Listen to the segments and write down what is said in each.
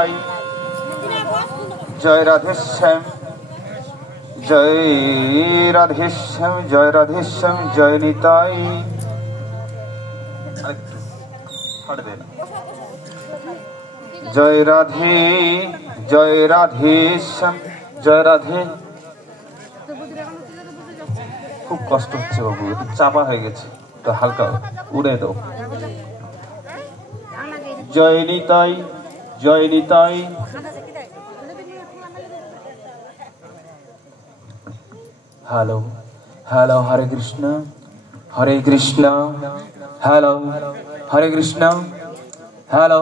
নিতাই জয় রাধেশ্যাম জয় রাধেশ্যাম জয় রাধেশ্যাম জয় নিতাই জয় রাধে জয় রাধেশ্যাম জয় রাধে। খুব কষ্ট হচ্ছে বাবু, একটু চাপা হয়ে গেছে, তো হালকা উড়ে দাও। জয় নিতাই জয় নিতাই। হ্যালো হ্যালো, হরে কৃষ্ণ হরে কৃষ্ণ, হ্যালো হরে কৃষ্ণ, হ্যালো।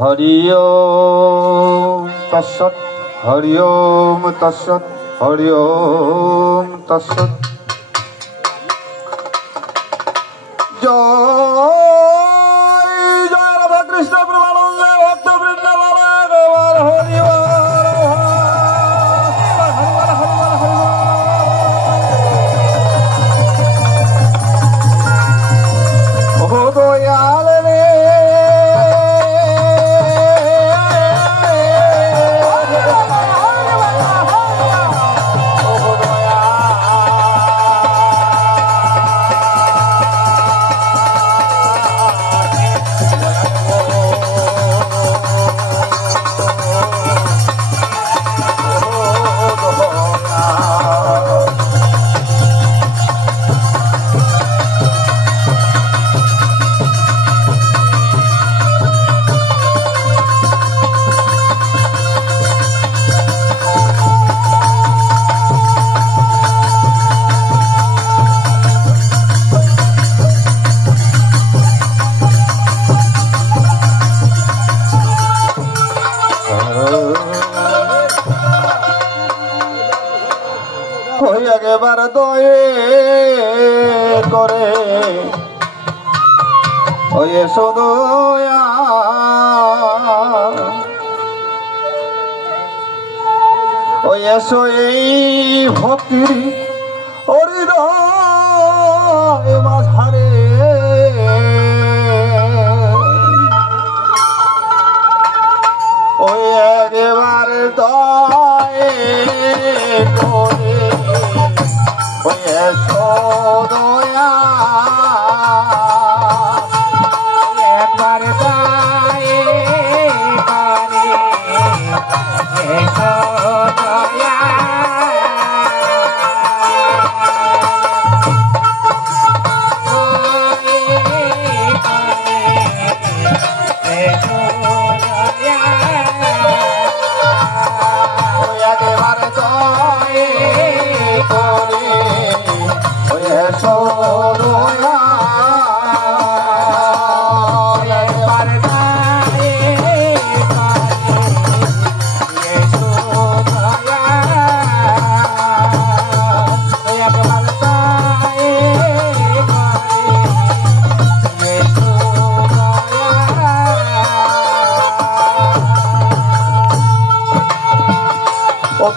হরি ওম তৎসৎ হরি ওম তৎসৎ হরি ওম তৎসৎ। জয় জয় রাধা কৃষ্ণ প্রেমানন্দে ভক্ত বৃন্দাবন হরি ও দয়াল রে এবার দয়ে করে ওই সদয়া ওই এসো এই ভক্তির হৃদয় মাঝারে ওই একবার দয়ে করে ওই এসো দয়া একবার দয়ে করে এসো দয়া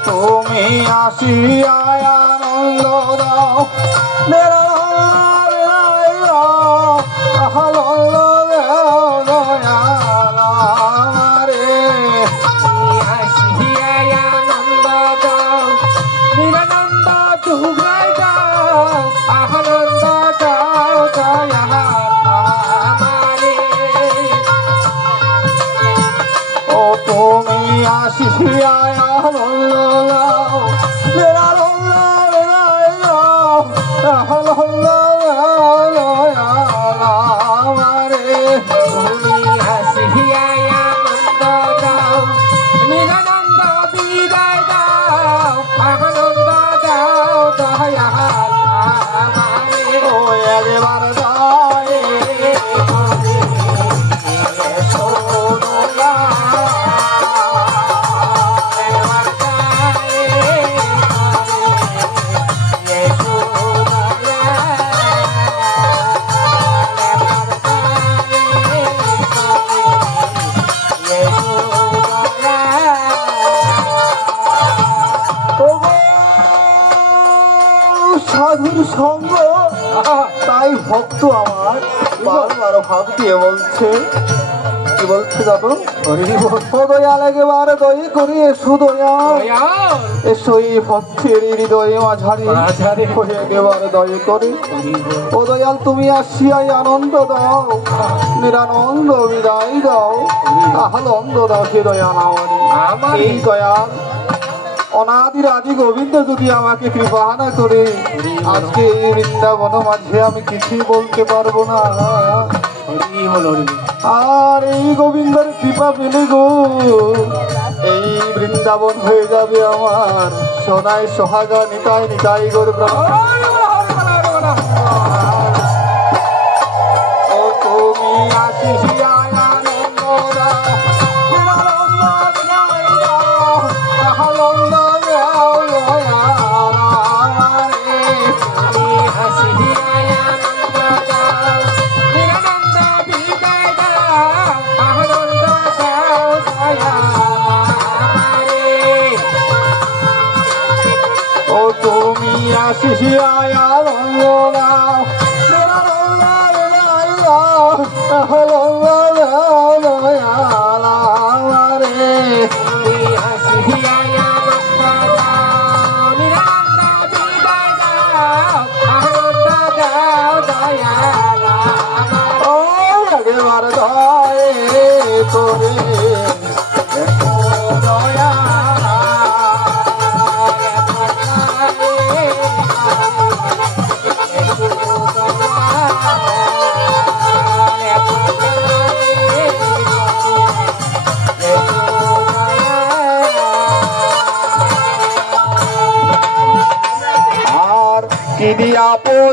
তুমি আসিয়া আনন্দ দাও আর ভাব দিয়ে বলছে, কি বলছে জানো? দয়াল একেবারে দই করি এসো দয়াল, এসো এই ভক্তের হৃদয়ে মাঝারি একেবারে দই করে। ও দয়াল তুমি আসিয়াই আনন্দ দাও, নিরানন্দ বিদায় দাও, আনন্দ দাও সে দয়াল আমার। এই দয়াল অনাদির আদি গোবিন্দ যদি আমাকে কৃপা না করে আজকে এই বৃন্দাবন মাঝে আমি কিছুই বলতে পারবো না। আর এই গোবিন্দের কৃপা পেলে গো এই বৃন্দাবন হয়ে যাবে আমার সোনায় সোহাগা নিতাই নিতাই গর্ব। ও তুমি আসিয়া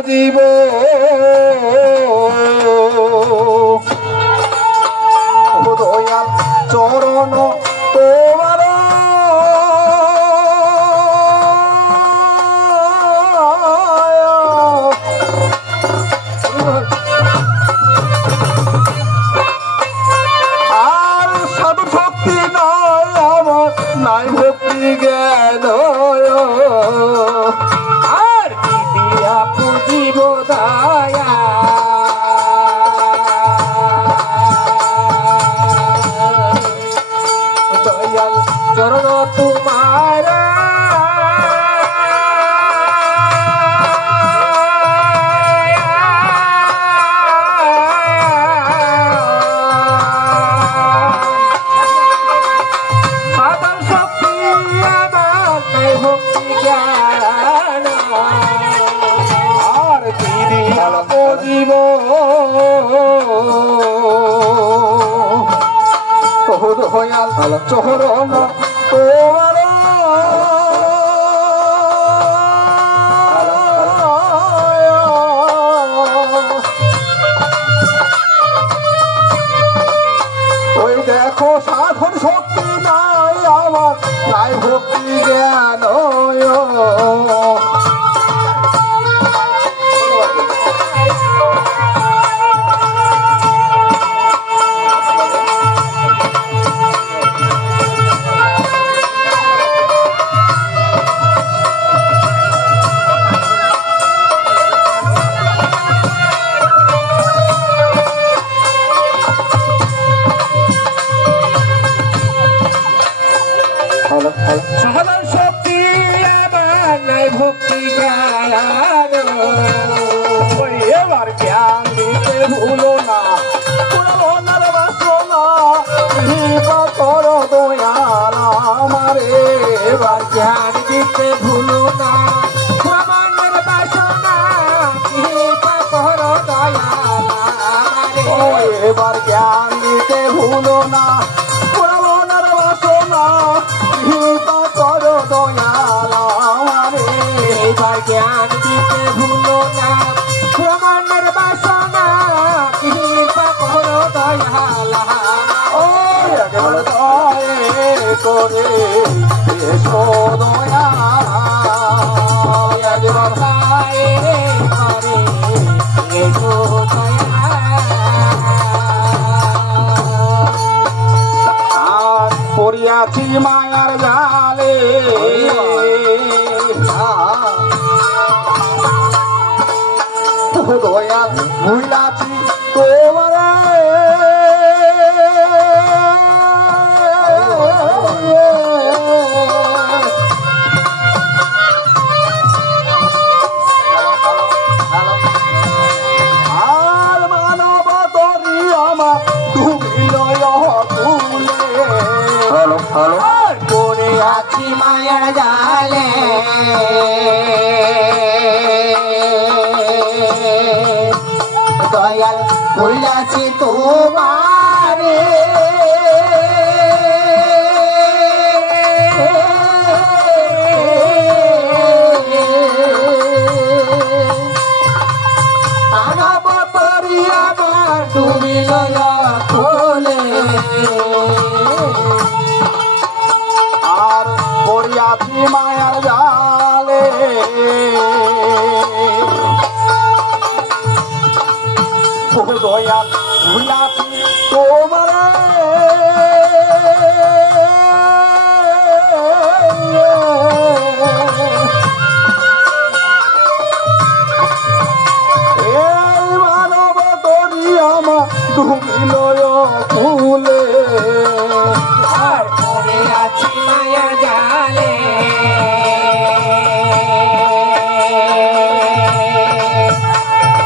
জীব দয়াল চরণ তোমার আর সাধু শক্তি নয় আমার নাই ভক্তি জ্ঞান চরণ তোমার সাধন শক্তি আমার ভক্তি জ্ঞান আর দিদি জীব দয়াল চরণ তোমার ওই দেখো সাধন শক্তি নাই আমার নাই ভক্তি জ্ঞান সাধন শক্তি আমার নাই ভক্তি জ্ঞান এবার জ্ঞান দিতে ভুলো না পুরোনার বাসনা কৃপা করো দয়াল আমারে এবার জ্ঞান দিতে ভুলো না পুরোনার বাসনা কৃপা করো দয়াল আমারে এবার জ্ঞান দিতে ভুলো না পুরোনার বাসনা কৃপা করো দয়াল আমারে এবার জ্ঞান দিতে ভুলো না পুরোনার বাসনা কৃপা করো দয়াল ও একবার দয়ে করে এসো দয়াল একবার দয়ে করে এসো দয়াল পড়িয়াছি মায়ার জালে দয়াল ভুলাছি তোমার ডুবিল কুলে হ্যালো হ্যালো পড়ে আছি মায়ার জালে দয়াল ভুলাছি তোমারে ডুবিল কুলে আর পড়িয়াছি মায়ার জালে ও দয়াল ভুলাছি তোমারে এই মানব তরি আমার ডুবিল কুলে পড়ে আছি মায়ার জালে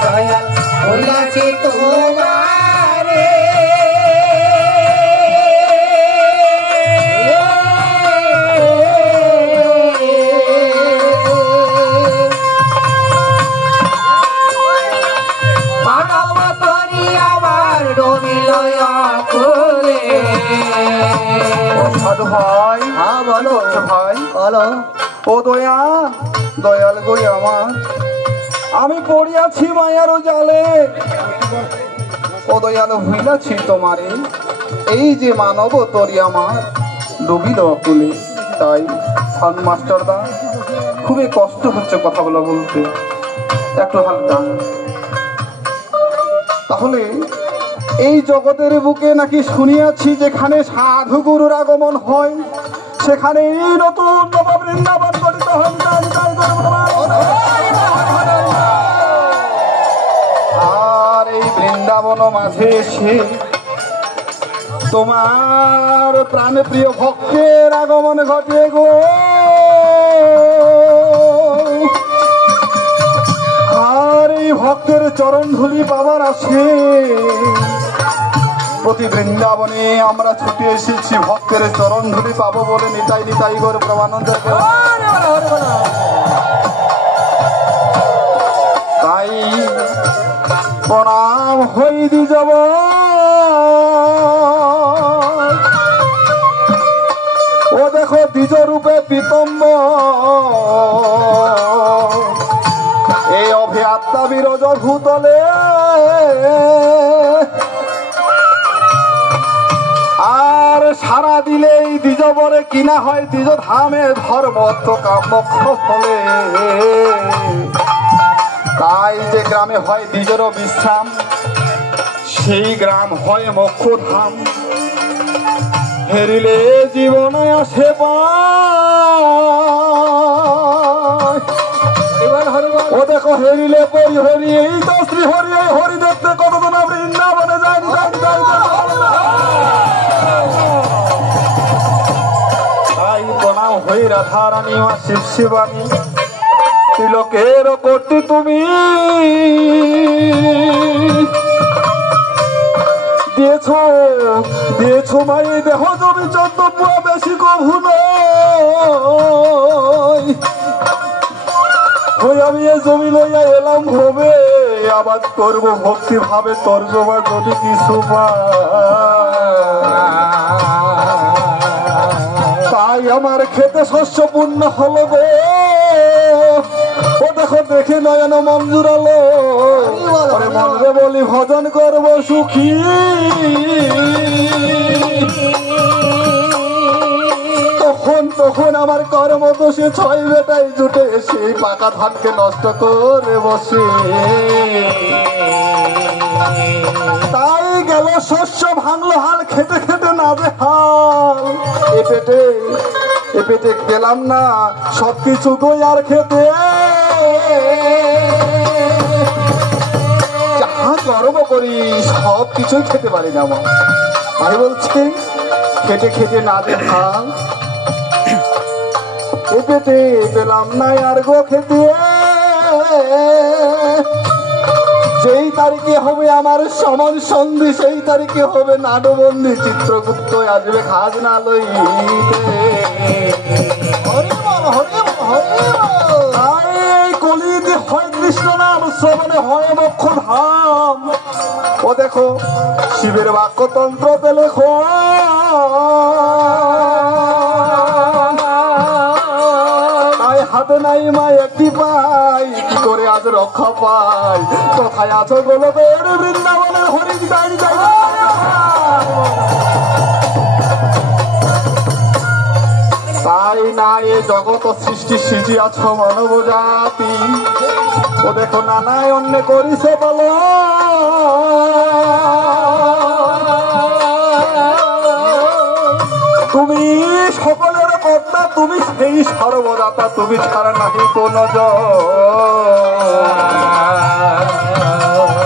দয়াল ভুলাছি তোমারে মানব তরি আমার ডুবিল কুলে সাধু ভাই হ্যাঁ বলো ভাই বলো ও দয়াল গই আমার আমি পড়িয়াছি মায়ার জালে ও দয়াল হইলাছি তোমারে এই যে মানব তরি আমার ডুবিল কুলে তাই সান মাস্টার দা খুবই কষ্ট হচ্ছে কথাগুলো বলতে একটু হালকা তাহলে এই জগতের বুকে নাকি শুনিয়াছি যেখানে সাধু গুরুর আগমন হয় সেখানে এই নতুন নব বৃন্দাবন গঠিত হয় আর এই বৃন্দাবন মাঝে এসে তোমার প্রাণ প্রিয় ভক্তের আগমন ঘটে গো আর এই ভক্তের চরণ ধুলি পাবার আসে প্রতি বৃন্দাবনে আমরা ছুটে এসেছি ভক্তের চরণ ধুলি পাবো বলে নিতাই নিতাই করে প্রমানন্দ তাই প্রণাম হই দি যাব ও দেখো দ্বিজ রূপে পিতম্ব এই অভে আত্মা বিরজ ভূতলে আর সারা দিলে এই দ্বিজ বরে কিনা হয় দ্বিজ ধামে ধর্ম কামক্ষ ফলে তাই যে গ্রামে হয় দ্বিজের বিশ্রাম সেই গ্রাম হয় মোক্ষ ধাম হেরিলে জীবনে আসে ও দেখো হেরিলে পরি হরি এই তো শ্রী হরি এই হরি দেখতে কতদিন বৃন্দাবনে যায়নি তাই প্রণাম হই রাধারানী মা শিব শিবানী তিলকের কোটি তুমি দিয়েছো মাই দেহ জমি চন্দ্র পুয়া বেশি কভু নই আমি এ জমি লইয়া এলাম হবে আবাদ করবো ভক্তি ভাবে তর্জমা যদি কিছু তাই আমার খেতে শস্য পূর্ণ হলো গো ও দেখো দেখে নয়ন মঞ্জুরালো মন্ত্রে বলি ভজন করব সুখী তখন আমার কর্ম দোষে ছয় বেটাই জুটে সেই পাকা ধানকে নষ্ট করে বসে তাই গেল শস্য ভাঙলো হাল খেতে খেতে না যে হাল এ পেটে পেলাম না সবকিছু দই আর খেতে যাহা কর্ম করি সব কিছুই খেতে পারি না আমার ভাই বলছে খেতে খেতে না যে হাল এ পেলাম না আর গো খেতে যেই তারিখে হবে আমার সমান সন্ধি সেই তারিখে হবে নাটবন্দি চিত্রগুপ্ত আসবে খাজনা লইতে কলিতে হয় কৃষ্ণ নাম শ্রবণে হয় মোক্ষ ধাম ও দেখো শিবের বাক্যতন্ত্রতে লেখো হাতে নাই মা একটি পাই কি করে আজ রক্ষা পাই কোথায় আছো গোলকের বৃন্দাবনের হরি যাই যাই তাই না এ জগৎ সৃষ্টি সিজিয়াছ মানব জাতি ও দেখো নানায় অন্য করিছে বলো তুমি সকলের কর্তা তুমি সেই সর্বদাতা তুমি ছাড়া নাহি কোন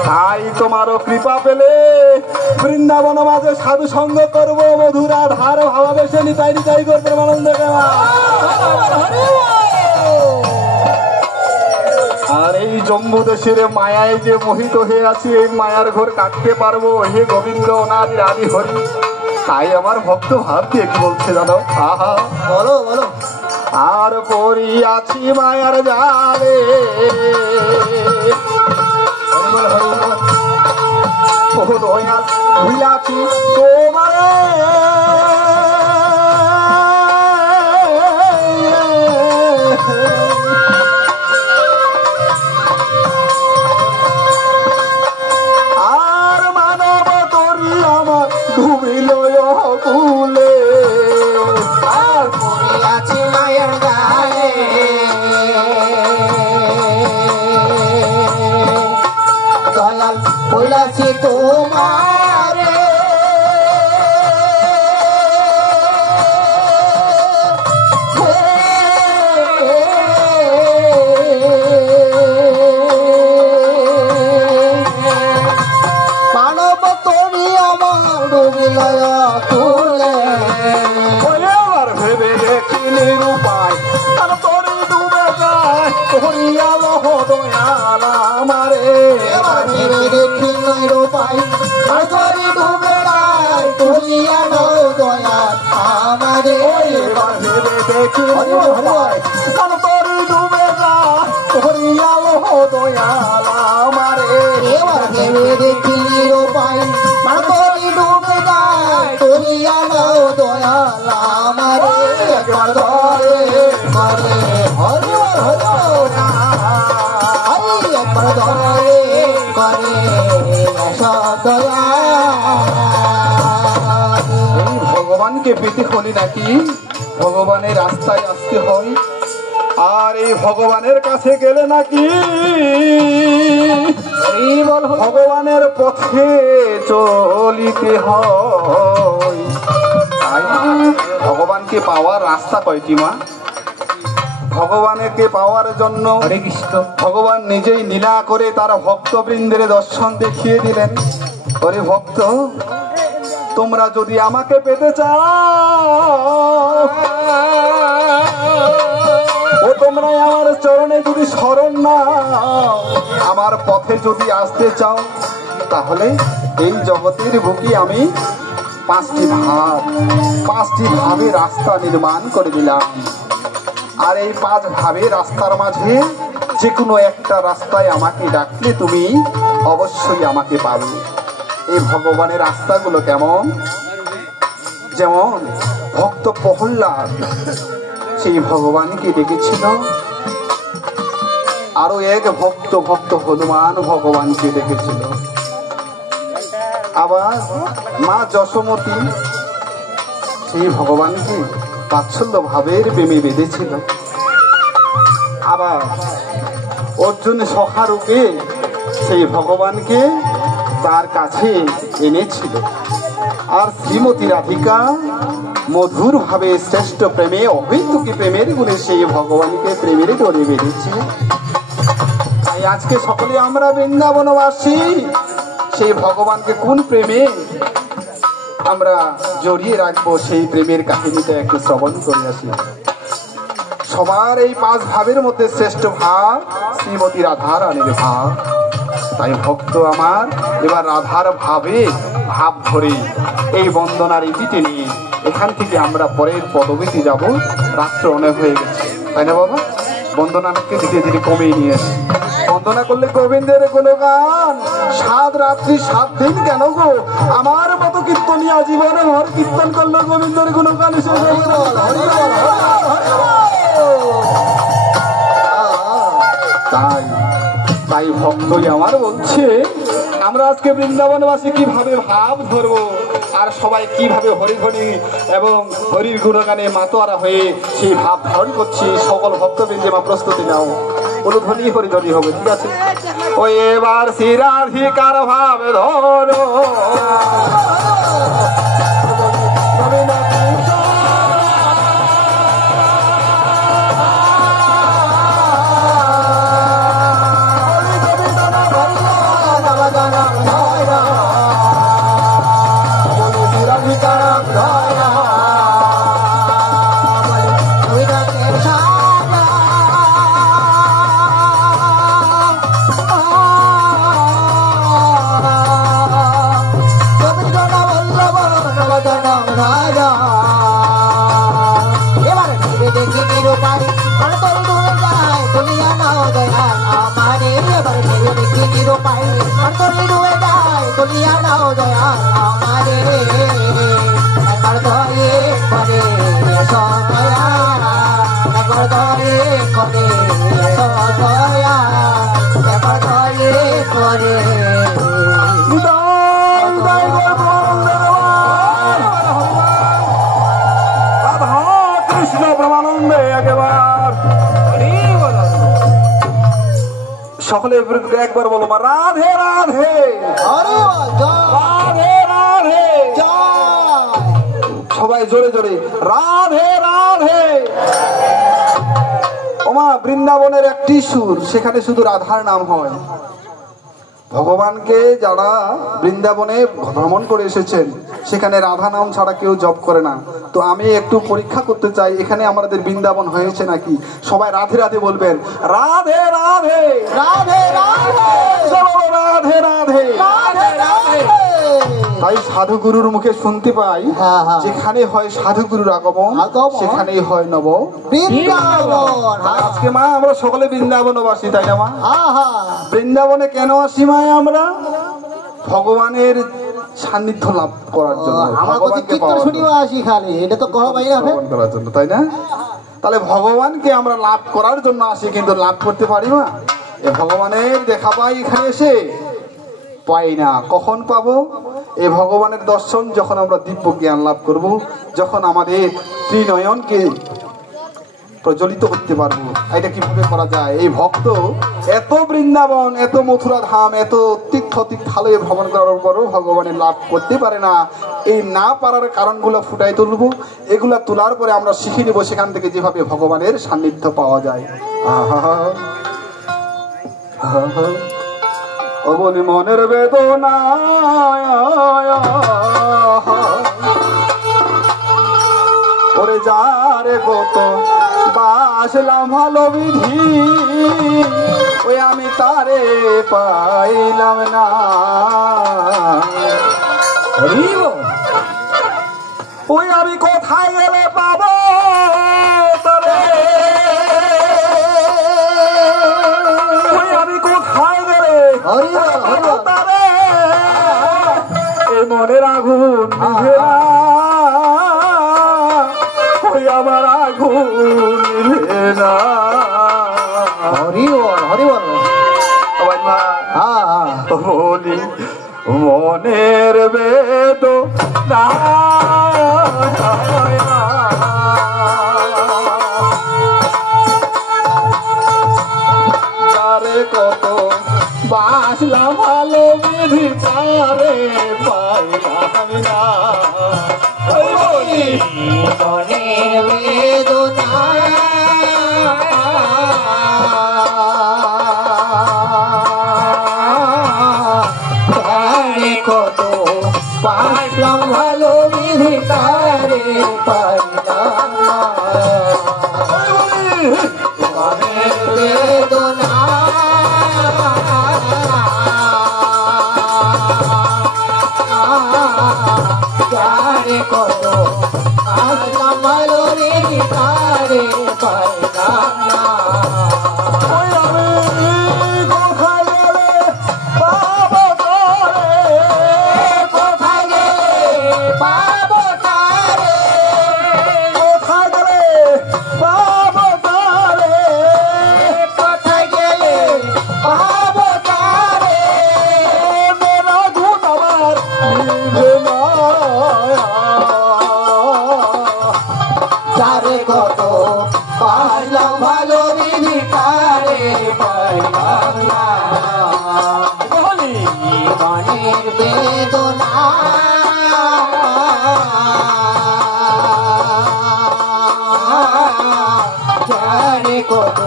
তাই তোমারও কৃপা পেলে বৃন্দাবন মাঝে সাধু সঙ্গ করবো মধুরা ধার ভাবাবেশে নিতাই নিতাই করবে আনন্দ আর এই জম্মু দেশের মায়ায় যে মোহিত হয়ে আছি এই মায়ার ঘর কাটতে পারবো হে গোবিন্দ অনাদি আদি হরি তাই আমার ভক্ত ভাবতে কি বলছে জানো আহা বলো বলো আর পড়িয়াছি মায়ার জালে ভুলাছি তোমার আর মানব তরি আমার ডুবিল কুলে আর পড়িয়াছি মায়ের গায়ে দয়াল বলেছি তোমারে মানব তরি আমার ডুবিল কুলে এবার ভেবে দেখিনি রূপায় আর তরি ডুবে যায় হরিয়াল দয়াল আমারে এবার ভেবে দেখি নইরো পাই আর তরি ডুবে যায় তুলিয়া নও দয়া আমারে এবার ভেবে দেখিনি রূপায় আর তরি ডুবে যায় হরিয়াল দয়াল আমারে এবার ভেবে দেখি নইরো পাই আর তরি ডুবে যায় তুলিয়া নও দয়া আমারে একবার ধরে করে হরি হরি হরি একবার ধরে করে দয়া এই ভগবানকে পেতে হলে নাকি ভগবানের রাস্তায় আসতে হয় আর এই ভগবানের কাছে গেলে নাকি ভগবানের পথে চলিতে হয় তাই ভগবানকে পাওয়ার রাস্তা কয়টি মা ভগবানকে পাওয়ার জন্য হরে কৃষ্ণ ভগবান নিজেই লীলা করে তার ভক্তবৃন্দের দর্শন দেখিয়ে দিলেন হরে ভক্ত তোমরা যদি আমাকে পেতে চাও ও তোমরা আমার চরণে যদি শরণ নাও আমার পথে যদি আসতে চাও তাহলে এই জগতের বুকে আমি পাঁচটি ভাবে রাস্তা নির্মাণ করে দিলাম আর এই 5 ভাবে রাস্তার মাঝে যে কোনো একটা রাস্তায় আমাকে ডাকলে তুমি অবশ্যই আমাকে পাবে এই ভগবানের রাস্তাগুলো কেমন যেমন ভক্ত প্রহ্লাদ সেই ভগবানকে ডেকেছিল আরো এক ভক্ত হনুমান ভগবানকে ডেকেছিল আবার মা যশোমতী সেই ভগবানকে বাৎসল্য ভাবের প্রেমে বেঁধেছিল আবার অর্জুন সখারূপে সেই ভগবানকে তার কাছে এনেছিল আর শ্রীমতী রাধিকা মধুর ভাবে শ্রেষ্ঠ প্রেমে অহৈতুকী প্রেমের গুণে সেই ভগবানকে প্রেমের ডোরে বেঁধেছে তাই আজকে সকলে আমরা বৃন্দাবনবাসী সেই ভগবানকে কোন প্রেমে আমরা জড়িয়ে রাখবো সেই প্রেমের কাহিনীটা একটু শ্রবণ করে আসি সবার এই 5 ভাবের মধ্যে শ্রেষ্ঠ ভাব শ্রীমতী রাধারানীর ভাব তাই ভক্ত আমার এবার রাধার ভাব ধরে এই বন্দনার ইতিতে নিয়ে এখান থেকে আমরা পরের পদবীতে যাব। রাত্র অনেক হয়ে গেছে, তাই না বাবা? বন্দনাকে ধীরে ধীরে কমিয়ে নিয়ে আসি। বন্দনা করলে গোবিন্দের কোনো গান 7 রাত্রি 7 দিন কেন গো? আমার মতো কীর্তনিয়া জীবনে ভর কীর্তন করলে গোবিন্দের কোনো গান শেষ হবে না। তাই ভক্তই আমার বলছে আমরা আজকে বৃন্দাবনবাসী কিভাবে ভাব ধরবো আর সবাই কিভাবে হরিধ্বনি এবং হরির গুণগানে মাতোয়ারা হয়ে সেই ভাব ধারণ করছি। সকল ভক্তবৃন্দে মা প্রস্তুতি নাও, অনুধ্বনি হরিধ্বনি হবে, ঠিক আছে? ওই এবার শ্রীরাধিকার ভাব ধরো সকলে একবার বলো মা রাধে রাধে রাধে রাধে, সবাই জোরে জোরে রাধে রাধে। ওমা বৃন্দাবনের একটি সুর, সেখানে শুধু রাধার নাম হয়। ভগবানকে যারা বৃন্দাবনে ভ্রমণ করে এসেছেন সেখানে রাধা নাম ছাড়া কেউ জপ করে না। তো আমি একটু পরীক্ষা করতে চাই এখানে আমাদের বৃন্দাবন হয়েছে নাকি। সবাই রাধে রাধে বলবেন, রাধে রাধে রাধে রাধে রাধে রাধে। তাই সাধুগুরুর মুখে শুনতে পাই যেখানে হয় সাধুগুরুর আগমন সেখানেই হয় নব বৃন্দাবন। আজকে মা আমরা সকলে বৃন্দাবনবাসী, তাই না মা? বৃন্দাবনে কেন আসি মা? আমরা ভগবানের সান্নিধ্য লাভ করার জন্য, তাই না? তাহলে ভগবানকে আমরা লাভ করার জন্য আসি, কিন্তু লাভ করতে পারি না। ভগবানের দেখা পাই এখানে এসে পাই না। কখন পাবো? এই ভগবানের দর্শন যখন আমরা দিব্য জ্ঞান লাভ করব, যখন আমাদের ত্রিনয়নকে প্রজ্বলিত করতে পারবো। এটা কিভাবে করা যায়? এই ভক্ত এত বৃন্দাবন, এত মথুরা ধাম, এত তীর্থ তীর্থালয়ে ভ্রমণ করার পরও ভগবানের লাভ করতে পারে না। এই না পারার কারণগুলো ফুটাই তুলবো। এগুলা তোলার পরে আমরা শিখে নেবো সেখান থেকে যেভাবে ভগবানের সান্নিধ্য পাওয়া যায়। ও বলি মনের বেদনা ওরে যারে কত বাসলাম ভালো বিধি, ওই আমি তারে পাইলাম না। ওই আমি কোথায় গেলে পাবো তবে, ওই আমি কোথায় গেলে তারে এই মনের আগুন নিভে না, ওই আমার আগুন নিভে না। হরি বল হরি বল। বলি মনের বেদনা যারে কত বাসলাম ভালো বিধি তারে পাইলাম না। মনের বেদনা কত পাইলাম ভালো বিধি তারে পাইলাম না। মনের বেদনা যারে কত আসলাম ভালো রে তারে পাইলাম না ওই আমি কোথায় গেলে পাবো তোরে কোথায় গেলে পাবো তারে কোথায় গেলে পাবো তোরে কোথায় গেলে পাবো তারে মেরা ধুন আমার নিভে না যারে কত পাইলাম ভালো বিধি তারে পাইলাম না মনের বেদনা যারে কত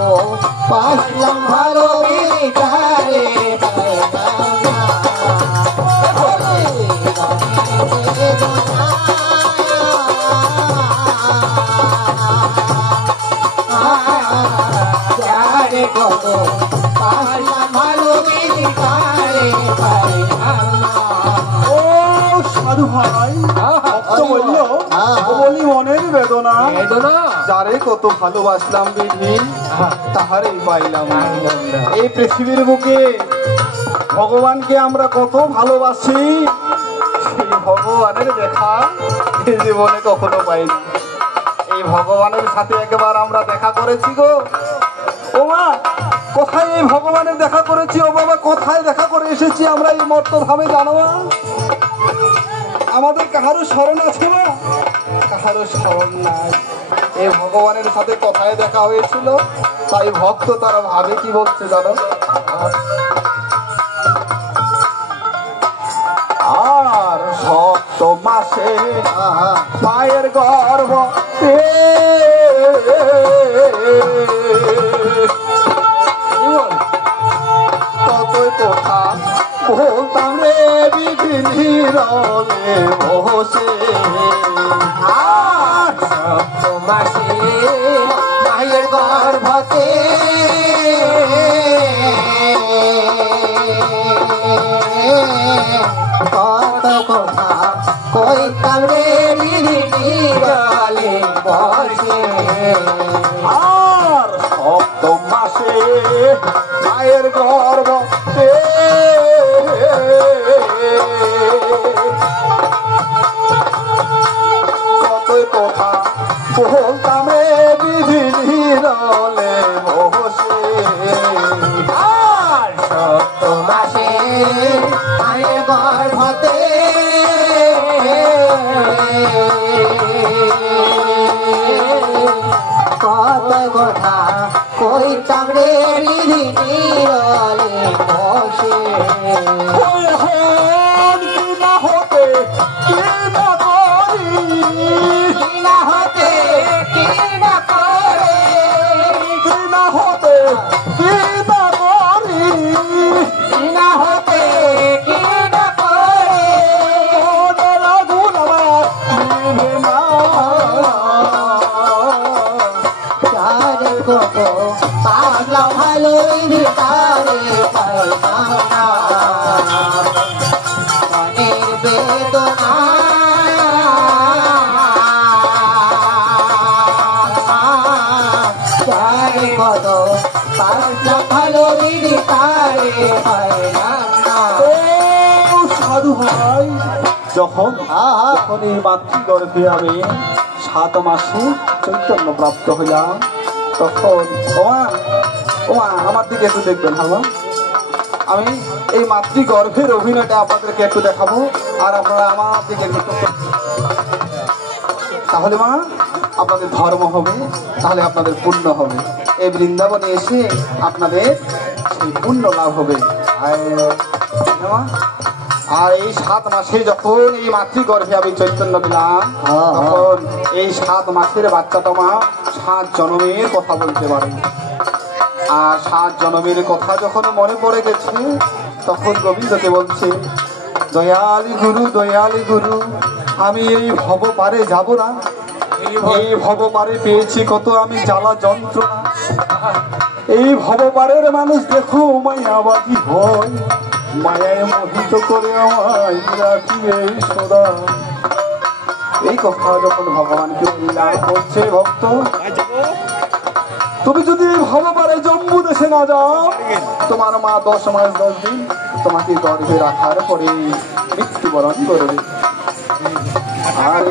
পাইলাম ভালো বিধি তারে পাইলাম না মনের বেদনা যারে কত পাইলাম ভালো বিধি তারে পাইলাম না ও সাধু ভাই ভক্ত বলল ও বলি মনের বেদনা যারে কত ভালোবাসলাম বিধি তাহারেই পাইলাম না। এই পৃথিবীর বুকে ভগবানকে আমরা কত ভালোবাসি সেই ভগবানের দেখা এই জীবনে কখনো পাইনি। এই ভগবানের সাথে একবার আমরা দেখা করেছি গো ও মা কোথায় এই ভগবানের দেখা করেছি ও বাবা কোথায় দেখা করে এসেছি আমরা এই মর্তধামে জানো না আমাদের কাহারও স্মরণ আছে না কাহারও স্মরণ নাই এই ভগবানের সাথে কোথায় দেখা হয়েছিল তাই ভক্ত তারা ভাবে কি বলছে জানো আর সপ্ত মাসে পায়ের গর্ভ কতই কথা বলতাম রে বিধি নিরলে বসে আর মাসে মায়ের গর্ভতে কত কথা কইতাম রে নিরালে বসে আর সপ্ত মাসে মায়ের গর্ভ কতই কথা বলতাম রে বিধি নিরলে বসে আর সপ্ত মাসে মায়ের গর্ভতে কত কথা কইতাম রে বিধি নিরলে বসে কিনা হতে কিনা করি কিনা হতে কিনা করে কিনা হতে কিনা করি কিনা হতে কিনা করে রাধুন আমার নিভে না যারে কত পাগলা ভালো তারে পাইলাম না মনের বেদনা যারে কত পাগলা ভালো তারে পাইলাম না ও সাধু ভাই যখন যখন এই মাতৃগর্ভে আমি 7 মাসে চৈতন্য প্রাপ্ত হইলাম তখন ওমা আমার দিকে একটু দেখবেন হামা আমি এই মাতৃগর্ভের অভিনয়টা আপনাদেরকে একটু দেখাবো আর আপনারা আমার দিকে একটু তাহলে মা আপনাদের ধর্ম হবে তাহলে আপনাদের পুণ্য হবে এই বৃন্দাবনে এসে আপনাদের সেই পুণ্য লাভ হবে আর এই 7 মাসে যখন এই মাতৃগর্ভে আমি চৈতন্য দিলাম তখন এই 7 মাসের বাচ্চাটা মা 7 জন্মের কথা বলতে পারে আর 7 জন্মের কথা যখন মনে পড়ে গেছে তখন গোবিন্দকে বলছে দয়ালি গুরু আমি এই ভব পারে যাব না এই ভব পারে পেয়েছি কত আমি জ্বালা যন্ত্রণা এই ভব পারের মানুষ দেখো মায়াবাদী হয় মায়ায় মোহিত করে আমায় রাখিবে সদা এই কথা যখন ভগবানকে বললাম, বলছে ভক্ত তুমি যদি ভগবানে জম্বু দেশে না যাও, তোমার মা 10 মাস 10 দিন তোমাকে গর্ভে রাখার পরে মৃত্যুবরণ করবে। আর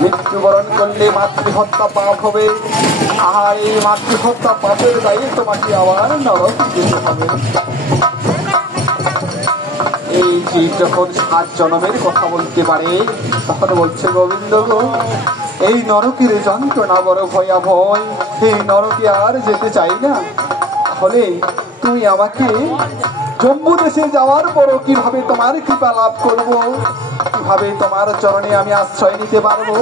মৃত্যুবরণ করলে মাতৃহত্যা পাপ হবে। আর এই মাতৃহত্যা পাপের দায়ে তোমাকে আবার নরক যেতে হবে। এই জীব যখন 7 জন্মের কথা বলতে পারে, তখন বলছে গোবিন্দ গো, এই নরকের যন্ত্রণা বড় ভয়াবহ, এই নরকে আর যেতে চাই না। তাহলে তুমি আমাকে জম্বু দেশে যাওয়ার পরও কিভাবে তোমার কৃপা লাভ করব, কিভাবে তোমার চরণে আমি আশ্রয় নিতে পারবো,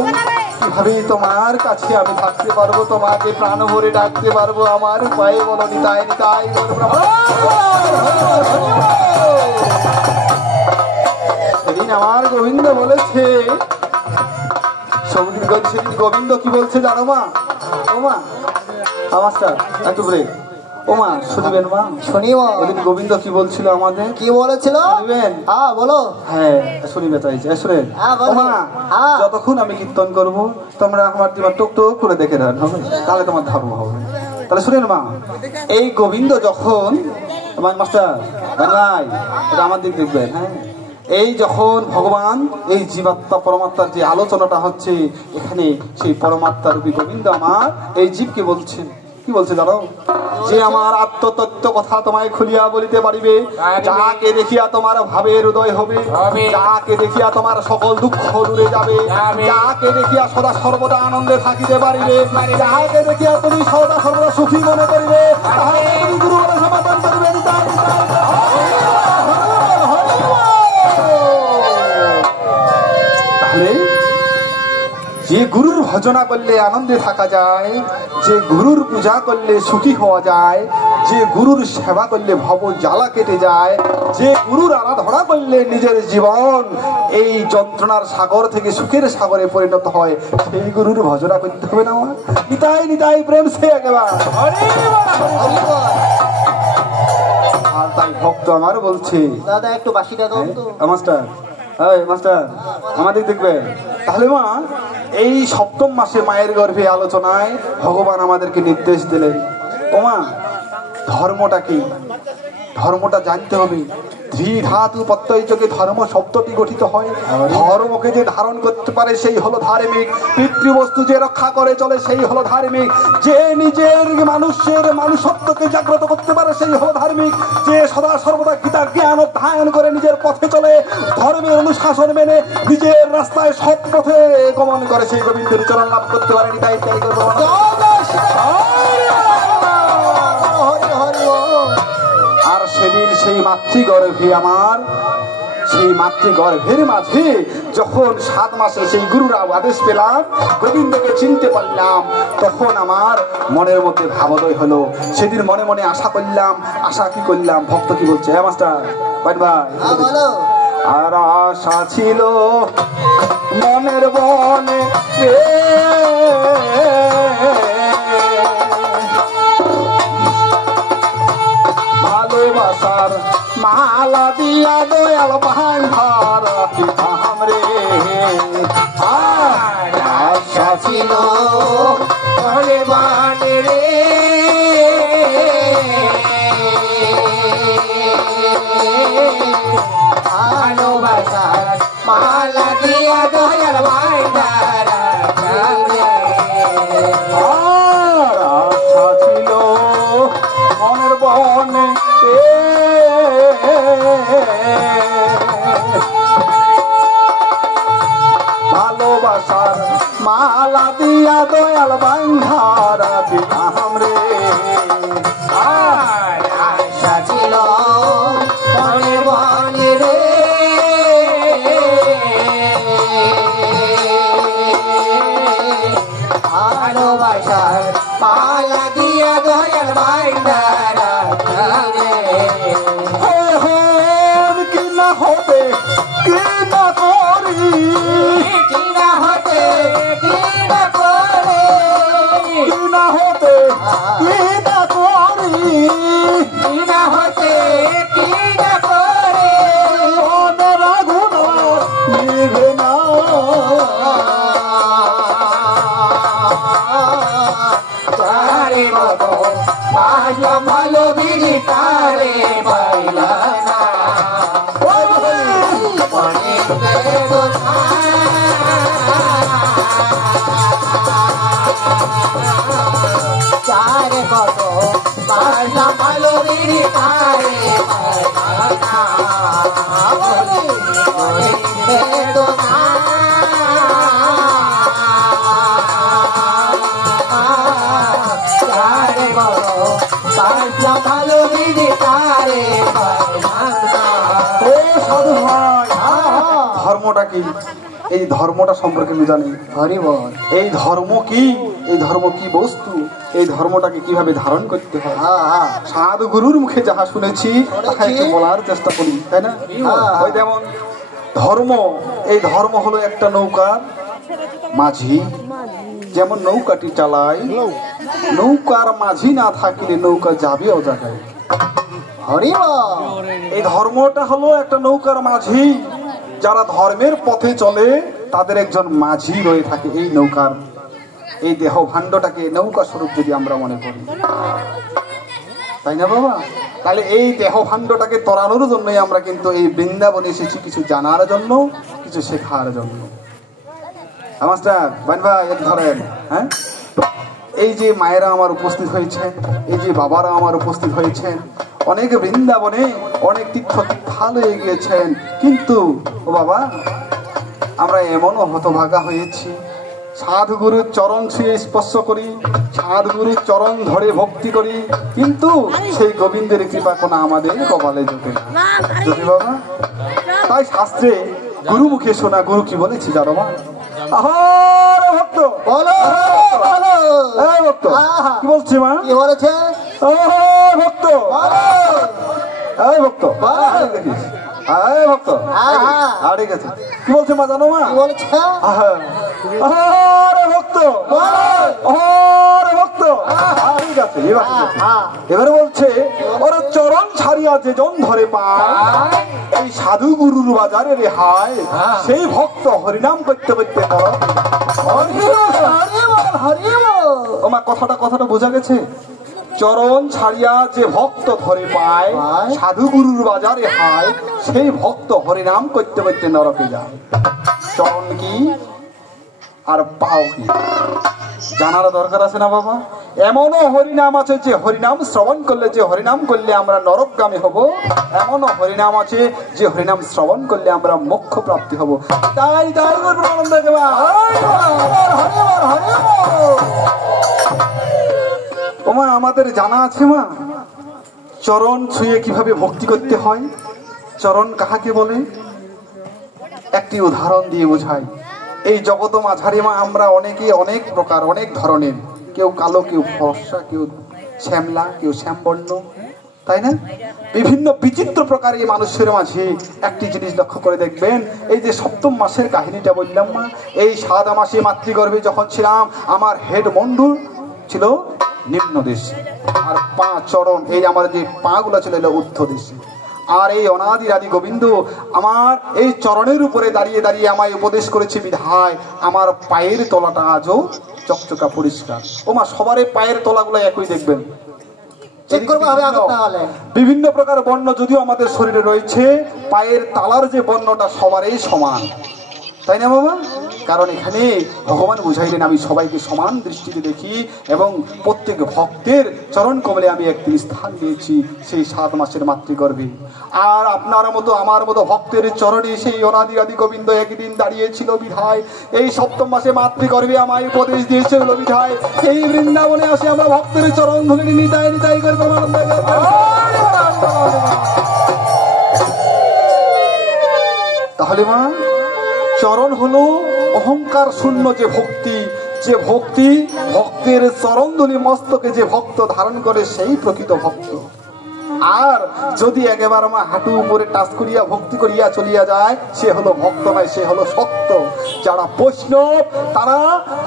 কিভাবে তোমার কাছে আমি থাকতে পারবো, তোমাকে প্রাণ ভরে ডাকতে পারবো, আমার উপায়ে বলো নিতাই নিতাই। সেদিন আমার গোবিন্দ বলেছে, সেদিন গোবিন্দ কি বলছে জানো মা? ও মা মাস্টার একটু ব্রেক। ও মা শুনবেন মা? শুনি মা। ওদিন গোবিন্দ কি বলছিল আমাদের? কি বলেছিল? শুনবেন? হ্যাঁ বলো। হ্যাঁ শুনিবে চাইছে, শুনেন। ও মা, যতক্ষণ আমি কীর্তন করব তোমরা আমার দিবা টুক টুক করে দেখে দেন, হবে? তাহলে তোমার ধর্ম হবে। তাহলে শুনেন মা, এই গোবিন্দ যখন মাস্টার ভাই এটা আমার দিক দেখবেন, হ্যাঁ, এই যখন ভগবান এই জীবাত্মা পরমাত্মার যে আলোচনাটা হচ্ছে এখানে, সেই পরমাত্মা রূপী গোবিন্দ আমার এই জীবকে বলছেন, কি বলছে জানো? যে আমার আত্মতত্ত্ব কথা তোমায় খুলিয়া বলিতে পারিবে, যাকে দেখিয়া তোমার ভাবের উদয় হবে, যাকে দেখিয়া তোমার সকল দুঃখ দূরে যাবে, যাকে দেখিয়া সদা সর্বদা আনন্দে থাকিতে পারিবে, যাকে দেখিয়া তুমি সদা সর্বদা সুখী মনে করিবে, তাহাকে তুমি গুরু বলে সমাধান করিবে। তাহলে যে গুরুর ভজনা করলে আনন্দে থাকা যায়, যে গুরুর পূজা করলে সুখী হওয়া যায়, যে গুরুর সেবা করলে ভব জ্বালা কেটে যায়, যে গুরুর আরাধনা করলে নিজের জীবন এই যন্ত্রণার সাগর থেকে সুখের সাগরে পরিণত হয়, সেই গুরুর ভজনা করতে হবে না আমার? নিতাই নিতাই প্রেম সে একেবারে। আর তাই ভক্ত আমার বলছে, দাদা একটু বাসিটা দাও তো। মাস্টার, এই মাস্টার আমাদের দেখবে। তাহলে মা, এই 7ম মাসে মায়ের গর্ভে আলোচনায় ভগবান আমাদেরকে নির্দেশ দিলেন, ও মা ধর্মটা কি? ধর্মটা জানতে হবে। ধাতু প্রত্যয় যোগে ধর্ম শব্দটি গঠিত হয়। ধর্মকে যে ধারণ করতে পারে সেই হলো ধার্মিক। পিতৃবস্তু যে রক্ষা করে চলে সেই হলো ধার্মিক। যে নিজের মানুষের মানুষত্বকে জাগ্রত করতে পারে সেই হলো ধার্মিক। যে সদা সর্বদা গীতার জ্ঞান অধ্যয়ন করে নিজের পথে চলে, ধর্মের অনুশাসন মেনে নিজের রাস্তায় সৎ পথে গমন করে, সেই গোবিন্দের চরণ লাভ করতে পারেনি। তাই আর সেদিন সেই মাতৃগর্ভে আমার, সেই মাতৃগর্ভের মাঝে যখন 7 মাসে সেই গুরুরা আদেশ পেলাম, গোবিন্দকে চিনতে পারলাম, তখন আমার মনের মধ্যে ভাবোদয় হলো। সেদিন মনে মনে আশা করলাম। আশা কি করলাম? ভক্ত কি বলছে? হ্যাঁ মাস্টার ভাই, আর আশা ছিল মনের বনে, ভালোবাসার মালা দিয়া দয়াল ভান্ডার দিতাম রে। আশা ছিল মনে বনে রে, ভালোবাসার মালা দিয়া দয়াল ভান্ডার। আশা ছিল মনের বনে, ভালোবাসার মালা দিয়া দয়াল ভান্ডার দিতাম রে। আশা ছিল মনে বনে রে, ভালোবাসার মালা দিয়া দয়াল ভান্ডার কি না হবে, কি না করি, কি না হতে, কি না করে, কি না হতে, চারে কত পাঁচটা ভালো দিদি পারে ভালো দিদি পারে সাধু ভাই ধর্মটা কি? এই ধর্মটা সম্পর্কে আমি জানি। হরি বল। এই ধর্ম কি? এই ধর্ম কি বস্তু? এই ধর্মটাকে কিভাবে ধারণ করতে হয়? সাধু গুরুর মুখে যাহা শুনেছি তাহা একটু বলার চেষ্টা করি, তাই না? ওই যেমন ধর্ম, এই ধর্ম হলো একটা নৌকার মাঝি যেমন নৌকাটি চালায়, নৌকার মাঝি না থাকিলে নৌকা যাবে ও জায়গায়। হরি বল। এই ধর্মটা হলো একটা নৌকার মাঝি, যারা ধর্মের পথে চলে তাদের একজন মাঝি রয়ে থাকে এই নৌকার। এই দেহ ভাণ্ডটাকে নৌকা স্বরূপ যদি আমরা মনে করি, তাই না বাবা? তাহলে এই দেহ ভাণ্ডটাকে তরানোর জন্যই আমরা কিন্তু এই বৃন্দাবনে এসেছি, কিছু জানার জন্য, কিছু শেখার জন্য। মাস্টার বান ভাই এক ধরেন, হ্যাঁ, এই যে মায়েরা আমার উপস্থিত হয়েছেন, এই যে বাবারা আমার উপস্থিত হয়েছেন, অনেকে বৃন্দাবনে অনেক তীর্থস্থানে গিয়েছেন, কিন্তু ও বাবা আমরা এমনও হতভাগা হয়েছি, সাধুগুরুর চরণ ছুঁয়ে স্পর্শ করি, সাধুগুরুর চরণ ধরে ভক্তি করি, কিন্তু সেই গোবিন্দের কৃপা কোনো আমাদের কপালে জোটে না। যদি বাবা, তাই শাস্ত্রে গুরু মুখে শোনা গুরু কি বলেছি জানো মা? আহার ভক্ত বলো বলো। ভক্ত কি বলছি মা? কি বলেছে? ভক্ত ভক্ত দেখিস ভক্ত ঠিক আছে। কি বলছে মা জানো মা? কি বলেছে? ভক্ত ভক্ত ঠিক আছে। এবারে বলছে ওর চরণ ছাড়িয়া যে জন ধরে পায়, এই সাধু গুরুর বাজারে রেহাই, সেই ভক্ত হরিনাম করতে করতে ও মা কথাটা বোঝা গেছে? চরণ ছাড়িয়া যে ভক্ত ধরে পায়, সাধু গুরুর বাজারে হায়, সেই ভক্ত হরিনাম করতে করতে নরকে যায়। চরণ কি আর পাও কি জানার দরকার আছে না বাবা? এমনও হরিনাম আছে যে হরিনাম শ্রবণ করলে, যে হরিনাম করলে আমরা নরকগামী হব, এমনও হরিনাম আছে যে হরিনাম শ্রবণ করলে আমরা মোক্ষ প্রাপ্তি হব। তাই তাই আনন্দ দেবা। ওমা আমাদের জানা আছে মা চরণ ছুঁয়ে কিভাবে ভক্তি করতে হয়? চরণ কাহাকে বলে? একটি উদাহরণ দিয়ে বোঝাই। এই জগৎ মাঝারি মা আমরা অনেকে অনেক প্রকার, অনেক ধরনের, কেউ কালো, কেউ ফর্সা, কেউ শ্যামলা, কেউ শ্যামবর্ণ, তাই না? বিভিন্ন বিচিত্র প্রকার এই মানুষের মাঝে একটি জিনিস লক্ষ্য করে দেখবেন, এই যে সপ্তম মাসের কাহিনীটা বললাম মা, এই 7 মাসে মাতৃগর্ভে যখন ছিলাম আমার হেড মন্ডল ছিল নিম্ন দেশে, আর পা চরণ, এই আমার যে পা গুলা ছিল ঊর্ধ্ব দেশে। আর এই অনাদি আদি গোবিন্দ আমার এই চরণের উপরে দাঁড়িয়ে দাঁড়িয়ে আমায় উপদেশ করেছে বিধায় আমার পায়ের তলাটা আজও চকচকা পরিষ্কার। ও মা সবারই পায়ের তলাগুলো একই দেখবেন, বিভিন্ন প্রকার বর্ণ যদিও আমাদের শরীরে রয়েছে, পায়ের তালার যে বর্ণটা সবারই সমান, তাই না বাবা? কারণ এখানে ভগবান বুঝাইলেন আমি সবাইকে সমান দৃষ্টিতে দেখি এবং প্রত্যেক ভক্তের চরণ কমলে আমি একটি স্থান দিয়েছি সেই 7 মাসের মাতৃগর্ভে। আর আপনার মতো আমার মতো ভক্তের চরণে সেই অনাদি আদি গোবিন্দ একদিন দাঁড়িয়েছিল বিধায় এই 7ম মাসে মাতৃগর্ভে আমায় উপদেশ দিয়েছিল বিধায় এই বৃন্দাবনে আসে আমরা ভক্তের চরণ ধরে নিতাই নিতাই করে তাহলে মা চরণ হলো অহংকার শূন্য যে ভক্তি, যে ভক্তি ভক্তের চরণধুলি মস্তকে যে ভক্ত ধারণ করে সেই প্রকৃত ভক্ত। আর যদি একেবারে মা হাঁটু উপরে টাচ করিয়া ভক্তি করিয়া চলিয়া যায়, সে হলো ভক্ত নয়, সে হলো সত্য। যারা বৈষ্ণব তারা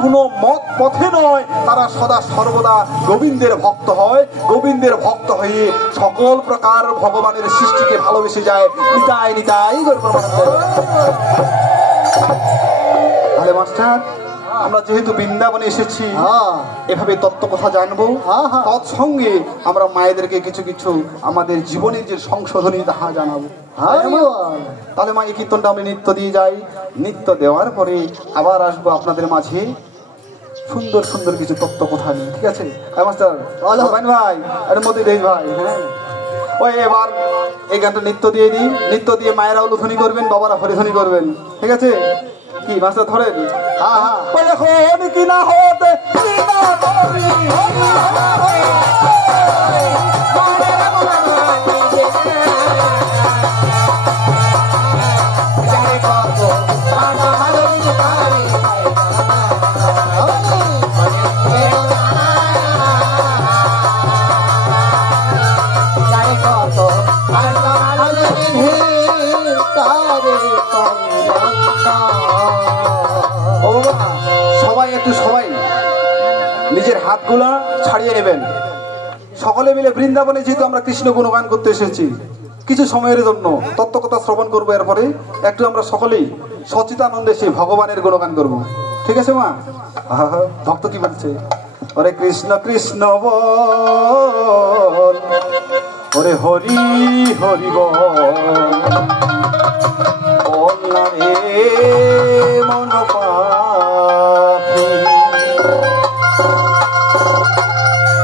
কোনো মত পথে নয়, তারা সদা সর্বদা গোবিন্দের ভক্ত হয়, গোবিন্দের ভক্ত হয়ে সকল প্রকার ভগবানের সৃষ্টিকে ভালোবেসে যায়। নিতাই নিতাই তাহলে মাস্টার আমরা যেহেতু বৃন্দাবনে এসেছি, এভাবে তত্ত্ব কথা জানবো, তৎসঙ্গে আমরা মায়েদেরকে কিছু কিছু আমাদের জীবনের যে সংশোধনী তাহা জানাবো। তাহলে মা এই কীর্তনটা আমি নৃত্য দিয়ে যাই, নৃত্য দেওয়ার পরে আবার আসবো আপনাদের মাঝে সুন্দর সুন্দর কিছু তত্ত্ব কথা নিয়ে, ঠিক আছে? মাস্টার ভাই এর মধ্যে দেশ ভাই, হ্যাঁ ওই এবার এই গানটা নৃত্য দিয়ে দিই, নৃত্য দিয়ে মায়েরা উলুধ্বনি করবেন, বাবারা হরিধ্বনি করবেন, ঠিক আছে? কি মাস্টার ধরেন? এখন কি না হতে সবাই নিজের হাতগুলা ছাড়িয়ে নেবেন। সকলে মিলে বৃন্দাবনে যেহেতু আমরা কৃষ্ণ গুণগান করতে এসেছি, কিছু সময়ের জন্য তত্ত্বকথা শ্রবণ করবো, এরপরে একটু আমরা সকলেই সচিতানন্দে সেই ভগবানের গুণগান করব, ঠিক আছে মা? ভক্ত কি বলছে? ওরে কৃষ্ণ কৃষ্ণ বল, ওরে হরি হরি বল না রে মন পাখি,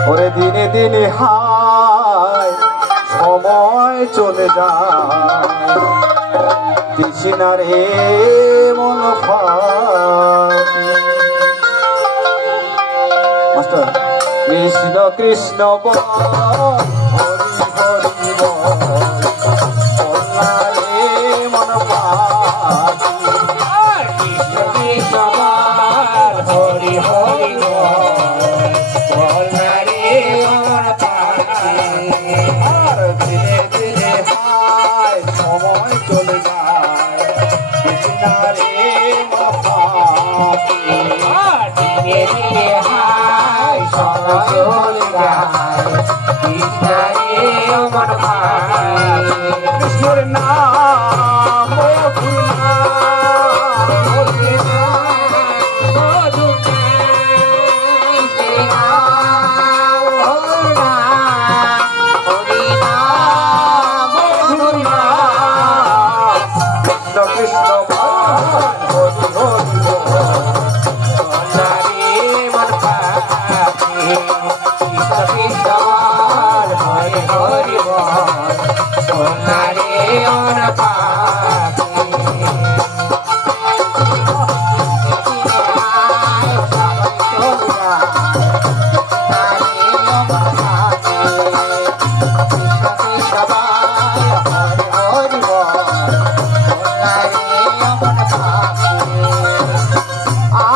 ওরে দিনে দিনে হায় সময় চলে যায়, কৃষ্ণ রে মন পাখি। মাস্টার কৃষ্ণ কৃষ্ণ বল হরি হরি বল না রে মন পাখি, কৃষ্ণ কৃষ্ণ বল হরি হরি বল না রে মন পাখি, আর ধীরে ধীরে হায় সময় চলে যায়, কৃষ্ণ রে মন পাখি, ধীরে ধীরে হায় সময় চলে যায়, কৃষ্ণ রে মন পাখি। কৃষ্ণের নাম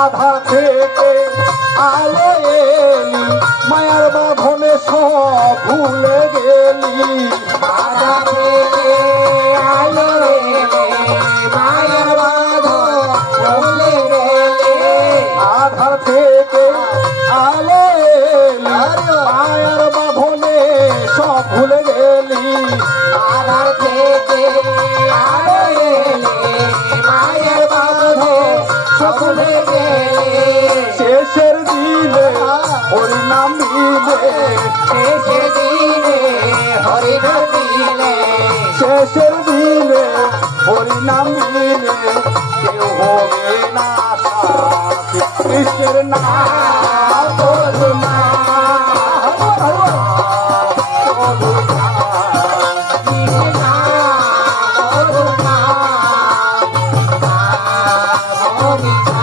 আধা থেকে আলো এলি, মায়ার বাঁধনে সব ভুলে গেলি, আধা থেকে আলো এলি, মায়ার বাঁধন ভুলে গেলি, আধা থেকে আলো এলি, মায়ার বাঁধনে সব ভুলে গেলি, আধা থেকে আলো এলি, মায়ের বাঁধনে সব ভুলে গেলি, শেষের দিনে হরি নাম দিলে, শেষের দিনে হরি নাম দিলে, শেষের দিনে হরি নাম দিলে, কেউ হবে না সাথী, কৃষ্ণের নাম বলো না, বলো না, কৃষ্ণের নাম বলো না, বলো না।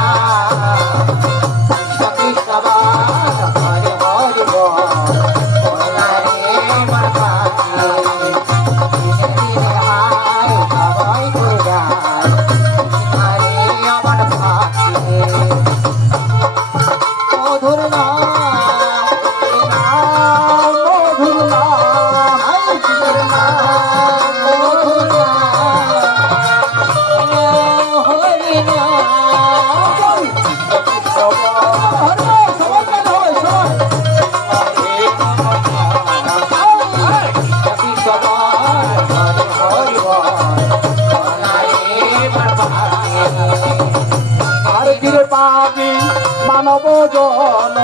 মানব জন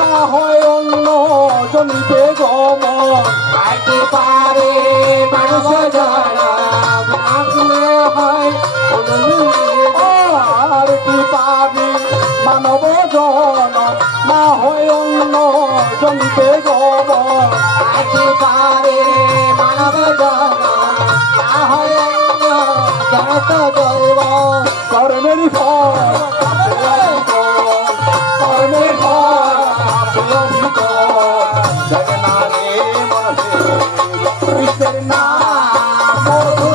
না হয় অন্য জনিতে গমন, পারে মানুষ জন নিতে গব আছি পারে মানব জন না হয় অন্য জগত দৈব কর্মেরই ফল কর্মের ফল জগন্নাথে মনসে কৃষ্ণের নাম মধু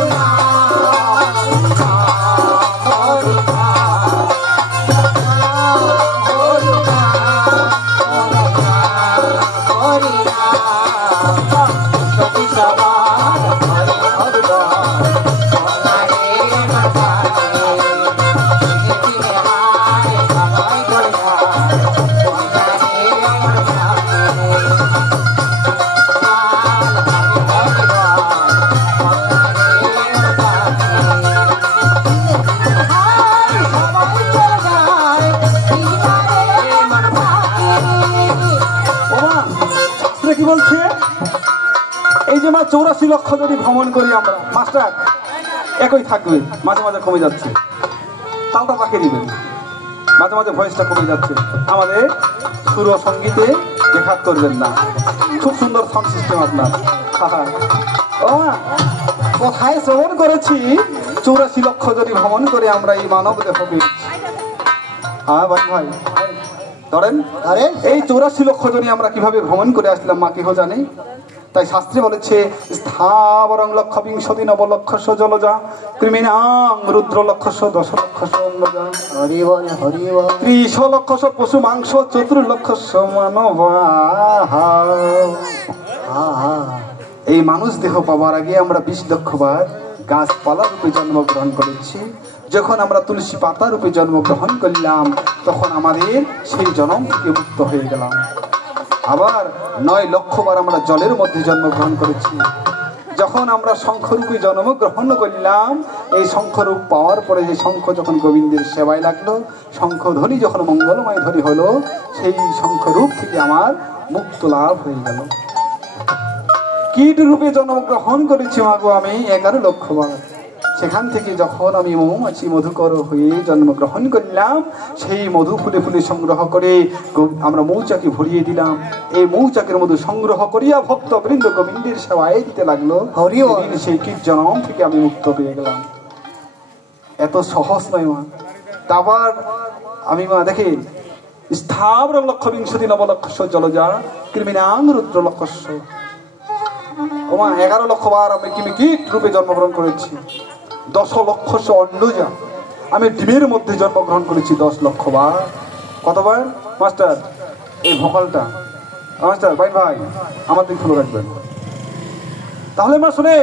কি বলছে এই যে মা 84 লক্ষ যদি ভ্রমণ করি আমরা মাস্টার একই থাকবে মাঝে মাঝে কমে যাচ্ছে তালটা পাকিয়ে দিবেন মাঝে মাঝে ভয়েসটা কমে যাচ্ছে আমাদের সুর সঙ্গীতে ব্যাঘাত করবেন না খুব সুন্দর সাউন্ড সিস্টেম আপনার ও মা কোথায় শ্রবণ করেছি 84 লক্ষ যদি ভ্রমণ করে আমরা এই মানব দেহ পেয়েছি হ্যাঁ ভাই ধরেন এই 84 লক্ষ জনই আমরা কিভাবে ভ্রমণ করে আসলাম মা কেহ জানে তাই শাস্ত্রে বলেছে স্থাবরং লক্ষ বিংশতি নবলক্ষস্য জলজা কৃমিণাং রুদ্র লক্ষস্য 10 লক্ষস্য অন্নজা হরি বল 30 লক্ষস্য পশু মাংস 4 লক্ষস্য মানব এই মানুষ দেহ পাওয়ার আগে আমরা 20 লক্ষবার গাছপালা রূপে জন্মগ্রহণ করেছি যখন আমরা তুলসী পাতা রূপে জন্মগ্রহণ করলাম তখন আমাদের সেই জন্ম থেকে মুক্ত হয়ে গেলাম আবার 9 লক্ষবার আমরা জলের মধ্যে জন্মগ্রহণ করেছি যখন আমরা শঙ্খরূপে জন্মগ্রহণ করলাম এই শঙ্খরূপ পাওয়ার পরে যে শঙ্খ যখন গোবিন্দের সেবায় লাগলো শঙ্খধ্বনি যখন মঙ্গলময় ধ্বনি হলো সেই শঙ্খরূপ থেকে আমার মুক্ত লাভ হয়ে গেল কীট রূপে জন্মগ্রহণ করেছি মাগো আমি 11 লক্ষবার সেখান থেকে যখন আমি মৌমাছি মধুকর হয়ে জন্মগ্রহণ করলাম সেই মধু ফুলে ফুলে সংগ্রহ করে আমরা মৌচাকে ভরিয়ে দিলাম এই মৌচাকের মধু সংগ্রহ করিয়া ভক্ত বৃন্দ গোবিন্দের সেবায় দিতে লাগলো সেই কীট জন্ম থেকে আমি মুক্ত পেয়ে গেলাম এত সহজ নয় মা তারপর আমি মা দেখে স্থাবর লক্ষ বিংশতি নবলক্ষস্য জলজা কৃমিণাং রুদ্র লক্ষস্য ওমা 11 লক্ষবার আমি কীট রূপে জন্মগ্রহণ করেছি 10 লক্ষস্য অন্নজা আমি ডিমের মধ্যে জন্মগ্রহণ করেছি 10 লক্ষবার কতবার মাস্টার এই ভোকালটা মাস্টার ভাই আমার দিক ফলো রাখবেন তাহলে মা শুনে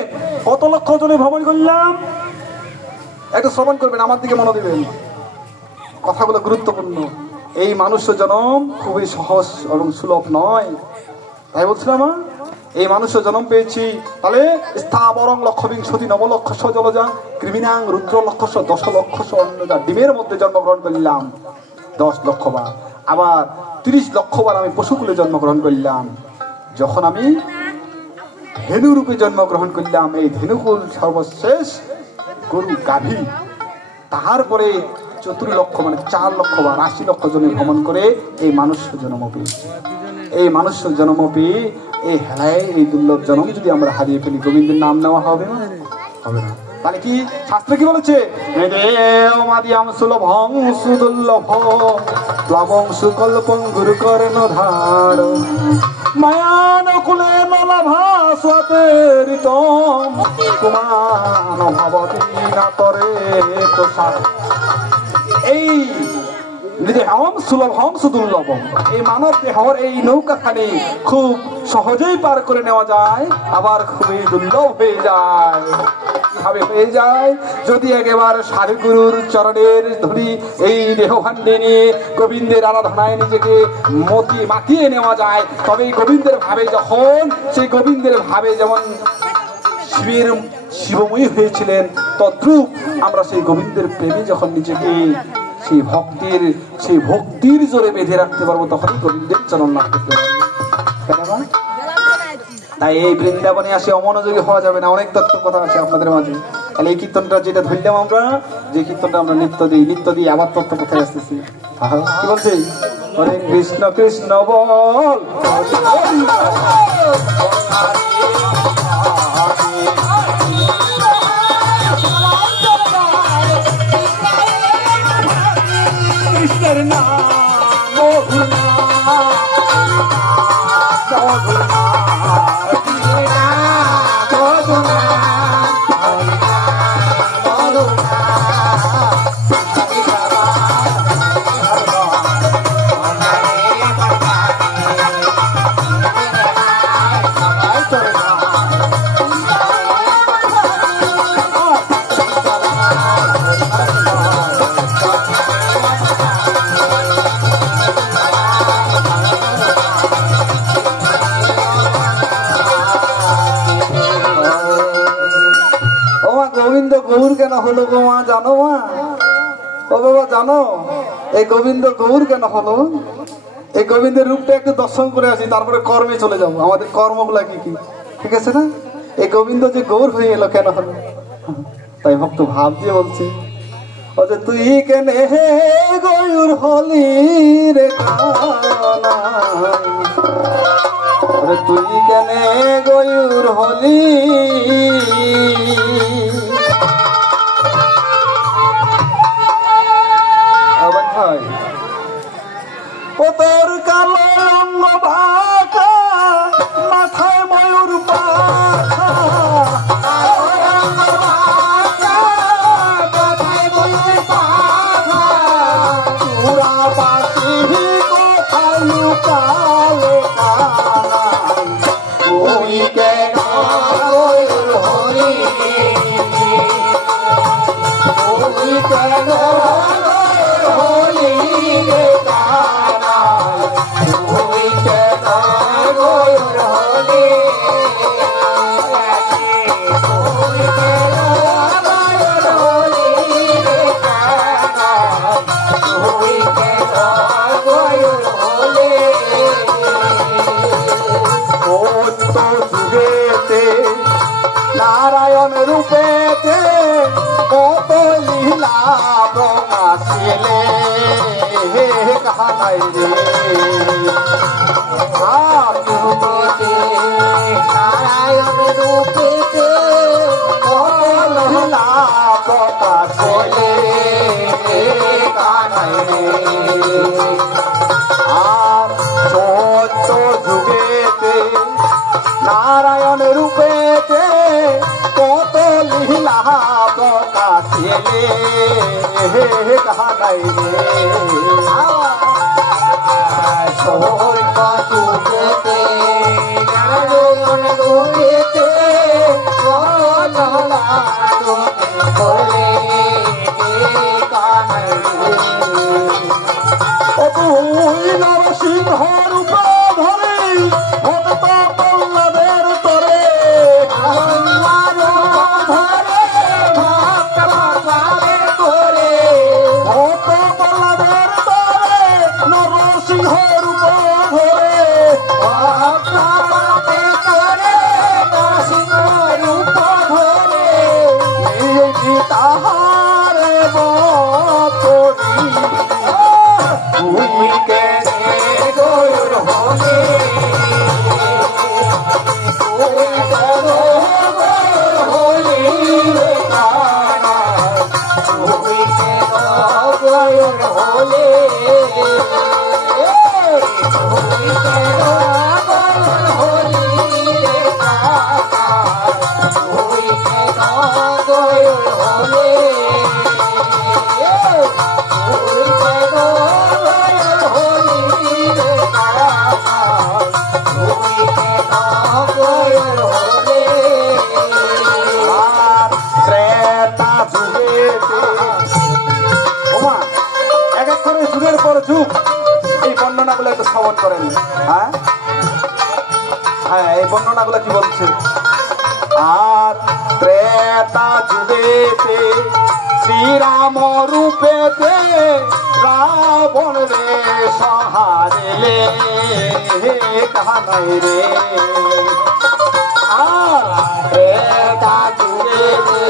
কত লক্ষ জনে ভ্রমণ করলাম একটু শ্রবণ করবেন আমার দিকে মনে দিবেন কথাগুলো গুরুত্বপূর্ণ এই মানুষ্য জন্ম খুবই সহজ এবং সুলভ নয় তাই বলছিলাম এই মানুষ জন্ম পেয়েছি তাহলে স্থাবরং লক্ষ বিংশতি নবলক্ষস্য জলজা কৃমিণাং রুদ্র লক্ষস্য 10 লক্ষস্য অন্নজা ডিমের মধ্যে জন্মগ্রহণ করলাম 10 লক্ষবার আবার 30 লক্ষবার আমি পশুকুলে জন্মগ্রহণ করলাম যখন আমি ধেনু রূপে জন্মগ্রহণ করলাম এই ধেনুকুল সর্বশেষ গরু গাভী তারপরে 4 লক্ষ মানে 4 লক্ষবার 80 লক্ষ জনে ভ্রমণ করে এই মানুষ জন্ম পেয়েছি এই মানুষ জন্ম পেয়ে এই হেলায় এই দুর্লভ জন্ম যদি আমরা হারিয়ে ফেলি গোবিন্দের নাম নেওয়া হবে না হবে না তাহলে কি শাস্ত্রে কি বলেছে মাদিয়াম সুলভং সুদুর্লভ প্লবং সুকল্পং গুরু করেন ধার মায়ান কুলে নলাভা স্বতেরিতম কুমান ভবতি না তরে তো এই দেহম সুলভম সুদুর্লভম এই মানব দেহর এই নৌকাখানি খুব সহজেই পার করে নেওয়া যায় আবার খুবই দুর্লভ হয়ে যায় কিভাবে হয়ে যায় যদি একেবারে সাধুগুরুর চরণের ধরি এই দেহভাণ্ডে নিয়ে গোবিন্দের আরাধনায় নিজেকে মাতিয়ে নেওয়া যায় তবে গোবিন্দের ভাবে যখন সেই গোবিন্দের ভাবে যেমন শিবের শিবময়ী হয়েছিলেন তদ্রূপ আমরা সেই গোবিন্দের প্রেমে যখন নিজেকে সেই ভক্তির জোরে বেঁধে রাখতে পারবো তখনই গোবিন্দের চরণ লাভ করতে পারবো তাই এই বৃন্দাবনে আসে অমনোযোগী হওয়া যাবে না অনেক তত্ত্ব কথা আছে আপনাদের মাঝে তাহলে এই কীর্তনটা যেটা ধরলাম আমরা যে কীর্তনটা আমরা নিত্য দিই আবার তত্ত্ব কোথায় আসতেছি কি বলছি হরে কৃষ্ণ কৃষ্ণ বল কৃষ্ণের নাম মধুর গোবিন্দ গৌর কেন হলো গো মা জানো মা ও বাবা জানো এই গোবিন্দ গৌর কেন হলো এই গোবিন্দের রূপটা একটু দর্শন করে আসি তারপরে কর্মে চলে যাবো আমাদের কর্মগুলা কি কি ঠিক আছে না এই গোবিন্দ যে গৌর হয়ে এলো কেন হলো তাই ভক্ত ভাব দিয়ে বলছে ও যে তুই কেন হে গৌর হলি রে কানা তুই কেন গৌর হলি ও তোর কালো অঙ্গ বাঁকা মাথায় ময়ূর পাখা পুরা পাখি কোথায় লুকালে তুই কেন গৌর হলি তুই কেন হলি রে নারায়ণ রূপেতে কত লীলা প্রকাশিলে কাহানাই রে নারায়ণ রূপেতে কত লীলা প্রকাশিলে কাহানাই রে আর চোদ্দ যুগেতে নারায়ণ রূপেতে কত লীলা প্রকাশিলে কাহানাই রে স্বর্গ যুগেতে নারায়ণ রূপেতে কত তুই নরসিংহ রূপ ধরে ভক্ত প্রহ্লাদের তরে ভক্ত প্রহ্লাদের তরে নরসিংহ রূপ ধরে তাহারে বতরি তুই কেন গৌর হলি তুই কেন গৌর হলি তুই কেন গৌর হলি তুই কেন গৌর হলি তুই কেন গৌর হলি যুগের পর যুগ এই বর্ণনাগুলো একটু শ্রবণ করেন হ্যাঁ হ্যাঁ এই বর্ণনাগুলো কি বলছে আর ত্রেতা যুগেতে শ্রীরাম রূপেতে রাবণ রে সহারিলে কাহানাই রে আর ত্রেতা যুগেতে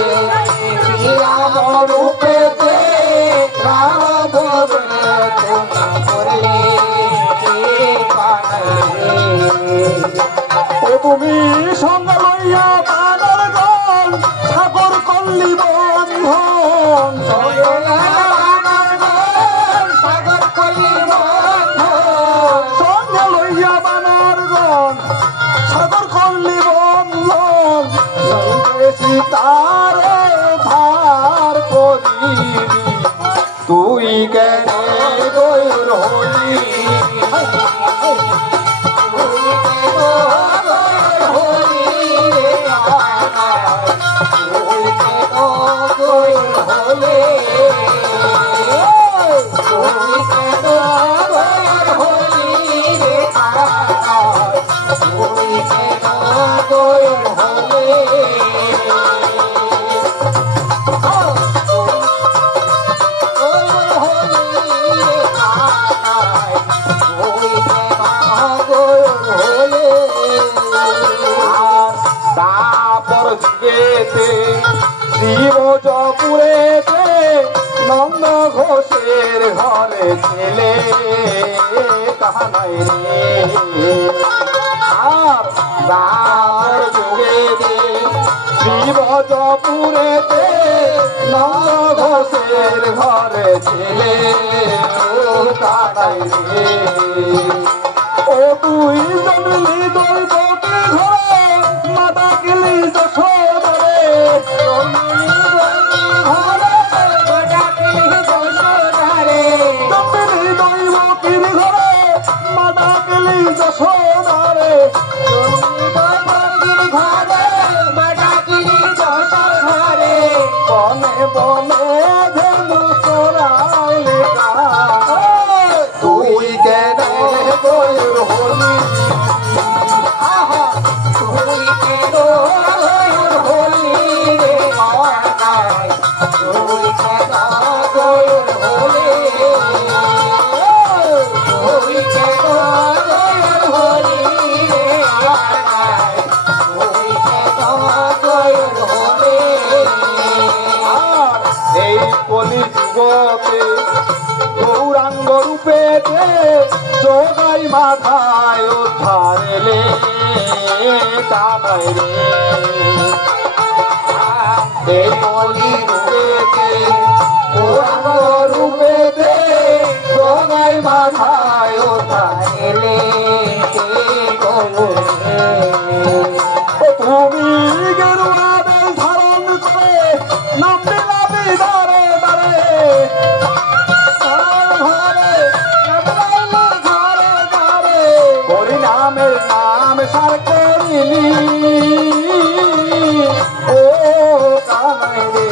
শ্রীরাম রূপেতে রাবণ রে তুমি সঙ্গে লইয়া বানর গণ সাগর করলি বন্ধন সাগর করলি সঙ্গে লইয়া বানর গণ সাগর করলি বন্ধন সীতারে ধার করিলি তুই কেনে গৌর হলি শিবজপুরেতে নন্দ ঘোষের ঘরে ছেলে কাহানাই রে আর দার যুগেতে শিবজপুরেতে নন্দ ঘোষের ঘরে ছেলে কাহানাই রে ও তুই জন্মলি দৈব কি ঘরে মাতা গেলি যশোদরে তুই কেন হলি এই কলি যুগতে গৌরাঙ্গ রূপেতে যোগাই মাথায় উদ্ধারেলে কানাই রে এই কলি যুগেতে গৌরাঙ্গ রূপেতে যোগাই মাথায় উদ্ধারেলে তুমি গেরুয়া বেশ ধারণ করে নামবে নামে দাঁড়ে দাঁড়ে হরিনামের নাম সার করিলি ও কানাই রে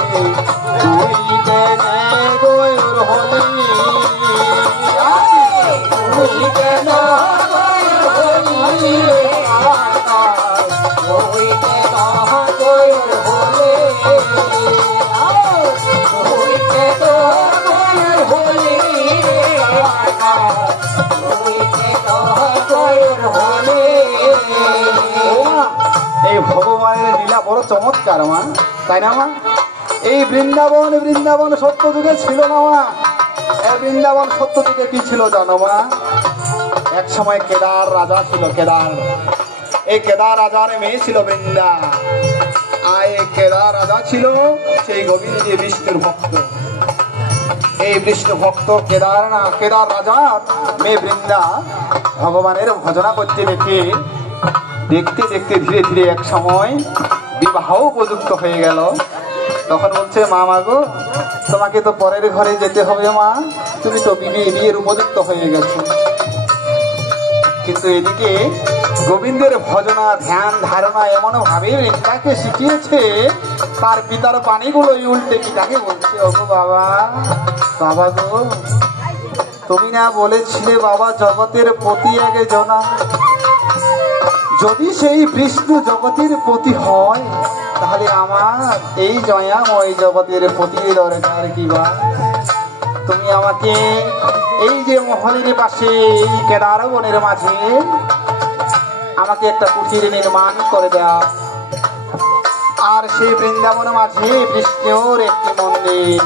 তুই কেনে গৌর হলি তুই কেন গৌর হলি এই ভগবানের লীলা বড় চমৎকার মা, তাই না মা? এই বৃন্দাবন সত্য যুগে ছিল না মা। এই বৃন্দাবন সত্য যুগে কি ছিল জানো মা? এক সময় কেদার রাজা ছিল। এই কেদার রাজার মেয়ে ছিল বৃন্দা। আর এই কেদার রাজা ছিল সেই গোবিন্দ বিষ্ণুর ভক্ত। এই বিষ্ণু ভক্ত কেদার রাজার মেয়ে বৃন্দা ভগবানের ভজনা করতে দেখতে ধীরে ধীরে এক সময় বিবাহ উপযুক্ত হয়ে গেল। তখন বলছে মা গো, তোমাকে তো পরের ঘরে যেতে হবে মা, তুমি তো বিয়ের উপযুক্ত হয়ে গেছো। কিন্তু এদিকে গোবিন্দের ভজনা ধ্যান ধারণা এমন ভাবে বৃন্দাকে শিখিয়েছে, তার পিতার পানিগুলো উল্টে পিতাকে বলছে, ওগো বাবা গো, তুমি না বলেছিলে বাবা জগতের পতি আগে জনা, যদি সেই বিষ্ণু জগতের পতি হয় তাহলে আমার এই জয়াময় জগতের পতির দরকার কি বা? তুমি আমাকে এই যে মহলের পাশে এই কেদার বনের মাঝে আমাকে একটা কুটির নির্মাণ করে দেয়া, আর সেই বৃন্দাবন মাঝে বিষ্ণুর একটি মন্দির,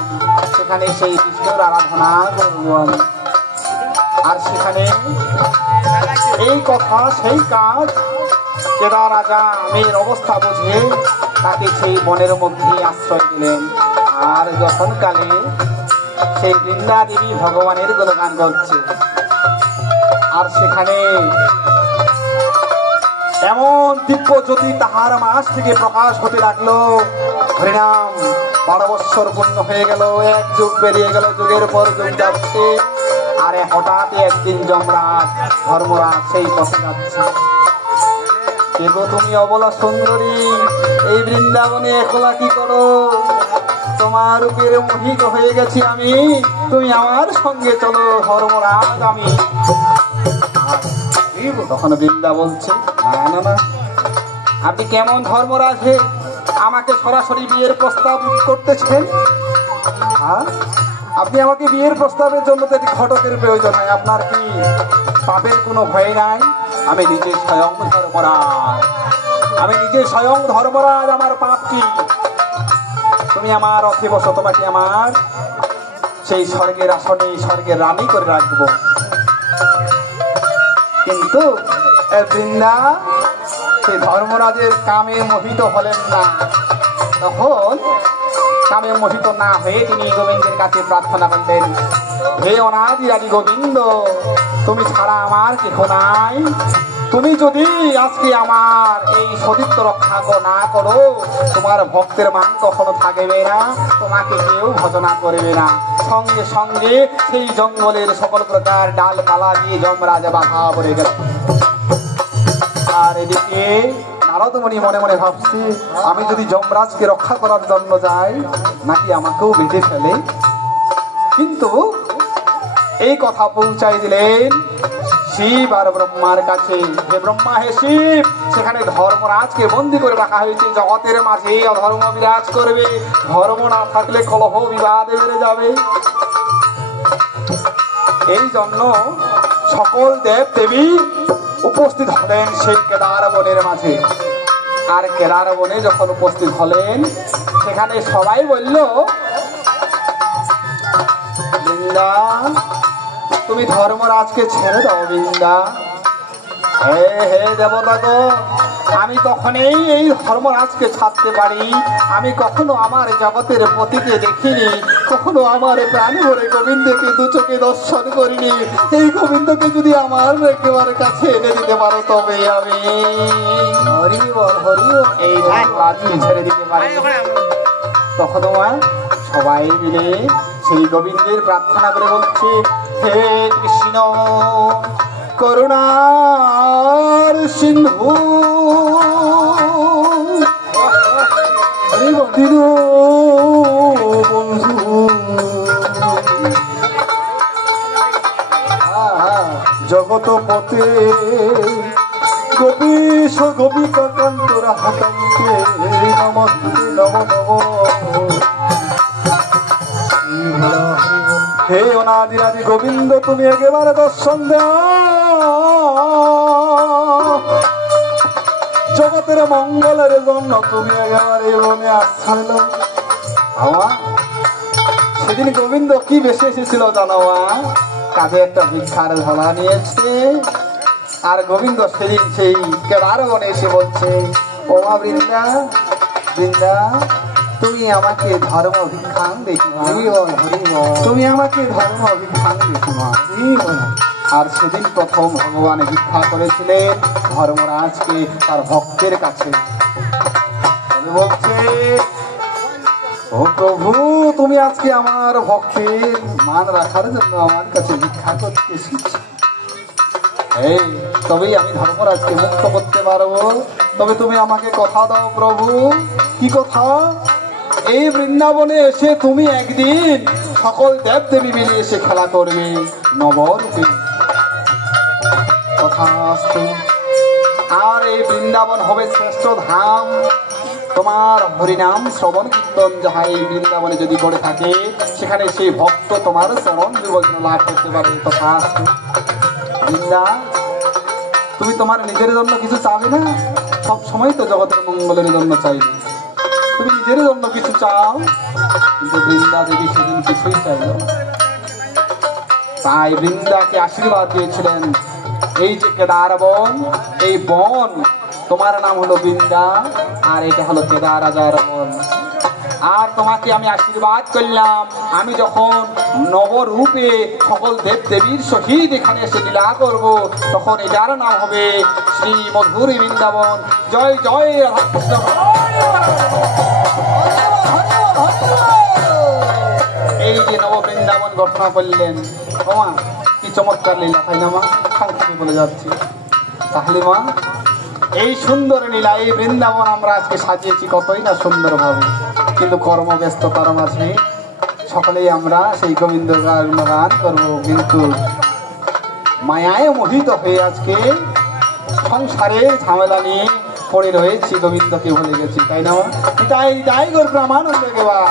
সেখানে সেই বিষ্ণুর আরাধনা করব আমি। আর সেখানে এই কথা সেই কাজ কেদার রাজা মেয়ের অবস্থা বুঝে তাকে সেই বনের মধ্যে আশ্রয় দিলেন। আর যখন কালে সেই বৃন্দা দেবী ভগবানের গুণগান করছে, আর সেখানে এমন দিব্য জ্যোতি তাহার মাস থেকে প্রকাশ হতে লাগলো। হরিনাম 12 বৎসর পূর্ণ হয়ে গেল, এক যুগ পেরিয়ে গেল, যুগের পর যুগ যাচ্ছে। আর হঠাৎ একদিন যমরাজ ধর্মরাজ সেই পথে যাচ্ছে। কে গো তুমি অবলা সুন্দরী, এই বৃন্দাবনে একলা কি করো? তোমার রূপের মোহিত হয়ে গেছি আমি, তুমি আমার সঙ্গে চলো ধর্মরাজ। আমি তখন বৃন্দা বলছে, না না না, আপনি কেমন ধর্মরাজ হে, আমাকে সরাসরি বিয়ের প্রস্তাব করতেছেন? আপনি আমাকে বিয়ের প্রস্তাবের জন্য তো একটি ঘটকের প্রয়োজন হয়। আপনার কি পাপের কোনো ভয় নাই? আমি নিজে স্বয়ং ধর্মরাজ, আমি নিজে স্বয়ং ধর্মরাজ, আমার পাপ কি? তুমি আমার রথে বসো, তোমাকে আমার সেই স্বর্গের আসনে স্বর্গের রানী করে রাখবো। কিন্তু বৃন্দা সেই ধর্মরাজের কামে মোহিত হলেন না। তখন কামে মোহিত না হয়ে তিনি গোবিন্দের কাছে প্রার্থনা করলেন, হে অনাদি আদি গোবিন্দ, তুমি ছাড়া আমার কেহ নাই। তুমি যদি আজকে আমার এই সতীত্ব রক্ষা না করো, তোমার ভক্তের মান কখনো থাকবে না, তোমাকে কেউ ভজনা করবে না। সঙ্গে সঙ্গে সেই জঙ্গলের সকল প্রকার ডালপালা দিয়ে যমরাজ বাধা পড়ে গেল। আর এদিকে নারদমণি মনে মনে ভাবছি, আমি যদি যমরাজকে রক্ষা করার জন্য যাই, নাকি আমাকেও বেঁধে ফেলে। কিন্তু এই কথা পৌঁছাই দিলেন শিব আর ব্রহ্মার কাছে। হে ব্রহ্মা, হে শিব, সেখানে ধর্মরাজকে বন্দী করে রাখা হয়েছে। জগতের মাঝে অধর্ম বিরাজ করবে, ধর্ম না থাকলে কলহ বিবাদ বেড়ে যাবে। এই জন্য সকল দেব দেবী উপস্থিত হলেন সেই কেদার বনের মাঝে। আর কেদার বনে যখন উপস্থিত হলেন, সেখানে সবাই বলল, বৃন্দা, তুমি ধর্মরাজকে ছেড়ে দাও বৃন্দা। হে হে দেবতা গো, আমি তখনই এই ধর্মরাজকে ছাড়তে পারি। আমি কখনো আমার জগতের পতিকে দেখিনি, কখনো আমার প্রাণ ভরে গোবিন্দকে দু চোখে দর্শন করিনি। এই গোবিন্দকে যদি আমার একেবারে কাছে এনে দিতে পারো, তবে আমি হরি বল হরি এই ধর্মরাজকে ছেড়ে দিতে পারি। তখন সবাই মিলে সেই গোবিন্দের প্রার্থনা করে বলছে, হে কৃষ্ণ করুণার সিন্ধু, বন্ধু, জগত পথে গোপীশ গোপিকা কান্তরা হাকান্তে নমস্তে নম নম। হে অনাদি আদি গোবিন্দ, তুমি একেবারে দর্শন দাও। জগতের মঙ্গলের জন্য তুমি একেবারে বনে আসছিল। সেদিন গোবিন্দ কি বেশি এসেছিল জানো? কাঁধে একটা ভিক্ষার ঝোলা নিয়েছে। আর গোবিন্দ সেদিন সেই কেদার বনে এসে বলছে, ও মা বৃন্দা, বৃন্দা, তুমি আমাকে ধর্ম ভিক্ষান দেখিবা, তুমি আমাকে ধর্ম ভিক্ষান দেখিবা। আর সেদিন প্রথম ভগবান ভিক্ষা করেছিলেন ধর্মরাজকে তার ভক্তের কাছে। বলছে, ও প্রভু, তুমি আজকে আমার ভক্তের মান রাখার জন্য আমার কাছে ভিক্ষা করতে এসেছি। এই তবেই আমি ধর্মরাজকে মুক্ত করতে পারবো। তবে তুমি আমাকে কথা দাও প্রভু। কি কথা? এই বৃন্দাবনে এসে তুমি একদিন সকল দেব দেবী মিলে এসে খেলা করবে নবরূপে। কথাস্তু। আর এই বৃন্দাবন হবে শ্রেষ্ঠ ধাম। তোমার হরিনাম শ্রবণ কীর্তন যাহা এই বৃন্দাবনে যদি করে থাকে, সেখানে সেই ভক্ত তোমার চরণ নির্বচন লাভ করতে পারবে। কথাস্তু। বৃন্দা, তুমি তোমার নিজের জন্য কিছু চাবে না? সব সময় তো জগতের মঙ্গলের জন্য চাইবে। তুমি নিজের জন্য কিছু চাও, কিন্তু বৃন্দা দেবী সেদিন কিছুই চাইল। তাই বৃন্দাকে আশীর্বাদ দিয়েছিলেন, এই যে কেদার বন, এই বন তোমার নাম হলো বৃন্দা, আর এটা হলো কেদা রাজার মন। আর তোমাকে আমি আশীর্বাদ করলাম, আমি যখন নবরূপে সকল দেব দেবীর সহিত এখানে এসে লীলা করব, তখন এটার নাম হবে শ্রী মধুরী বৃন্দাবন। জয় জয় রাধাকৃষ্ণ। এই যে নব বৃন্দাবন ঘটনা করলেন, মা কি চমৎকার লীলা, তাই না মা? সংক্ষেপে বলে যাচ্ছি। তাহলে মা এই সুন্দর লীলা, এই বৃন্দাবন আমরা আজকে সাজিয়েছি কতই না সুন্দরভাবে, কিন্তু কর্মব্যস্ততার মাঝে সকলেই আমরা সেই গোবিন্দ গান করবো, কিন্তু মায়ায় মোহিত হয়ে আজকে সংসারের ঝামেলা নিয়ে পড়ে রয়েছি, গোবিন্দকে ভুলে গেছি, তাই না? তাই যাই গোর প্রামানন্দ গেবার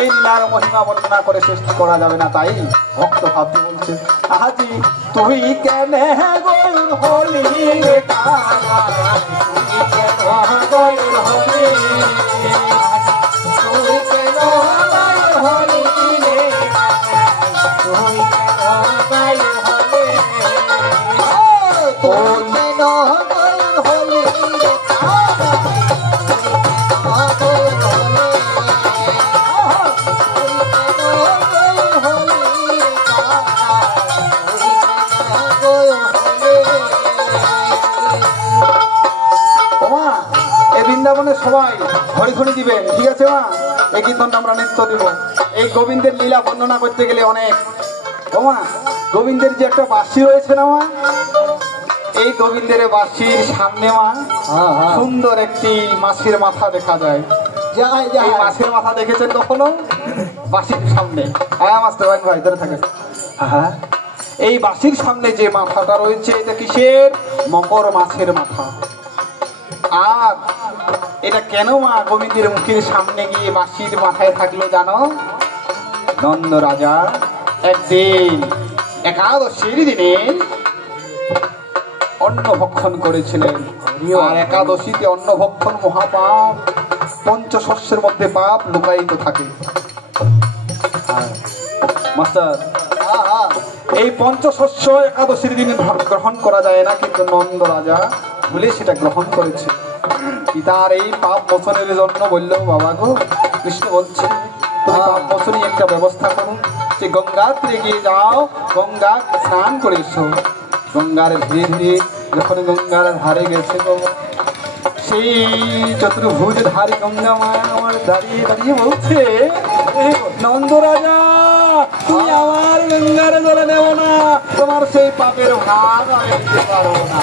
এই লীলার মহিমা বর্ণনা করে শেষ করা যাবে না। তাই ভক্ত ভাবতে বলছে, আজি তুই কেন গোল হলি রে কানা, তুই কেন গোল হলি, তুই কেন গোল হলি রে কানা, তুই কেন গোল হলি, তুই কেন গোল হলি রে কানা, বৃন্দাবনের সবাই হরিধুনি দিবেন, ঠিক আছে মা? এই কীর্তনটা আমরা নৃত্য দিব। এই গোবিন্দের লীলা বর্ণনা করতে গেলে অনেক। ও মা, গোবিন্দের যে একটা বাঁশি রয়েছে না মা, এই গোবিন্দের বাঁশির সামনে মা সুন্দর একটি মাছের মাথা দেখা যায়। এই মাছের মাথা দেখেছেন কখনো? বাঁশির সামনে, হ্যাঁ মাস্টার ভাই ভাই ধরে থাকে। হ্যাঁ, এই বাঁশির সামনে যে মাথাটা রয়েছে, এটা কিসের? মকর মাছের মাথা। আর এটা কেন মা গোবিন্দের মুখের সামনে গিয়ে বাঁশির মাথায় থাকলো জানো? নন্দ রাজা একদিন একাদশীর দিনে অন্ন ভক্ষণ করেছিলেন, আর একাদশীতে অন্ন ভক্ষণ মহাপাপ, পঞ্চশস্যের মধ্যে পাপ লুকায়িত থাকে। মাস্টার, এই পঞ্চশস্য একাদশীর দিনে গ্রহণ করা যায় না, কিন্তু নন্দ রাজা ভুলে সেটা গ্রহণ করেছে। পিতার এই পাপ মোচনের জন্য বলল, বাবা গো, কৃষ্ণ বলছে তুমি পাপ মোচনে একটা ব্যবস্থা করো, যে গঙ্গা তীরে গিয়ে যাও, গঙ্গা স্নান করে এসো। গঙ্গার ধীরে ধীরে যখন গঙ্গার ধারে গেছে, সেই চতুর্ভুজ ধারে গঙ্গা মা আমার দাঁড়িয়ে দাঁড়িয়ে বলছে, নন্দ রাজা তুমি আমার গঙ্গার জলে নেব না, তোমার সেই পাপের ভাগ আমি দিতে পারবো না।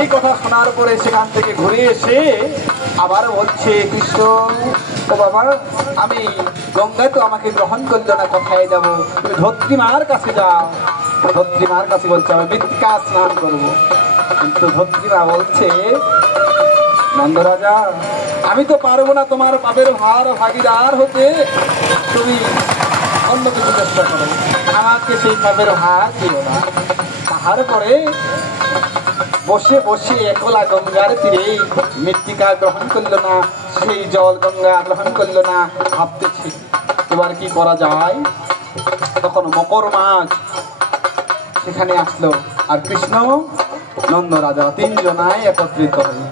এই কথা শোনার পরে সেখান থেকে ঘুরে এসে আবার বলছে, কৃষ্ণ ও বাবা, আমি গঙ্গা তো আমাকে গ্রহণ করলো না, কোথায় যাবো? তুমি ধত্রীমার কাছে যাও। ধত্রীমার কাছে বলছে আমি মৃত্তিকা স্নান করবো, কিন্তু ধত্রীমা বলছে, নন্দ রাজা আমি তো পারবো না তোমার পাপের ভার ভাগিদার হতে, তুমি অন্য কিছু চেষ্টা করো, আমাকে সেই পাপের ভার দিও না। তারপরে বসে বসে একলা গঙ্গার তীরে মৃত্তিকা গ্রহণ করলো না, সেই জল গঙ্গা গ্রহণ করলো না, ভাবতেছি এবার কি করা যায়। তখন মকর মাছ সেখানে আসলো, আর কৃষ্ণ নন্দ রাজা তিনজনায় একত্রিত হয়ে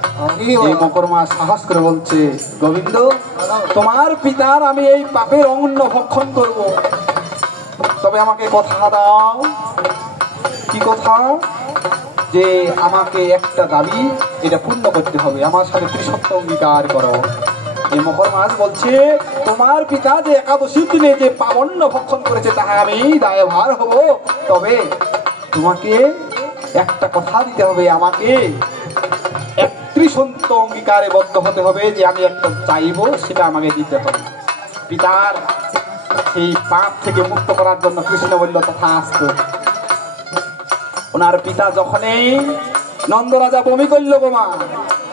এই মকর মাছ সাহস করে বলছে, গোবিন্দ তোমার পিতার আমি এই পাপের অন্ন ভক্ষণ করব, তবে আমাকে কথা দাও। কি কথা? যে আমাকে একটা দাবি এটা পূর্ণ করতে হবে, আমার সাথে ত্রিসত্য অঙ্গীকার করো। এই মকর মাছ বলছে, তোমার পিতা যে একাদশী দিনে যে পাবন্য ভক্ষণ করেছে তাহা আমি দায়ভার হব, তবে তোমাকে একটা কথা দিতে হবে, আমাকে 31 অঙ্গীকারে বদ্ধ হতে হবে, যে আমি একটা চাইবো সেটা আমাকে দিতে হবে। পিতার সেই পাপ থেকে মুক্ত করার জন্য কৃষ্ণ বলল তথা আসতো। ওনার পিতা যখনই নন্দ রাজা বমি করলো বোমা,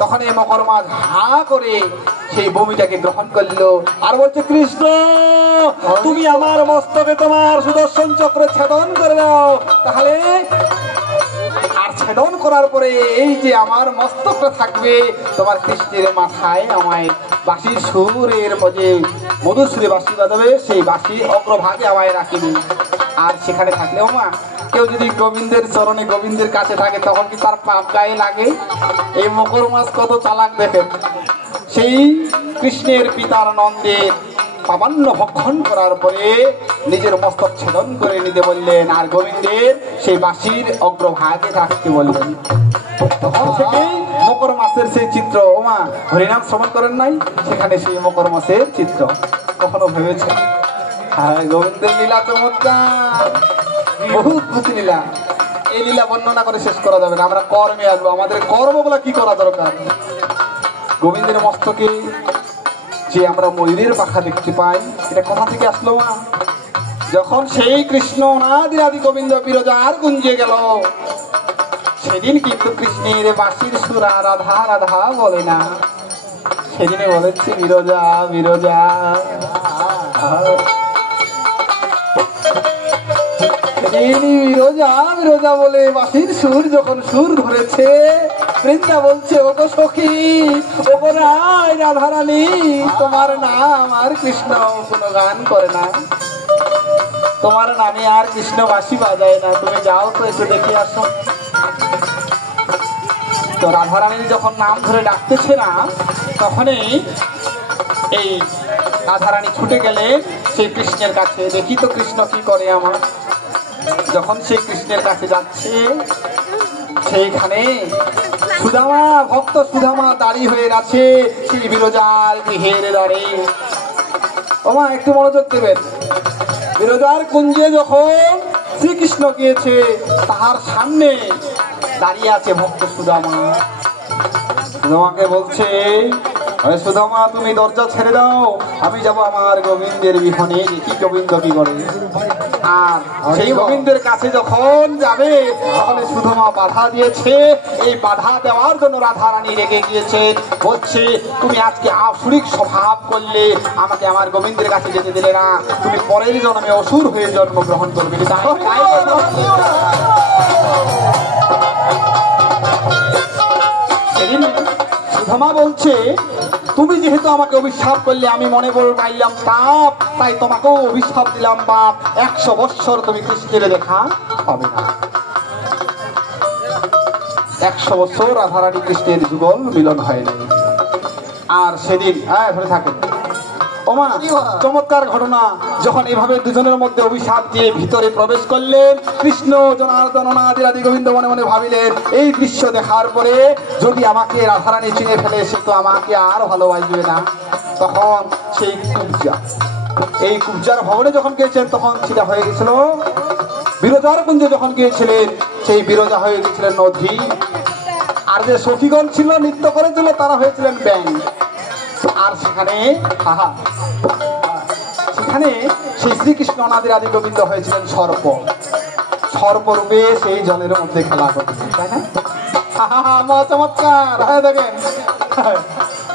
তখন এই মকর মাছ হা করে সেই বমিটাকে গ্রহণ করলো, আর বলছে, কৃষ্ণ তুমি আমার মস্তকে তোমার সুদর্শন চক্র ছেদন করে দাও, তাহলে আর ছেদন করার পরে এই যে আমার মস্তকটা থাকবে, তোমার কৃষ্ণের মাথায় আমায় বাঁশির সুরের মধ্যে মধুর সুরে বাঁশি বাজাবে, সেই বাঁশি অগ্রভাগে আমায় রাখিবে। আর সেখানে থাকলেও মা কেউ যদি গোবিন্দের চরণে গোবিন্দের কাছে থাকে তখন কি তার পাপ গায়ে লাগে? এই মকর মাছ কত চালাক দেখেন। সেই কৃষ্ণের পিতার নন্দের পাবান্ন ভক্ষণ করার পরে নিজের মস্তক ছেদন করে নিতে বললেন, আর গোবিন্দের সেই বাঁশির অগ্রভাগে থাকতে বললেন। তখন থেকেই মকর মাসের সেই চিত্র, ওমা হরিনাম শ্রবণ করেন নাই, সেখানে সেই মকর মাসের চিত্র কখনো ভেবেছেন? হ্যাঁ, গোবিন্দের লীলা চমৎকার, বহুত খুশি লীলা। এই লীলা বর্ণনা করে শেষ করা যাবে না। আমরা কর্মে আসবো, আমাদের কর্মগুলা কি করা দরকার। গোবিন্দের মস্তকে যে আমরা ময়ূরের পাখা দেখতে পাই, এটা কোথা থেকে আসলো? যখন সেই কৃষ্ণ অনাদি আদি গোবিন্দ বিরজার কুঞ্জে গেল, সেদিন কিন্তু কৃষ্ণের বাঁশির সুরা রাধা রাধা বলে না, সেদিনে বলেছে বিরজা বিরজা। বিরজা বিরজা বলে বাঁশির সুর যখন সুর ধরেছে, বৃন্দা বলছে, ওগো সখী, ওগো রায় রাধারানী, তোমার নাম আর কৃষ্ণ কোনো গান করে না, তোমার নামে আর কৃষ্ণ বাঁশি বাজায় না, তুমি যাও তো একটু দেখে আসো। তো রাধারানীর যখন নাম ধরে ডাকতেছে না, তখনই এই রাধারানী ছুটে গেলে সেই কৃষ্ণের কাছে, দেখি তো কৃষ্ণ কি করে আমার। যখন সেই কৃষ্ণের কাছে যাচ্ছে, সেইখানে সুদামা, ভক্ত সুদামা দাঁড়িয়ে হয়ে আছে সেই বিরজার গৃহের দ্বারে। ওমা একটু মনোযোগ দেবেন। বিরজার কুঞ্জে যখন শ্রীকৃষ্ণ গিয়েছে, তাহার সামনে দাঁড়িয়ে আছে ভক্ত সুদামা। সুদামাকে বলছে, আরে সুদামা, তুমি দরজা ছেড়ে দাও, আমি যাব আমার গোবিন্দের বিহনে, দেখি গোবিন্দ কি করে। আর সেই গোবিন্দের কাছে যখন যাবে, তখন সুদামা বাধা দিয়েছে। এই বাধা দেওয়ার জন্য রাধারানী রেগে গিয়েছে, বলছে, তুমি আজকে আসুরিক স্বভাব করলে, আমাকে আমার গোবিন্দের কাছে যেতে দিলে না, তুমি পরের জন্মে অসুর হয়ে জন্মগ্রহণ করবে। সুদামা বলছে, তুমি যেহেতু আমাকে অভিশাপ করলে, আমি মনে করে পাইলাম তাপ, তাই তোমাকেও অভিশাপ দিলাম বাপ, 100 বৎসর তুমি কৃষ্ণের দেখা পাবে না। 100 বছর রাধারানী কৃষ্ণের যুগল মিলন হয়নি। আর সেদিন ধরে থাকেন। ওমা চমৎকার ঘটনা। যখন এভাবে দুজনের মধ্যে অভিশাপ দিয়ে ভিতরে প্রবেশ করলেন, কৃষ্ণ জনার্দন আদি আদি গোবিন্দ মনে মনে ভাবিলেন, এই দৃশ্য দেখার পরে যদি আমাকে রাধারানী চিনে ফেলে, সে তো আমাকে আর ভালোবাসবে না। তখন সেই কুব্জা, এই কুব্জার ভবনে যখন গিয়েছেন, তখন সেটা হয়ে গেছিল বিরজার কুঞ্জে। যখন গিয়েছিলেন, সেই বিরজা হয়ে গেছিলেন নদী, আর যে সখীগণ ছিল নৃত্য করেছিল, তারা হয়েছিলেন ব্যাং। আর সেখানে সেখানে সেই শ্রীকৃষ্ণ অনাদি আদি গোবিন্দ হয়েছিলেন সর্প। সর্পরূপে সেই জলের মধ্যে খেলা করতেন, তাই না? চমৎকার। হ্যাঁ দেখেন,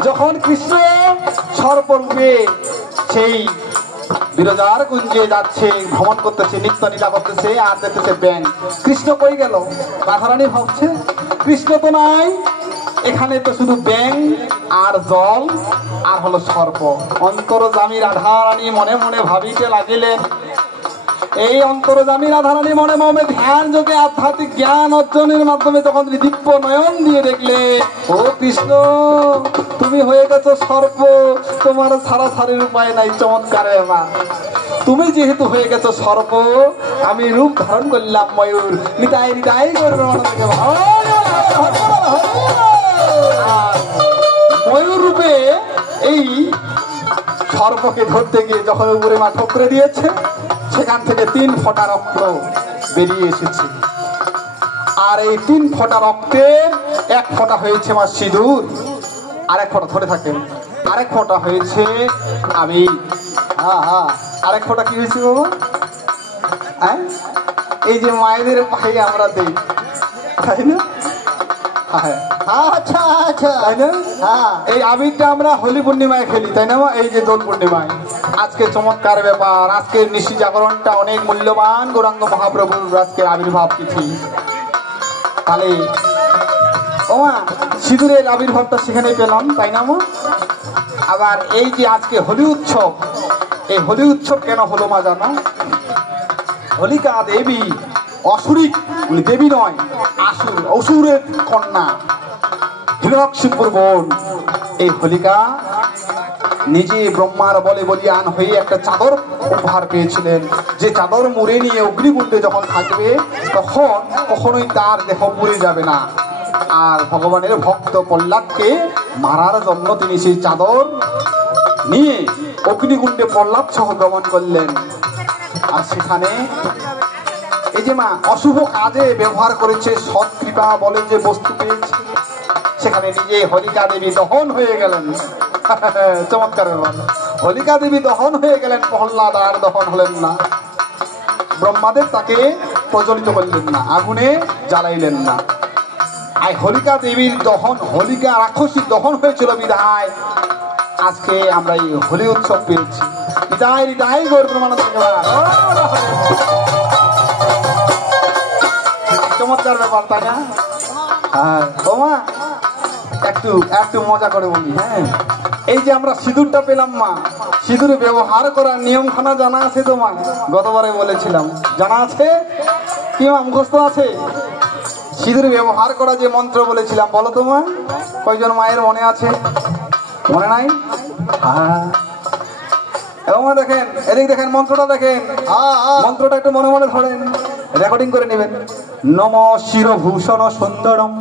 যখন কৃষ্ণ সর্পরূপে সেই বিরজার কুঞ্জে যাচ্ছে, ভ্রমণ করতেছে, নিত্য লীলা করতেছে, আর দেখতেছে ব্যাং। কৃষ্ণ কই গেল? রাধারানী ভাবছে, কৃষ্ণ তো নাই এখানে, তো শুধু ব্যাং আর জল আর হলো সর্প। অন্তর্যামী রাধারানী মনে মনে ভাবিতে লাগিলেন। এই অন্তর্যামী রাধারানী মনে মনে ধ্যান যোগে আধ্যাত্মিক জ্ঞান অর্জনের মাধ্যমে যখন দিব্য নয়ন দিয়ে দেখলে, ও কৃষ্ণ, তুমি হয়ে গেছো সর্প, তোমার ছাড়া ছাড়ির উপায় নাই। চমৎকার ব্যাপার। তুমি যেহেতু হয়ে গেছো সর্প, আমি রূপ ধারণ করলাম ময়ূর। নিতাই নিতাই করবে ময়ূর রূপে এই সর্পকে ধরতে গিয়ে যখন উপরে মা ঠোকরে দিয়েছে, সেখান থেকে 3 ফোঁটা রক্ত বেরিয়ে এসেছে। আর এই 3 ফোঁটা রক্তের 1 ফোঁটা হয়েছে মা সিঁদুর, আরেক ফোঁটা ধরে থাকেন, আরেক ফোঁটা হয়েছে আমি। আরেক ফোঁটা কি হয়েছে বাবা? এই যে মায়েদের পায়ে আমরা দিই, তাই না? আচ্ছা আচ্ছা, তাই না? এই আবিরটা আমরা হোলি পূর্ণিমায় খেলি, তাই না? এই যে দোল পূর্ণিমায়। আজকে চমৎকার ব্যাপার, আজকের নিশি জাগরণটা অনেক মূল্যবান। গৌরাঙ্গ মহাপ্রভুর আজকের আবির্ভাব তিথি। তাহলে ওমা সিঁদুরের আবির্ভাবটা সেখানে পেলাম, তাই না মা? আবার এই যে আজকে হোলি উৎসব, এই হোলি উৎসব কেন হলো মা জানো? হোলিকা দেবী অসুরিক, উনি দেবী নয়, আসুর, অসুরের কন্যা হিরণ্যকশিপুর বোন। এই হোলিকা নিজে ব্রহ্মার বলে বলিয়ান হয়ে একটা চাদর উপহার পেয়েছিলেন, যে চাদর মুড়ে নিয়ে অগ্নিকুণ্ডে যখন থাকবে তখন কখনোই তার দেহ পুড়ে যাবে না। আর ভগবানের ভক্ত প্রহ্লাদকে মারার জন্য তিনি সেই চাদর নিয়ে অগ্নিকুণ্ডে প্রহ্লাদ সহ গমন করলেন। আর সেখানে এই যে মা অশুভ কাজে ব্যবহার করেছে, সৎ কৃপা বলে যে বস্তু পেয়েছে, সেখানে নিজে হোলিকা দেবী দহন হয়ে গেলেন। চমৎকার ব্যাপার, হোলিকা দেবী দহন হয়ে গেলেন, প্রহ্লাদ আর দহন হলেন না। ব্রহ্মাদেব তাকে প্রজ্বলিত করলেন না, আগুনে জ্বালাইলেন না। আর হোলিকা দেবীর দহন, হোলিকা রাক্ষসীর দহন হয়েছিল বিধায় আজকে আমরা এই হোলি উৎসব পেয়েছি। বিদায় বিদায় গৌর প্রেমানন্দ। চমৎকার ব্যাপার, তাই না? হ্যাঁ তোমা একটু একটু মজা করে বলি। হ্যাঁ, এই যে আমরা সিঁদুরটা পেলাম মা, সিঁদুর ব্যবহার করার নিয়মখানা জানা আছে তোমার? গতবারে বলেছিলাম, জানা আছে কি মা? মুখস্থ আছে? সিঁদুর ব্যবহার করা যে মন্ত্র বলেছিলাম, বলো তোমার কয়জন মায়ের মনে আছে? মনে নাই? হ্যাঁ, এবং দেখেন, এদিক দেখেন, মন্ত্রটা দেখেন, মন্ত্রটা একটু মনে মনে ধরেন, রেকর্ডিং করে নেবেন। নম শিরভূষণ সুন্দরম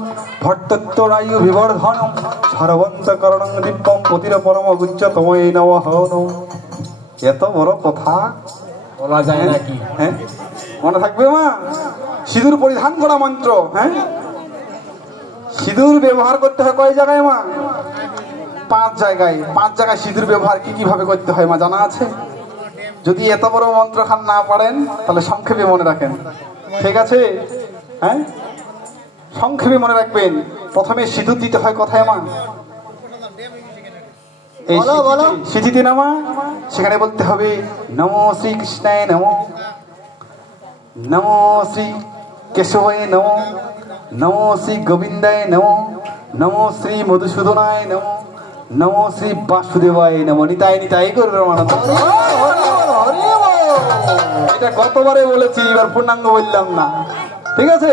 ভট্টত্তরায়ু বিবর্ধনম সর্বন্তকরণং দিব্যম পতির পরম গুচ্ছতমৈ নমঃ। এত বড় কথা বলা যায় নাকি? হ্যাঁ, মনে থাকবে মা? সিঁদুর পরিধান করা মন্ত্র। হ্যাঁ, সিঁদুর ব্যবহার করতে হয় কয় জায়গায় মা? 5 জায়গায়। 5 জায়গায় সিঁদুর ব্যবহার কি কিভাবে করতে হয় মা জানা আছে? যদি এত বড় মন্ত্রখান না পারেন তাহলে সংক্ষেপে মনে রাখেন, ঠিক আছে? হ্যাঁ, সংক্ষেপে মনে রাখবেন। প্রথমে সিঁদুর দিতে হয় কোথায় মা? এই সিঁথিতে না মা? সেখানে বলতে হবে নমো শ্রীকৃষ্ণায় নমো, নমো শ্রী কেশবায় নমো, নমো শ্রী গোবিন্দায় নমো, নমো শ্রী মধুসূদনায় নমো, নমো শ্রী বাসুদেবায় নমো। নিতাই নিতাই করবে। এটা গতবারে বলেছি, এবার পূর্ণাঙ্গ বললাম না, ঠিক আছে?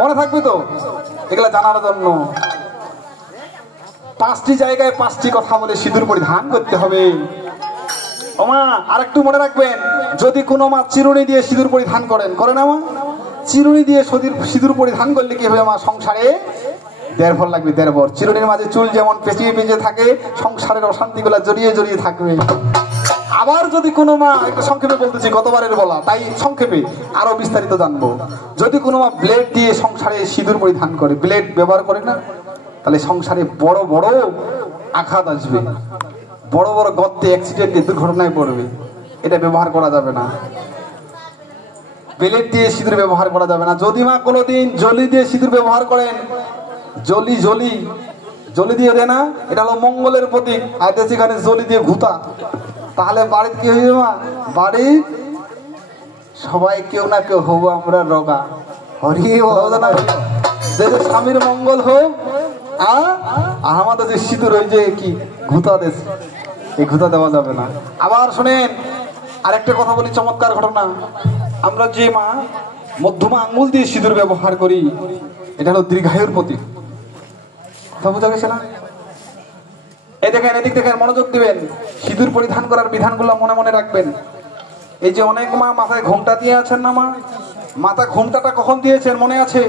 মনে থাকবে তো এগুলা জানার জন্য? 5টি জায়গায় 5টি কথা বলে সিঁদুর পরিধান করতে হবে। ও মা, আর একটু মনে রাখবেন, যদি কোনো মা চিরুনি দিয়ে সিঁদুর পরিধান করেন, করে না মা? চিরুনি দিয়ে সিঁদুর পরিধান করলে কি হবে মা? সংসারে 1.5 ভর লাগবে, 1.5 ভর। চিরুনির মাঝে চুল যেমন পেঁচিয়ে পেঁচিয়ে থাকে, সংসারের অশান্তিগুলা জড়িয়ে জড়িয়ে থাকবে। আবার যদি কোনো মা, একটা সংক্ষেপে বলতেছি, গতবারের বলা, তাই সংক্ষেপে আরো বিস্তারিত জানবো। যদি কোনো মা ব্লেড দিয়ে সংসারে সিঁদুর পরিধান করে, ব্লেড ব্যবহার করে না, তাহলে সংসারে বড় বড় আঘাত আসবে, বড় বড় গর্তে অ্যাক্সিডেন্টে দুর্ঘটনায় পড়বে। এটা ব্যবহার করা যাবে না। ব্লেড দিয়ে সিঁদুর ব্যবহার করা যাবে না। যদি মা কোনোদিন জলি দিয়ে সিঁদুর ব্যবহার করেন, জলি জলি জলি দিয়ে দেয় না, এটা হলো মঙ্গলের প্রতীক। আর সেখানে জলি দিয়ে ঘুতা, তাহলে বাড়িতে কি হয়ে মা? বাড়ির সবাই কেউ না কেউ হবো আমরা রোগা। দেশের স্বামীর মঙ্গল হোক। আর আমাদের যে সিঁদুর, ওই যে কি ঘুতা দেশ, এই ঘুতা দেওয়া যাবে না। আবার শোনেন, আরেকটা কথা বলি, চমৎকার ঘটনা। আমরা যে মা মধ্যমা আঙ্গুল দিয়ে সিঁদুর ব্যবহার করি, এটা হলো দীর্ঘায়ুর প্রতীক। কথা বোঝা গেছে না? এই দেখেন, এদিক দেখেন, মনোযোগ দিবেন। সিঁদুর পরিধান করার বিধানগুলো মনে মনে রাখবেন। এই যে অনেক মা মাথায় ঘোমটা দিয়ে আছেন না মা, মাথা ঘোমটাটা কখন দিয়েছেন মনে আছে?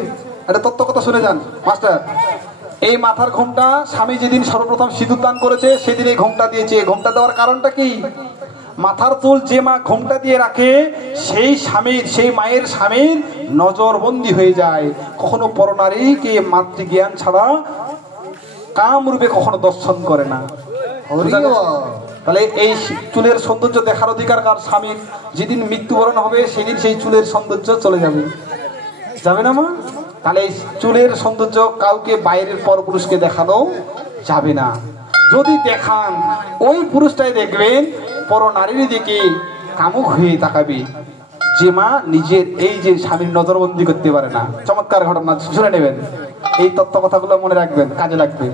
এটা তত্ত্ব কথা শুনে যান মাস্টার। এই মাথার ঘোমটা স্বামী যেদিন সর্বপ্রথম সিঁদুর দান করেছে সেদিন এই ঘোমটা দিয়েছে। ঘোমটা দেওয়ার কারণটা কি? মাথার চুল যে মা ঘোমটা দিয়ে রাখে, সেই স্বামীর, সেই মায়ের স্বামীর নজরবন্দি হয়ে যায়। কখনো পরনারীকে মাতৃজ্ঞান ছাড়া কামরূপে কখনো দর্শন করে না। তাহলে এই চুলের সৌন্দর্য দেখার অধিকার কার? স্বামীর। যেদিন মৃত্যুবরণ হবে সেদিন সেই চুলের সৌন্দর্য চলে যাবে, যাবে না মা? তাহলে এই চুলের সৌন্দর্য কাউকে বাইরের পরপুরুষকে দেখানো যাবে না। যদি দেখান, ওই পুরুষটাই দেখবেন পর নারীর দিকে কামুক হয়ে তাকাবে, যে মা নিজের এই যে স্বামীর নজরবন্দি করতে পারে না। চমৎকার ঘটনা, শুনে নেবেন। এই তত্ত্ব কথাগুলো মনে রাখবেন, কাজে লাগবে।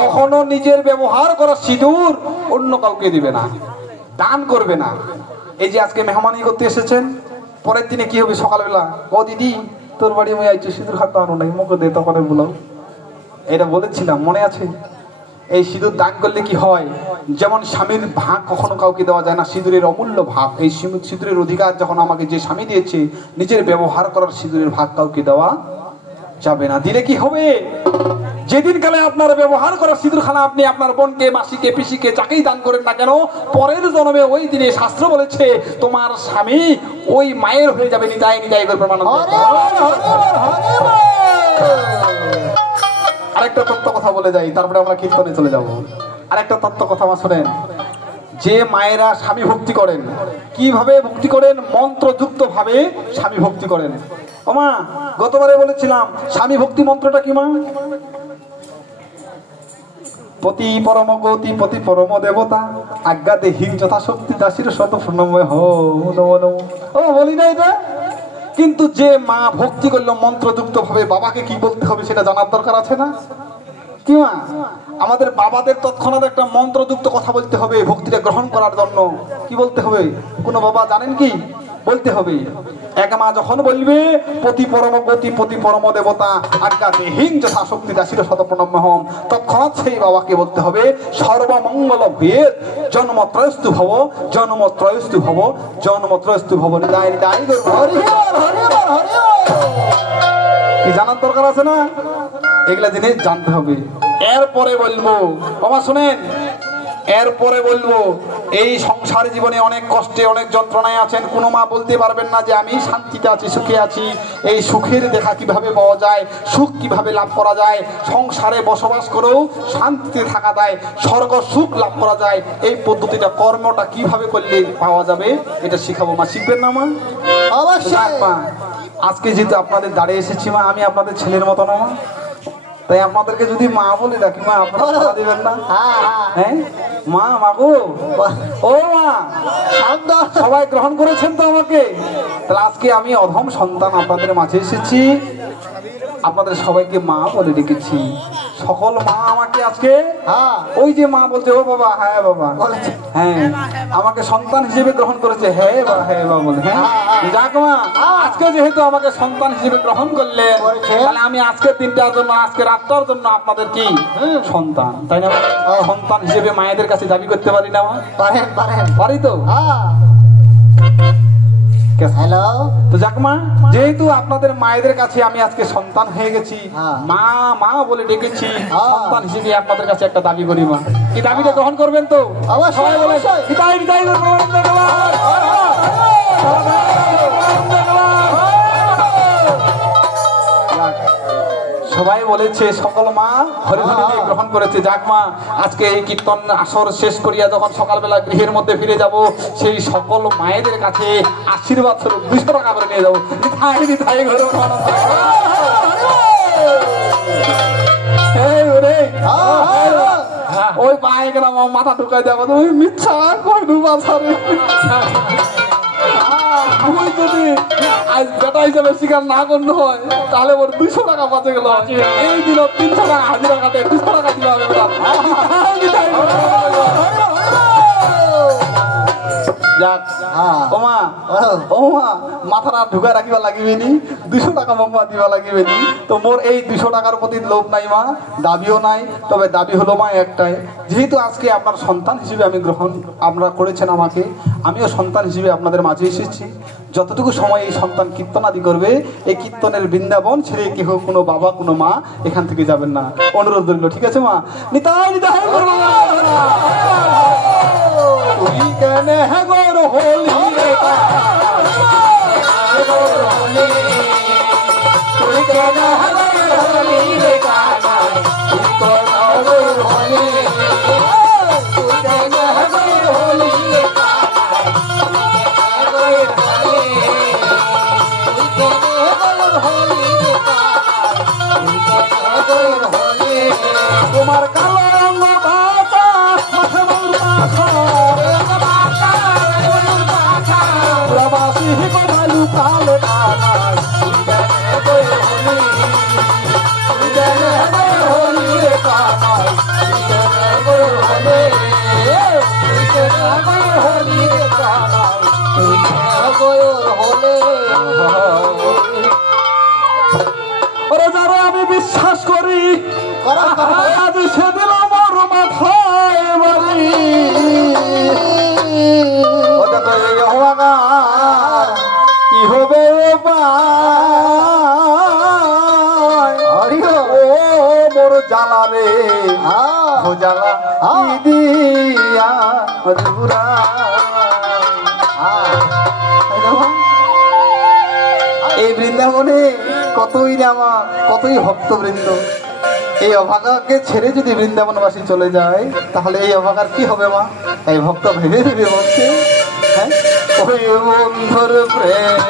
কখনো নিজের ব্যবহার করা সিঁদুর অন্য কাউকে দিবে না, দান করবে না। এই যে আজকে মেহমানি করতে এসেছেন, পরের দিনে কি হবে সকালবেলা, ও দিদি তোর বাড়ি আমি আইছি সিঁদুর হাত আনো নাই মুখে দে, তখন বলো এটা বলেছিলাম মনে আছে? এই সিঁদুর দান করলে কি হয়, যেমন স্বামীর ভাগ কখনো কাউকে দেওয়া যায় না, সিঁদুরের অমূল্য ভাগ, এই সিঁদুরের অধিকার যখন আমাকে যে স্বামী দিয়েছে, নিজের ব্যবহার করার সিঁদুরের ভাগ কাউকে দেওয়া যাবে না। দিলে কি হবে, যেদিন কালে আপনার ব্যবহার করার সিঁদুরখানা আপনি আপনার বোনকে, মাসিকে, পিসিকে, যাকেই দান করেন না কেন, পরের জন্মে ওই দিনে শাস্ত্র বলেছে তোমার স্বামী ওই মায়ের হয়ে যাবে। নিতাই নিতাই করে প্রমাণ। আরেকটা তত্ত্ব কথা বলে যাই, তারপরে আমরা কীর্তনে চলে যাব। আরেকটা তত্ত্ব কথা আমার শোনেন, যে মায়েরা স্বামী ভক্তি করেন, কিভাবে ভক্তি করেন? মন্ত্রযুক্ত ভাবে স্বামী ভক্তি করেন। ও মা, গতবারে বলেছিলাম স্বামী ভক্তি মন্ত্রটা কি মা? পতি পরম গতি পতি পরম দেবতা আজ্ঞাতে হিং যথাশক্তি দাসীর শত প্রণময় হো নমো নমো। ও বলি না এটা? কিন্তু যে মা ভক্তি করলো মন্ত্রযুক্ত ভাবে, বাবাকে কি বলতে হবে সেটা জানার দরকার আছে না? কি মা, আমাদের বাবাদের তৎক্ষণাৎ একটা মন্ত্রযুক্ত কথা বলতে হবে ভক্তিটা গ্রহণ করার জন্য। কি বলতে হবে? কোন বাবা জানেন কি বলতে হবে? এক মা যখন বলবে পতি পরম গতি পতি পরম দেবতা আজ্ঞাতে হিং যথা শক্তি দাসীর শত প্রণম্যহম, তৎক্ষণাৎ সেই বাবাকে বলতে হবে সর্বমঙ্গল ভূয়ের জন্মত্রয়স্তু ভব জন্মত্রয়স্তু ভব জন্মত্রয়স্তু ভব। নিতাই নিতাই কি জানার দরকার আছে না? এগুলা জিনিস জানতে হবে। এরপরে বলবো, বাবা শুনেন, এরপরে বলবো এই সংসার জীবনে অনেক কষ্টে অনেক যন্ত্রণায় আছেন। কোনো মা বলতে পারবেন না যে আমি শান্তিতে আছি, সুখে আছি। এই সুখের দেখা কিভাবে পাওয়া যায়, সুখ কিভাবে লাভ করা যায়, সংসারে বসবাস করেও শান্তিতে থাকা যায়, স্বর্গ সুখ লাভ করা যায়, এই পদ্ধতিটা কর্মটা কিভাবে করলে পাওয়া যাবে এটা শিখাবো। মা শিখবেন না মা? অবশ্যই মা। আজকে যেহেতু আপনাদের দাঁড়িয়ে এসেছি মা, আমি আপনাদের ছেলের মতো না মা, তাই আপনাদেরকে যদি মা বলে ডাকি মা আপনারা দিবেন না? হ্যাঁ মা, মাগো, ও মা, সবাই গ্রহণ করেছেন তো আমাকে? তাহলে আজকে আমি অধম সন্তান আপনাদের মাঝে এসেছি, আপনাদের সবাইকে মা বলে ডেকেছি। সকল মা আমাকে আজকে ওই যে মা বলছে ও বাবা, হ্যাঁ বাবা, হ্যাঁ আমাকে সন্তান হিসেবে গ্রহণ করেছে, হ্যাঁ বা হ্যাঁ বা বলে। হ্যাঁ যাক মা, আজকে যেহেতু আমাকে সন্তান হিসেবে গ্রহণ করলেন, তাহলে আমি আজকের দিনটার জন্য, আজকে রাতটার জন্য আপনাদের কি সন্তান, তাই না? সন্তান হিসেবে মায়েদের কাছে দাবি করতে পারি না মা? পারি তো। হ্যালো, তো যাক মা, যেহেতু আপনাদের মায়েদের কাছে আমি আজকে সন্তান হয়ে গেছি, মা মা বলে ডেকেছি, সন্তান হিসেবে আপনাদের কাছে একটা দাবি করি মা। কি দাবিটা গ্রহণ করবেন তো? সবাই বলে বিদায় বিদায়। সবাই বলেছে সকল মা হরি হরি গ্রহণ করেছে। যাক মা, আজকে এই কীর্তন আসর শেষ করিয়া যখন সকালবেলা গৃহের মধ্যে ফিরে যাব, সেই সকল মায়েদের কাছে আশীর্বাদ স্বরূপ 200 টাকা করে নিয়ে যাবো। ওই পায়ে গেলাম মাথা ঢুকাই দেবো, তুমি মিথ্যা কই ডুবা সারে। যদি আজ বেটা হিসেবে স্বীকার না করতে হয় তাহলে ওর 200 টাকা বাঁচে গেল। এই দিন 300 টাকা হাজিরা কাটে 200 টাকা দিতে হবে। মাথাটা ঢুকা রাখিবা লাগিবে নি, 200 টাকা মামা দিবা লাগিবে নি। তো মোর এই 200 টাকার প্রতি লোভ নাই মা, দাবিও নাই। তবে দাবি হলো মা একটাই, যেহেতু আজকে আপনার সন্তান হিসেবে আমি গ্রহণ আপনারা করেছেন আমাকে, আমিও সন্তান হিসেবে আপনাদের মাঝে এসেছি। যতটুকু সময় এই সন্তান কীর্তন আদি করবে, এই কীর্তনের বৃন্দাবন ছেড়ে কেহ কোনো বাবা কোনো মা এখান থেকে যাবেন না, অনুরোধ রইল। ঠিক আছে মা? নিতাই নিতাই তুই কেন হেগর হলি রে, তুই কেন হেগর হলি রে, তুই কেন হেগর হলি, তুই কেন হেগর হলি রে, তোমার কালো বাতা প্রবাসী বালু কালো হোলি হলে ওরে যারা আমি বিশ্বাস করি আজ সেদিন আমার মাথায় বাড়ি কি হবে মোর জ্বালা রে জ্বালা দিয়া এই বৃন্দাবনে কতই নামা কতই ভক্তবৃন্দ, এই অভাগাকে ছেড়ে যদি বৃন্দাবনবাসী চলে যায় তাহলে এই অভাগার কি হবে মা? এই ভক্ত ভেবে ভেবে বলছে, হ্যাঁ ওই বন্ধুর প্রেম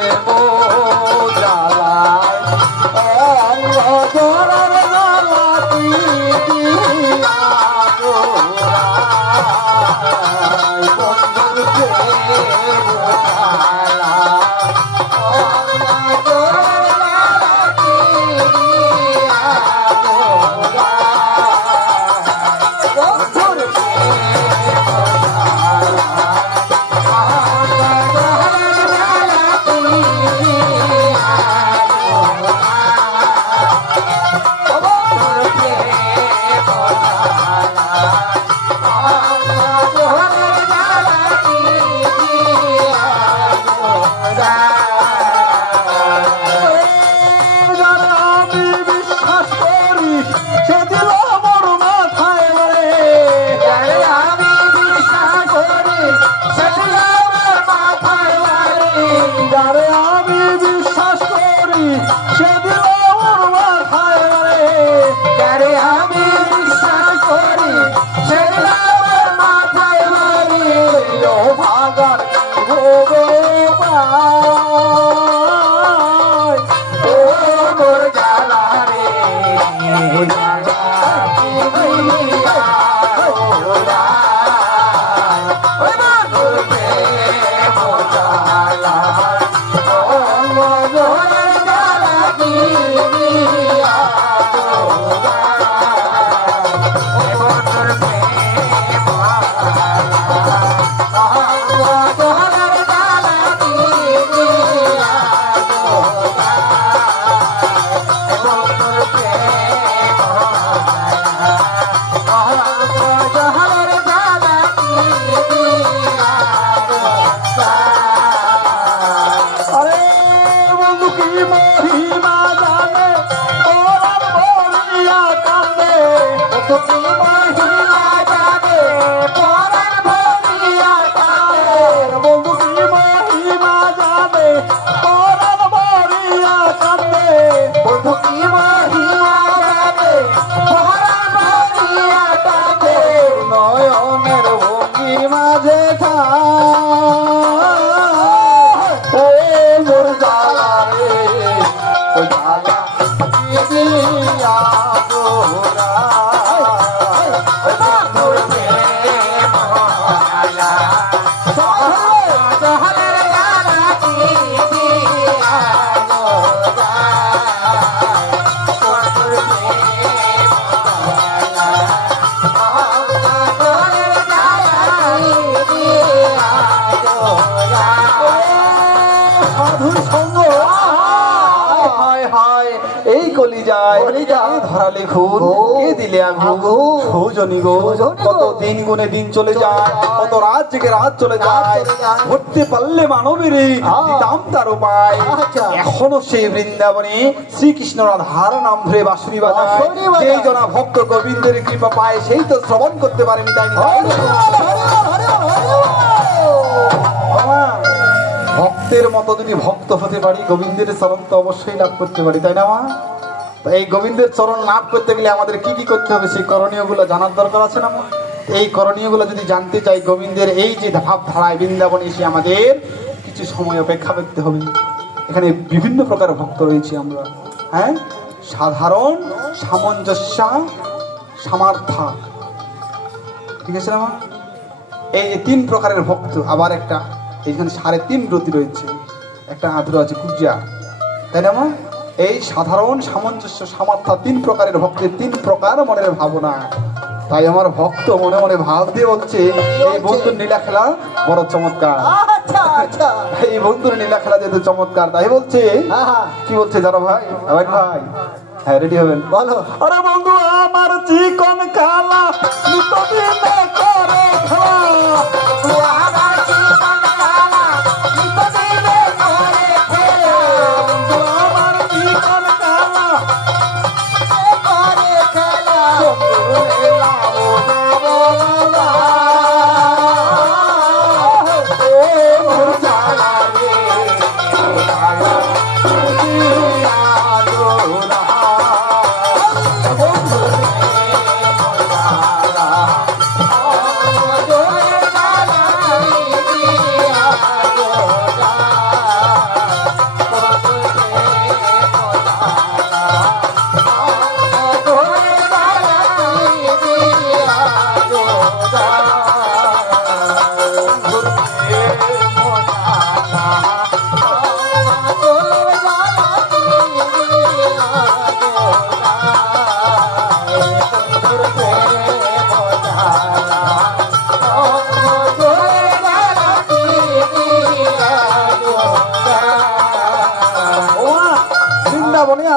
ধরালে খুন কে দিলে সৌজনী গো, কত দিন গুনে দিন চলে যায়, কত রাত থেকে রাত চলে যায়, ধরতে পারলে মানবের দিতাম তার উপায়। এখনো সেই বৃন্দাবনে শ্রীকৃষ্ণ রাধার নাম ধরে বাঁশুরি বাজায়, সেই জনা ভক্ত গোবিন্দের কৃপা পায়, সেই তো শ্রবণ করতে পারেনি। তাই ভক্তের মতো যদি ভক্ত হতে পারি, গোবিন্দের চরণ তো অবশ্যই লাভ করতে পারি, তাই না মা? এই গোবিন্দের চরণ লাভ করতে গেলে আমাদের কি কি করতে হবে, সেই করণীয় গুলো জানার দরকার আছে না? এই করণীয় গুলো যদি জানতে চাই, গোবিন্দের এই যে ভাবধারায় বৃন্দাবনে এসে আমাদের কিছু সময় অপেক্ষা করতে হবে। এখানে বিভিন্ন প্রকার ভক্ত রয়েছে আমরা, হ্যাঁ, সাধারণ, সামঞ্জস্য, সামার্থা, ঠিক আছে না? এই যে তিন প্রকারের ভক্ত। আবার একটা এখানে 3.5 রতি রয়েছে, একটা আধুরা আছে পূজা, তাই না? এই সাধারণ, সামঞ্জস্য, সামার্থ্য, 3 প্রকারের ভক্তের 3 প্রকার মনের ভাবনা। তাই আমার ভক্ত মনে মনে ভাব দিয়ে বলছে এই বন্ধুর নীলা খেলা বড় চমৎকার। আচ্ছা আচ্ছা এই বন্ধুর নীলা খেলা যেহেতু চমৎকার তাই বলছে কি বলছে জানো ভাই? ভাই ভাই হ্যাঁ রেডি হবেন বলো। আরে বন্ধু আমার চিকন কালা নিতদিনে করে খেলা আমার জীবন কালা নিতদিনে করে খেলা আমার চিকন কালা করে খেলা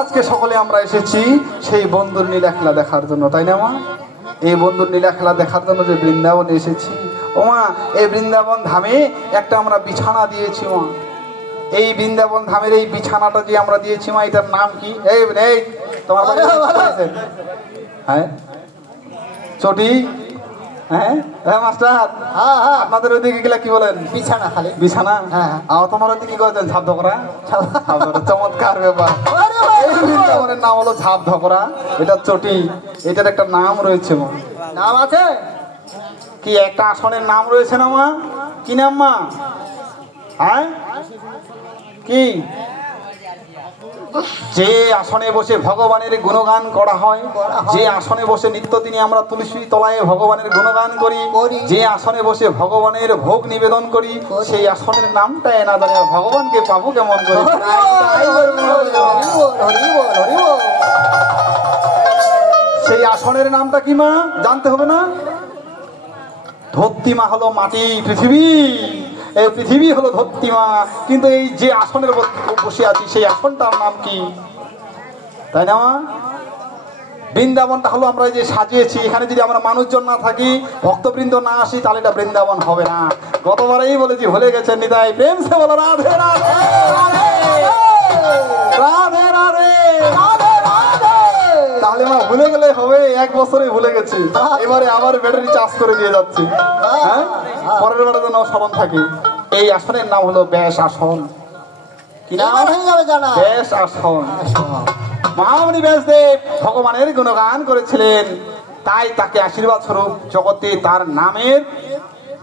আজকে সকলে আমরা এসেছি সেই বন্ধুর নীলা খেলা দেখার জন্য, তাই না মা? এই বন্ধুর নীলা খেলা দেখার জন্য যে বৃন্দাবনে এসেছি ও মা, এই বৃন্দাবন ধামে একটা আমরা বিছানা দিয়েছি মা। এই বৃন্দাবন ধামের এই বিছানাটা যে আমরা দিয়েছি মা, এটার নাম কি? এই এই তোমার হ্যাঁ চটি হ্যাঁ হ্যাঁ মাস্টার আপনাদের ওইদিকে গেলে কি বলেন? বিছানা খালি বিছানা। আর তোমার ওইদিকে কি করেছেন? ঝাপ ধকরা। চমৎকার ব্যাপার। বৃন্দাবনের নাম হলো ঝাপ ধকরা, এটা চটি, এটার একটা নাম রয়েছে মা। নাম আছে কি? একটা আসনের নাম রয়েছে না মা? কি নাম মা? হ্যাঁ কি? যে আসনে বসে ভগবানের গুণগান করা হয়, যে আসনে বসে নিত্যদিনে আমরা তুলসী তলায় ভগবানের গুণগান করি, যে আসনে বসে ভগবানের ভোগ নিবেদন করি, সেই আসনের নামটা না জানি আর ভগবানকে পাবো কেমন করে? সেই আসনের নামটা কি মা? জানতে হবে না? ধরতিমা হলো মাটি, পৃথিবী। এই পৃথিবী হলো ধরতিমা, কিন্তু এই যে আসনের বসে আছি সেই আসনটার নাম কি? তাই না মা? বৃন্দাবনটা হলো আমরা যে সাজিয়েছি, এখানে যদি আমরা মানুষজন না থাকি, ভক্তবৃন্দ না আসি, তাহলে এটা বৃন্দাবন হবে না। গতবারেই বলেছি, ভুলে গেছেন নিতাই? প্রেম সে বলো রাধে রাধে রাধে রাধে। তাহলে মা ভুলে গেলে হবে? এক বছরে ভুলে গেছি, এবারে আবার ব্যাটারি চার্জ করে দিয়ে যাচ্ছি। হ্যাঁ, পরের বারে যেন স্মরণ থাকে। এই আসনের নাম হলো ব্যাস আসন। কি নাম? ব্যাস আসন। মহামণি ব্যাসদেব ভগবানের গুণগান করেছিলেন, তাই তাকে আশীর্বাদ স্বরূপ জগতে তার নামের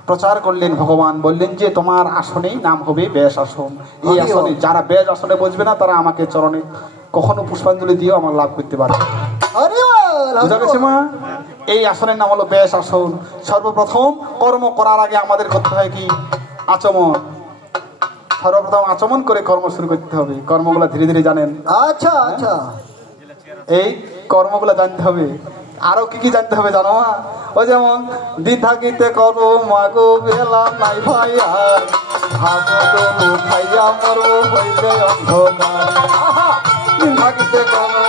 প্রচার করলেন। ভগবান বললেন যে তোমার আসনেই নাম হবে ব্যাস আসন। এই আসনে যারা ব্যাস আসনে বসবে না, তারা আমাকে চরণে কখনো পুষ্পাঞ্জলি দিয়েও আমার লাভ করতে পারে। বুঝা গেছে মা? এই আসনের নাম হলো ব্যাস আসন। সর্বপ্রথম কর্ম করার আগে আমাদের করতে হয় কি? আচমন। সর্বপ্রথম আচমন করে কর্ম শুরু করতে হবে। কর্মগুলা ধীরে ধীরে জানেন? আচ্ছা আচ্ছা, এই কর্মগুলা জানতে হবে। আরো কি কি জানতে হবে জানো মা? ওই যেমন দিন থাকিতে করো মাগো বেলা নাই ভাই, আর ভাবো খাইয়া মরবো হইলে অন্ধকার। দিন থাকিতে করো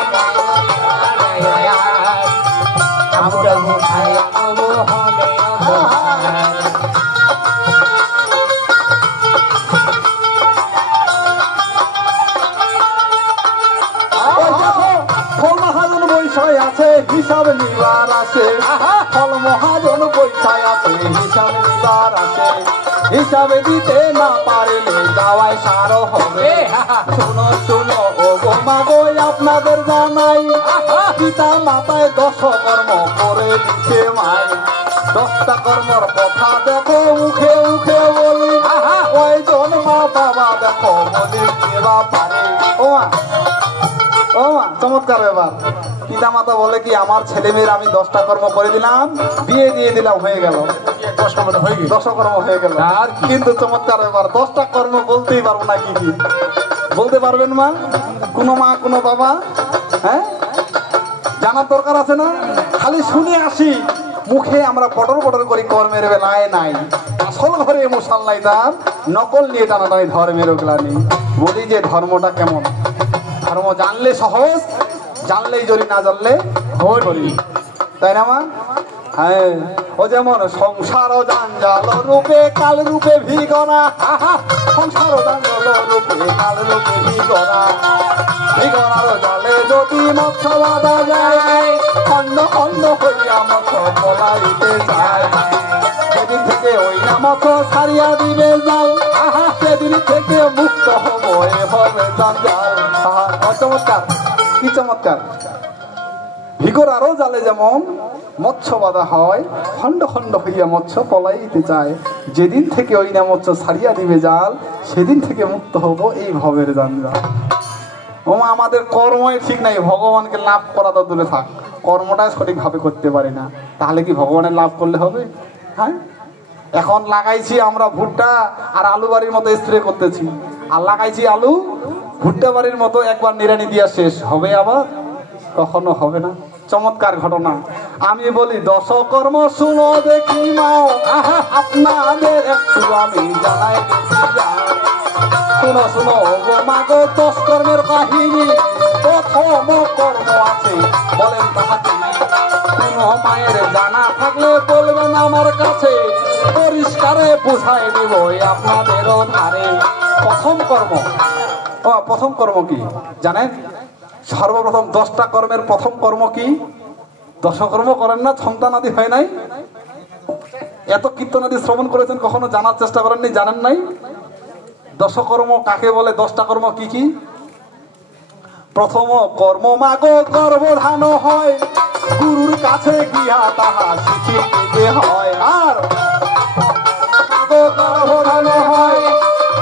আছে হিসাব নিবার আছে, ফল মহাজন বৈঠায় আছে হিসাব নিবার আছে। হিসাবে দিতে না পারলে যাওয়ায় সারো হবে। শুনো শুনো ও গো মাগো আপনাদের জানাই, পিতা মাতায় 10 কর্ম করে দিছে মাই। 10টা কর্মর কথা দেখো মুখে মুখে বলি, কয়জন মা বাবা দেখো মন্দির দেওয়া পারে। ও মা, ও মা, চমৎকার ব্যাপার। পিতা মাতা বলে কি, আমার ছেলে মেয়ের আমি 10টা কর্ম করে দিলাম, বিয়ে দিয়ে দিলাম, হয়ে গেল 10 কর্ম হয়ে গেল। কিন্তু চমৎকার ব্যাপার, 10টা কর্ম বলতেই পারবো না। কি কি বলতে পারবেন মা? কোনো মা কোনো বাবা? হ্যাঁ, জানার দরকার আছে না? খালি শুনে আসি, মুখে আমরা পটর পটর করি কর্মের বেলায় নাই, আসল ঘরে মশাল্লাই তার নকল নিয়ে টানাটানি ধর্মের ওগুলা নেই। বলি যে ধর্মটা কেমন, ধর্ম জানলে সহজ, জানলেই যদি না জানলে করি, তাই না মা? হ্যাঁ, ও যেমন সংসার জাঞ্জাল রূপে কাল রূপে ভিগনা, সংসার জাঞ্জাল রূপে কাল রূপে ভিগনা, ভিগনার জলে যদি মৎস্য বাঁধা যায়, খন্ড খন্ড হইয়া মৎস্য পলাইতে যায়। সেদিন থেকে ওই না মৎস্য ছাড়িয়া দিবে যাও, সেদিন থেকে মুক্ত হবো এ হবে জঞ্জাল। চমৎকার, কি চমৎকার! ভিগনারও জালে যেমন মৎস্য বাঁধা হয়, খন্ড খন্ড হইয়া মৎস্য পলাইতে চায়, যেদিন থেকে ওই না মৎস্য ছাড়িয়া দিবে জাল, সেদিন থেকে মুক্ত হব এই ভবের জঞ্জাল। ওমা আমাদের কর্মই ঠিক নাই, ভগবানকে লাভ করা তো দূরে থাক, কর্মটা সঠিকভাবে করতে পারি না, তাহলে কি ভগবানের লাভ করলে হবে? হ্যাঁ, এখন লাগাইছি আমরা ভুট্টা আর আলু বাড়ির মতো স্প্রে করতেছি, আর লাগাইছি আলু ভুট্টা বাড়ির মতো, একবার নিড়ানি দিয়া শেষ হবে, আবার কখনো হবে না। চমৎকার ঘটনা। আমি বলি দশ কর্ম শুনো দেখি মাও, আপনাদের একটু আমি জানাই, শুনো শুনো গো মাগো দশ কর্মের কাহিনী, প্রথম কর্ম আছে বলেন তাহাকে, কোন মায়ের জানা থাকলে বলবেন আমার কাছে, পরিষ্কারে বুঝাই দিব আপনাদেরও ধারে। প্রথম কর্ম, প্রথম কর্ম কি জানেন? সর্বপ্রথম 10টা কর্মের প্রথম কর্ম কি? দশকর্ম করেন না, সন্তানাদি হয় নাই, এত কীর্তনাদি শ্রবণ করেছেন, কখনো জানার চেষ্টা করেননি, জানেন নাই দশকর্ম কাকে বলে? 10টা কর্ম কি কি? প্রথম কর্ম মাগো গর্ভধান হয়, গুরুর কাছে গিয়া তাহা শিখিতে হয়। আর গর্ভধান হয়,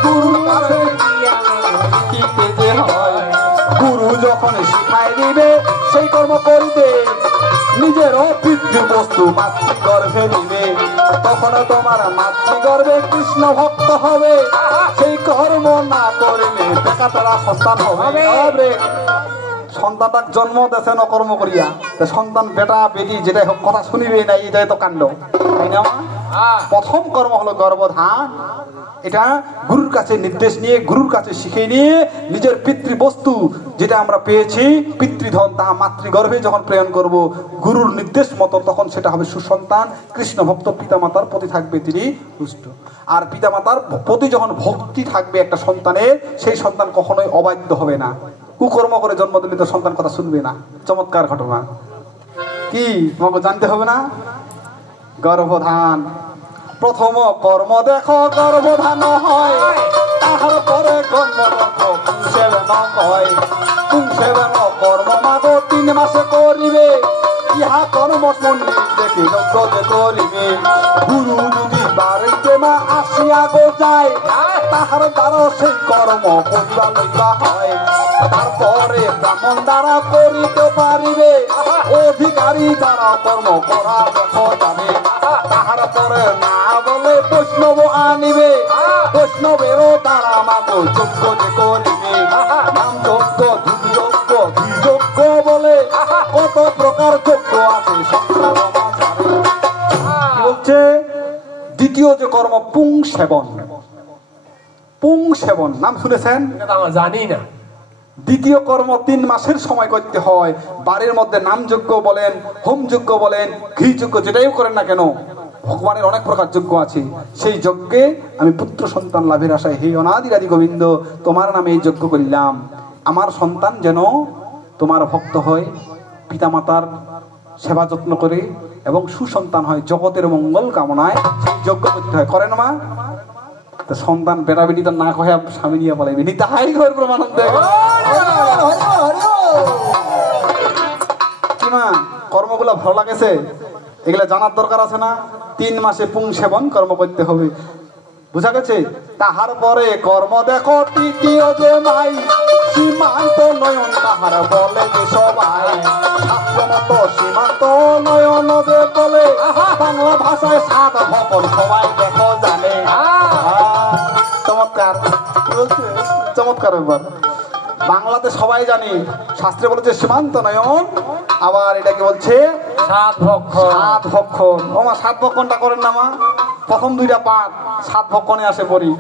গুরুর কাছে গিয়া শিখিতে হয়, গুরু যখন শিখাই দিবে সেই কর্ম করিতে, নিজের পিতৃবস্তু মাতৃগর্ভে নিবে, তখন তোমার মাতৃগর্ভে কৃষ্ণ ভক্ত হবে, সেই কর্ম না করিলে বেকাতারা সন্তান হবে। সন্তানটা জন্ম দেশে নকর্ম করিয়া, সন্তান বেটা বেটি যেটাই হোক কথা শুনিবে না, এটাই তো কাণ্ড, তাই না? প্রথম কর্ম হলো গর্ভধান, এটা গুরুর কাছে নির্দেশ নিয়ে, গুরুর কাছে শিখে নিয়ে নিজের পিতৃবস্তু যেটা আমরা পেয়েছি পিতৃধন, তাহা মাতৃগর্ভে যখন প্রেরণ করব গুরুর নির্দেশ মতো, তখন সেটা হবে সুসন্তান, কৃষ্ণ ভক্ত, পিতামাতার প্রতি থাকবে তিনি তুষ্ট। আর পিতামাতার প্রতি যখন ভক্তি থাকবে একটা সন্তানের, সেই সন্তান কখনোই অবাধ্য হবে না, কুকর্ম করে জন্ম দিলে তো সন্তান কথা শুনবে না। চমৎকার ঘটনা, কি তোমাকে জানতে হবে না? গর্ভধান প্রথম কর্ম দেখো গর্ভধান হয়, তাহার পরে কর্ম দেখো পুংসেবন হয়, পুংসেবন কর্ম মাগো 3 মাসে করিবে, ইহা কর্ম মন্দির দেখি যজ্ঞ যে করিবে, গুরু যদি বাড়িতে না আসিয়া গো যায়, তাহার দ্বারা সেই কর্ম করিবা লইবা হয়, তারপরে ব্রাহ্মণ দ্বারা করিতে পারিবে, অধিকারী দ্বারা কর্ম করা দেখো যাবে, তাহার পরে না বলে বৈষ্ণব আনিবে, বৈষ্ণবেরও দ্বারা মাগো যজ্ঞ যে করিবে, নাম যজ্ঞ, ধূপ যজ্ঞ, ঘি যজ্ঞ বলে কত প্রকার যজ্ঞ আছে সংসার মাঝারে। বলছে দ্বিতীয় যে কর্ম পুং সেবন, পুং সেবন নাম শুনেছেন? জানি না। দ্বিতীয় কর্ম 3 মাসের সময় করতে হয়, বাড়ির মধ্যে নামযজ্ঞ বলেন, হোমযজ্ঞ বলেন, ঘি যজ্ঞ যেটাই করেন না কেন, ভগবানের অনেক প্রকার যজ্ঞ আছে, সেই যজ্ঞে আমি পুত্র সন্তান লাভের আশায় হে অনাদিরাদি গোবিন্দ তোমার নামে এই যজ্ঞ করিলাম, আমার সন্তান যেন তোমার ভক্ত হয়, পিতামাতার সেবা যত্ন করে এবং সুসন্তান হয়, জগতের মঙ্গল কামনায় সেই যজ্ঞ করতে হয়। করেন মা? তো সন্তান বেটা বেটি তো না কহে স্বামী নিয়ে বলে তাহাই ঘর প্রমানন্দ। কি মা কর্মগুলো ভালো লাগেছে? এগুলা জানার দরকার আছে না? 3 মাসে পুং সেবন কর্ম করতে হবে, বুঝা গেছে? তাহার পরে কর্ম দেখো তৃতীয় যে মাই, সীমান্ত নয়ন তাহার বলে যে সবাই, শাস্ত্রমত সীমান্ত নয়ন যে বলে, বাংলা ভাষায় 7 ভকর সবাই দেখো জানে। চমৎকার বলছে, চমৎকার ব্যাপার। বাংলাতে সবাই জানি, শাস্ত্রে বলেছে সীমান্ত নয়ন, আবার এটাকে বলছে সাত ভক্ষণ। ও মা, সাত ভক্ষণটা করেন না মা? প্রথম দুইটা পাঠ সাত ভক্ষণে আসে পড়ি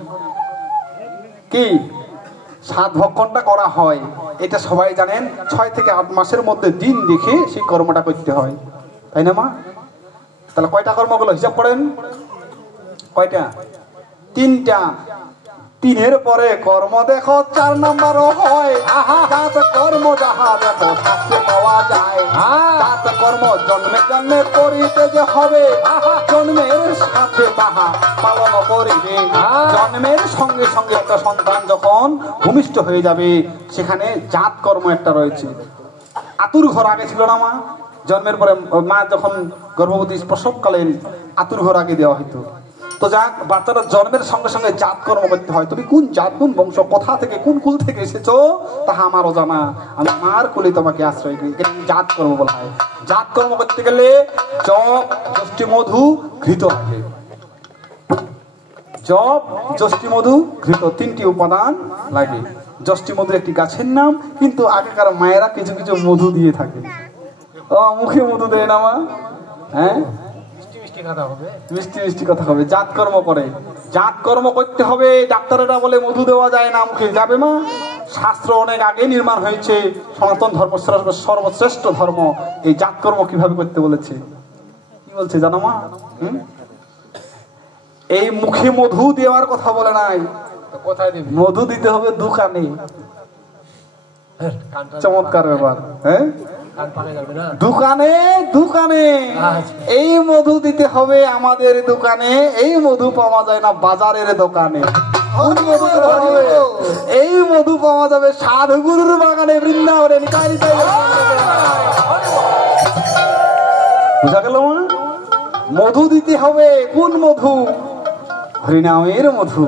কি সাত ভক্ষণটা করা হয়, এটা সবাই জানেন। 6 থেকে 8 মাসের মধ্যে দিন দেখে সেই কর্মটা করতে হয়, তাই না মা? তাহলে কয়টা কর্মগুলো হিসাব করেন? কয়টা? 3টা। 3-এর পরে কর্ম দেখো 4 নাম্বারও হয়। যাত কর্ম যাহা দেখো শাস্ত্রে পাওয়া যায়। যাত কর্ম জন্মে জন্মে করিতে যে হবে, জন্মের সাথে তাহা পালন করিবে। জন্মের সঙ্গে সঙ্গে একটা সন্তান যখন ভূমিষ্ঠ হয়ে যাবে, সেখানে জাত কর্ম একটা রয়েছে। আতুর ঘর আগে ছিল না মা? জন্মের পরে মা যখন গর্ভবতী প্রসবকালীন আতুর ঘর আগে দেওয়া হইতো। তো যাক, বাচ্চাটা জন্মের সঙ্গে সঙ্গে জাত কর্ম করতে হয়। তুমি কোন জাত, কোন বংশ, কোথা থেকে, কোন কুল থেকে এসেছো তাহা আমার অজানা। আমি মার কুলে তোমাকে আশ্রয় করি, জাত কর্ম বলা হয়। জাত কর্ম করতে গেলে জপ, যষ্টি মধু, ঘৃত লাগে। জপ, যষ্টি মধু, ঘৃত 3টি উপাদান লাগে। যষ্টি মধু একটি গাছের নাম, কিন্তু আগেকার মায়েরা কিছু কিছু মধু দিয়ে থাকে। ও, মুখে মধু দেয় না মা? হ্যাঁ, মিষ্টি মিষ্টি কথা হবে। জাত কর্ম করে, জাত কর্ম করতে হবে। ডাক্তারেরা বলে মধু দেওয়া যায় না মুখে, যাবে মা? শাস্ত্র অনেক আগে নির্মাণ হয়েছে। সনাতন ধর্ম সর্বশ্রেষ্ঠ ধর্ম। এই জাত কর্ম কিভাবে করতে বলেছে, কি বলছে জানো মা? এই মুখে মধু দেওয়ার কথা বলে নাই, মধু দিতে হবে দোকানে। চমৎকার ব্যাপার। হ্যাঁ, দোকানে দোকানে এই মধু দিতে হবে। আমাদের দোকানে এই মধু পাওয়া যায় না, বাজারের দোকানে এই মধু পাওয়া যাবে সাধুগুরুর বাগানে, বৃন্দাবনে। বুঝা গেল মা? মধু দিতে হবে। কোন মধু? হরিনামের মধু।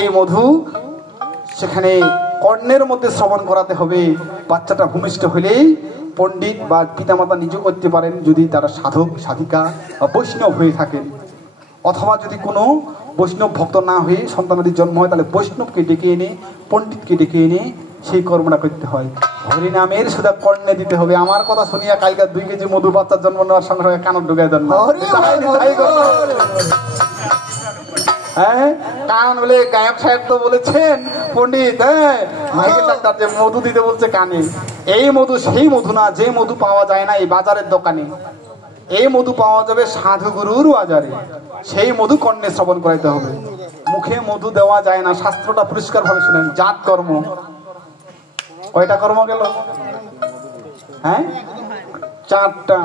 এই মধু সেখানে কর্ণের মধ্যে শ্রবণ করাতে হবে। বাচ্চাটা ভূমিষ্ঠ হলেই পণ্ডিত বা পিতামাতা নিজেও করতে পারেন, যদি তারা সাধক সাধিকা বা বৈষ্ণব হয়ে থাকেন। অথবা যদি কোনো বৈষ্ণব ভক্ত না হয়ে সন্তানাদির জন্ম হয়, তাহলে বৈষ্ণবকে ডেকে এনে, পণ্ডিতকে ডেকে এনে সেই কর্মটা করতে হয়। হরিনামের সুদা কর্ণে দিতে হবে। আমার কথা শুনিয়া কালকে 2 কেজি মধু বাচ্চার জন্ম নেওয়ার সঙ্গে সঙ্গে কানক ঢুকায় দেন না। হ্যাঁ, কান বলে গায়ক সাহেব তো বলেছেন পণ্ডিত, হ্যাঁ, মাইকেল ডাক্তার যে মধু দিতে বলছে কানে। এই মধু সেই মধু না, যে মধু পাওয়া যায় না এই বাজারের দোকানে। এই মধু পাওয়া যাবে সাধুগুরুর বাজারে। সেই মধু কর্ণে শ্রবণ করাইতে হবে। মুখে মধু দেওয়া যায় না। শাস্ত্রটা পরিষ্কার ভাবে শুনেন। জাত কর্ম কয়টা কর্ম গেল? হ্যাঁ, 4টা।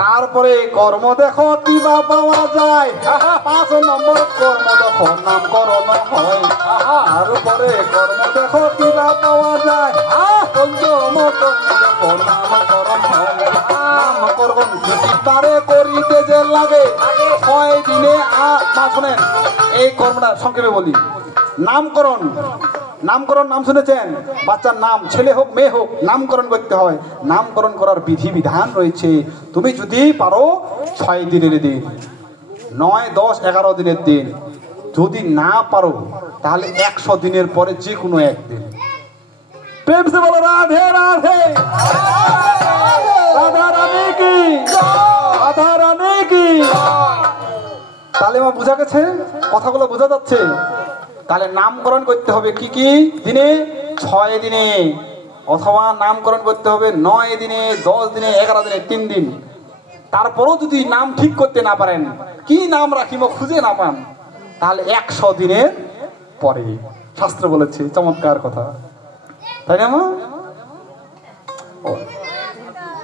তারপরে কর্ম দেখো কিবা পাওয়া যায়। 5 নম্বর কর্ম দেখো নামকরণ হয়। তারপরে কর্ম দেখো কিবা পাওয়া যায়। 5ম কর্ম দেখো নামকরণ হয়। নামকরণ তারে করিতে যে লাগে 6 দিনে। মা শোনেন, এই কর্মটা সংক্ষেপে বলি। নামকরণ, নামকরণ নাম শুনেছেন? বাচ্চার নাম, ছেলে হোক মেয়ে হোক, নামকরণ করতে হয়। নামকরণ করার বিধি বিধান রয়েছে। তুমি যদি পারো 6 দিনের দিন, 9, 10, 11 দিনের দিন। যদি না পারো তাহলে 100 দিনের পরে যে কোনো একদিন। প্রেম সে বলো রাধে রাধে, রাধা রানী কি, রাধা রানী কি। তাহলে মা বুঝা গেছে? কথাগুলো বোঝা যাচ্ছে? তাহলে নামকরণ করতে হবে কি কি দিনে? 6 দিনে। অথবা নামকরণ করতে হবে 9 দিনে, 10 দিনে, 11 দিনে, 3 দিন। তারপরও যদি নাম ঠিক করতে না পারেন, কি নাম রাখিব খুঁজে না পান, তাহলে 100 দিনের পরে। শাস্ত্র বলেছে। চমৎকার কথা, তাই না মা?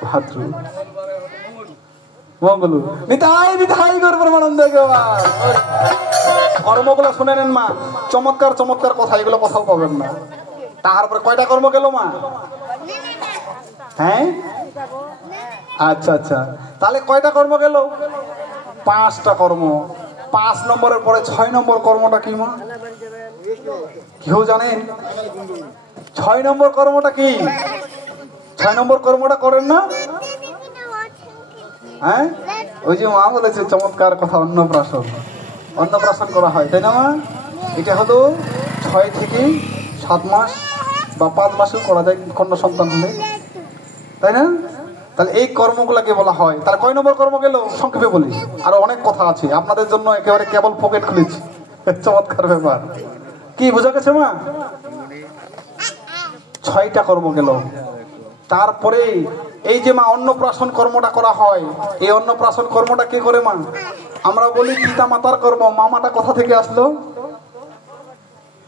ভাদ্র মঙ্গলু নিতাই নিতাই করে পরমানন্দ। কর্মগুলো শুনে নেন মা। চমৎকার চমৎকার কথা, এগুলো কোথাও পাবেন না। তারপরে কয়টা কর্ম গেল মা? হ্যাঁ, আচ্ছা আচ্ছা, তাহলে কয়টা কর্ম গেল? 5টা কর্ম। 5 নম্বরের পরে 6 নম্বর কর্মটা কি মা? কেউ জানেন 6 নম্বর কর্মটা কি? 6 নম্বর কর্মটা করেন না? হ্যাঁ, ওই যে মা বলেছে চমৎকার কথা, অন্নপ্রাশন। অন্নপ্রাশন করা হয়, তাই না মা? এটা হলো 6 থেকে 7 মাস বা 5 মাসেও করা যায় কন্যা সন্তান হলে, তাই না? তাহলে এই কর্মগুলাকে বলা হয়। তাহলে কয় নম্বর কর্ম গেল সংক্ষেপে বলি, আরো অনেক কথা আছে আপনাদের জন্য, একেবারে কেবল পকেট খুলেছি। চমৎকার ব্যাপার, কি বোঝা গেছে মা? 6টা কর্ম গেল। তারপরে এই যে মা অন্নপ্রাশন কর্মটা করা হয়, এই অন্নপ্রাশন কর্মটা কে করে মা? আমরা বলি পিতা মাতার কর্ম। মামাটা কোথা থেকে আসলো?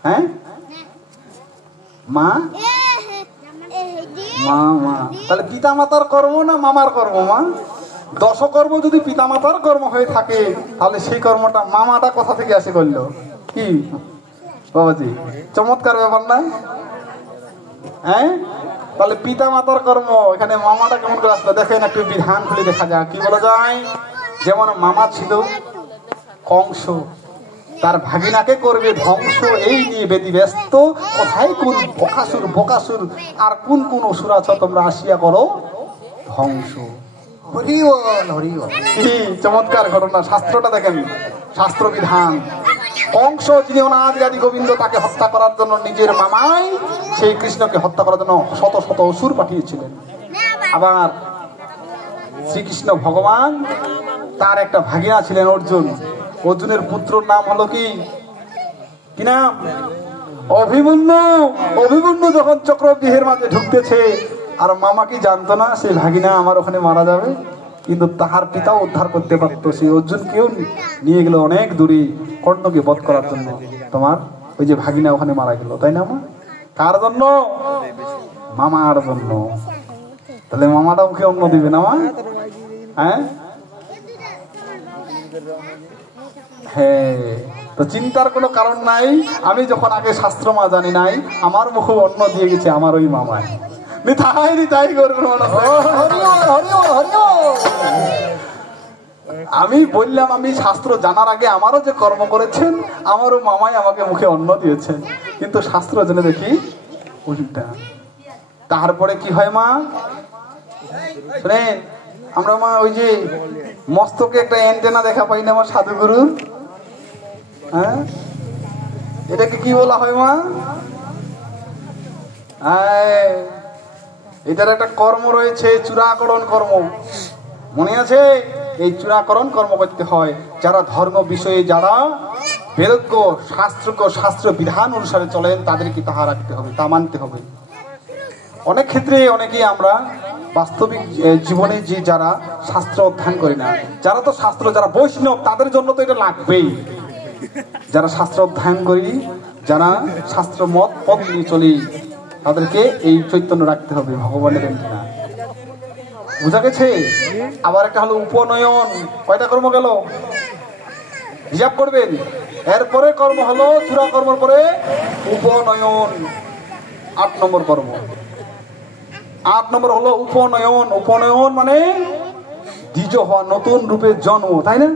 হ্যাঁ মা মা তাহলে পিতা মাতার কর্ম না মামার কর্ম মা? দশকর্ম যদি পিতা মাতার কর্ম হয়ে থাকে তাহলে সেই কর্মটা মামাটা কোথা থেকে আসে করলো? কি বাবাজি চমৎকার ব্যাপার না? হ্যাঁ তাহলে পিতা মাতার কর্ম, এখানে মামাটা কেমন করে আসলো দেখেন, একটু বিধান খুলে দেখা যাক। কি বলা যায়? যেমন মামা ছিল কংস, তার ভাগিনাকে করবে ধ্বংস, এই নিয়ে ব্যতিব্যস্ত। কোথায় কোন বকাসুর আর কোন কোন অসুর আছো তোমরা, আসিয়া করো ধ্বংস। কি চমৎকার ঘটনা! শাস্ত্রটা দেখেন, শাস্ত্র বিধান। কংস যিনি অনাদি আদি গোবিন্দ, তাকে হত্যা করার জন্য নিজের মামাই সেই কৃষ্ণকে হত্যা করার জন্য শত শত অসুর পাঠিয়েছিলেন। আবার শ্রীকৃষ্ণ ভগবান, তার একটা ভাগিনা ছিলেন অর্জুন। অর্জুনের পুত্রর নাম হলো কি নাম? অভিমন্যু। অভিমন্যু যখন চক্রব্যূহের মাঝে ঢুকতেছে, আর মামা কি জানতো না সেই ভাগিনা আমার ওখানে মারা যাবে? কিন্তু তাহার পিতাও উদ্ধার করতে পারতো। সেই অর্জুনকেও নিয়ে গেল অনেক দূরে কর্ণকে বধ করার জন্য। তোমার ওই যে ভাগিনা ওখানে মারা গেল, তাই না মা? কার জন্য? মামার জন্য। তাহলে মামাটা ওকে অন্ন দিবে না মা? হ্যাঁ হ্যাঁ, তো চিন্তার কোনো কারণ নাই। আমি যখন আগে শাস্ত্র মা জানি নাই, আমার মুখে অন্ন দিয়ে গেছে আমার ওই মামায়। আমি বললাম আমি শাস্ত্র জানার আগে আমারও যে কর্ম করেছেন, আমারও মামাই আমাকে মুখে অন্ন দিয়েছেন, কিন্তু শাস্ত্র জেনে দেখি উল্টা। তারপরে কি হয় মা শুনেন, আমরা মা ওই যে মস্তকে একটা অ্যান্টেনা দেখা পাই না আমার সাধুগুরুর? হ্যাঁ, এটাকে কি বলা হয় মা? এটার একটা কর্ম রয়েছে, চূড়াকরণ কর্ম, মনে আছে? এই চূড়াকরণ কর্ম করতে হয়। যারা ধর্ম বিষয়ে যারা বেদজ্ঞ, শাস্ত্র বিধান অনুসারে চলেন, তাদেরকে তাহা রাখতে হবে, তা মানতে হবে। অনেক ক্ষেত্রে অনেকেই আমরা বাস্তবিক জীবনে যে যারা শাস্ত্র অধ্যয়ন করি না, যারা তো শাস্ত্র, যারা বৈষ্ণব, তাদের জন্য তো এটা লাগবেই। যারা শাস্ত্র অধ্যয়ন করি, যারা শাস্ত্র মত পথ নিয়ে চলি, তাদেরকে এই চৈতন্য রাখতে হবে ভগবানের না। বুঝা গেছে? আবার একটা হলো উপনয়ন। কয়টা কর্ম গেল? হিসাব করবেন। এরপরে কর্ম হলো চূড়া কর্মের পরে উপনয়ন, 8 নম্বর কর্ম। 8 নম্বর হলো উপনয়ন। উপনয়ন মানে দ্বিজ হওয়া, নতুন রূপে জন্ম, তাই না?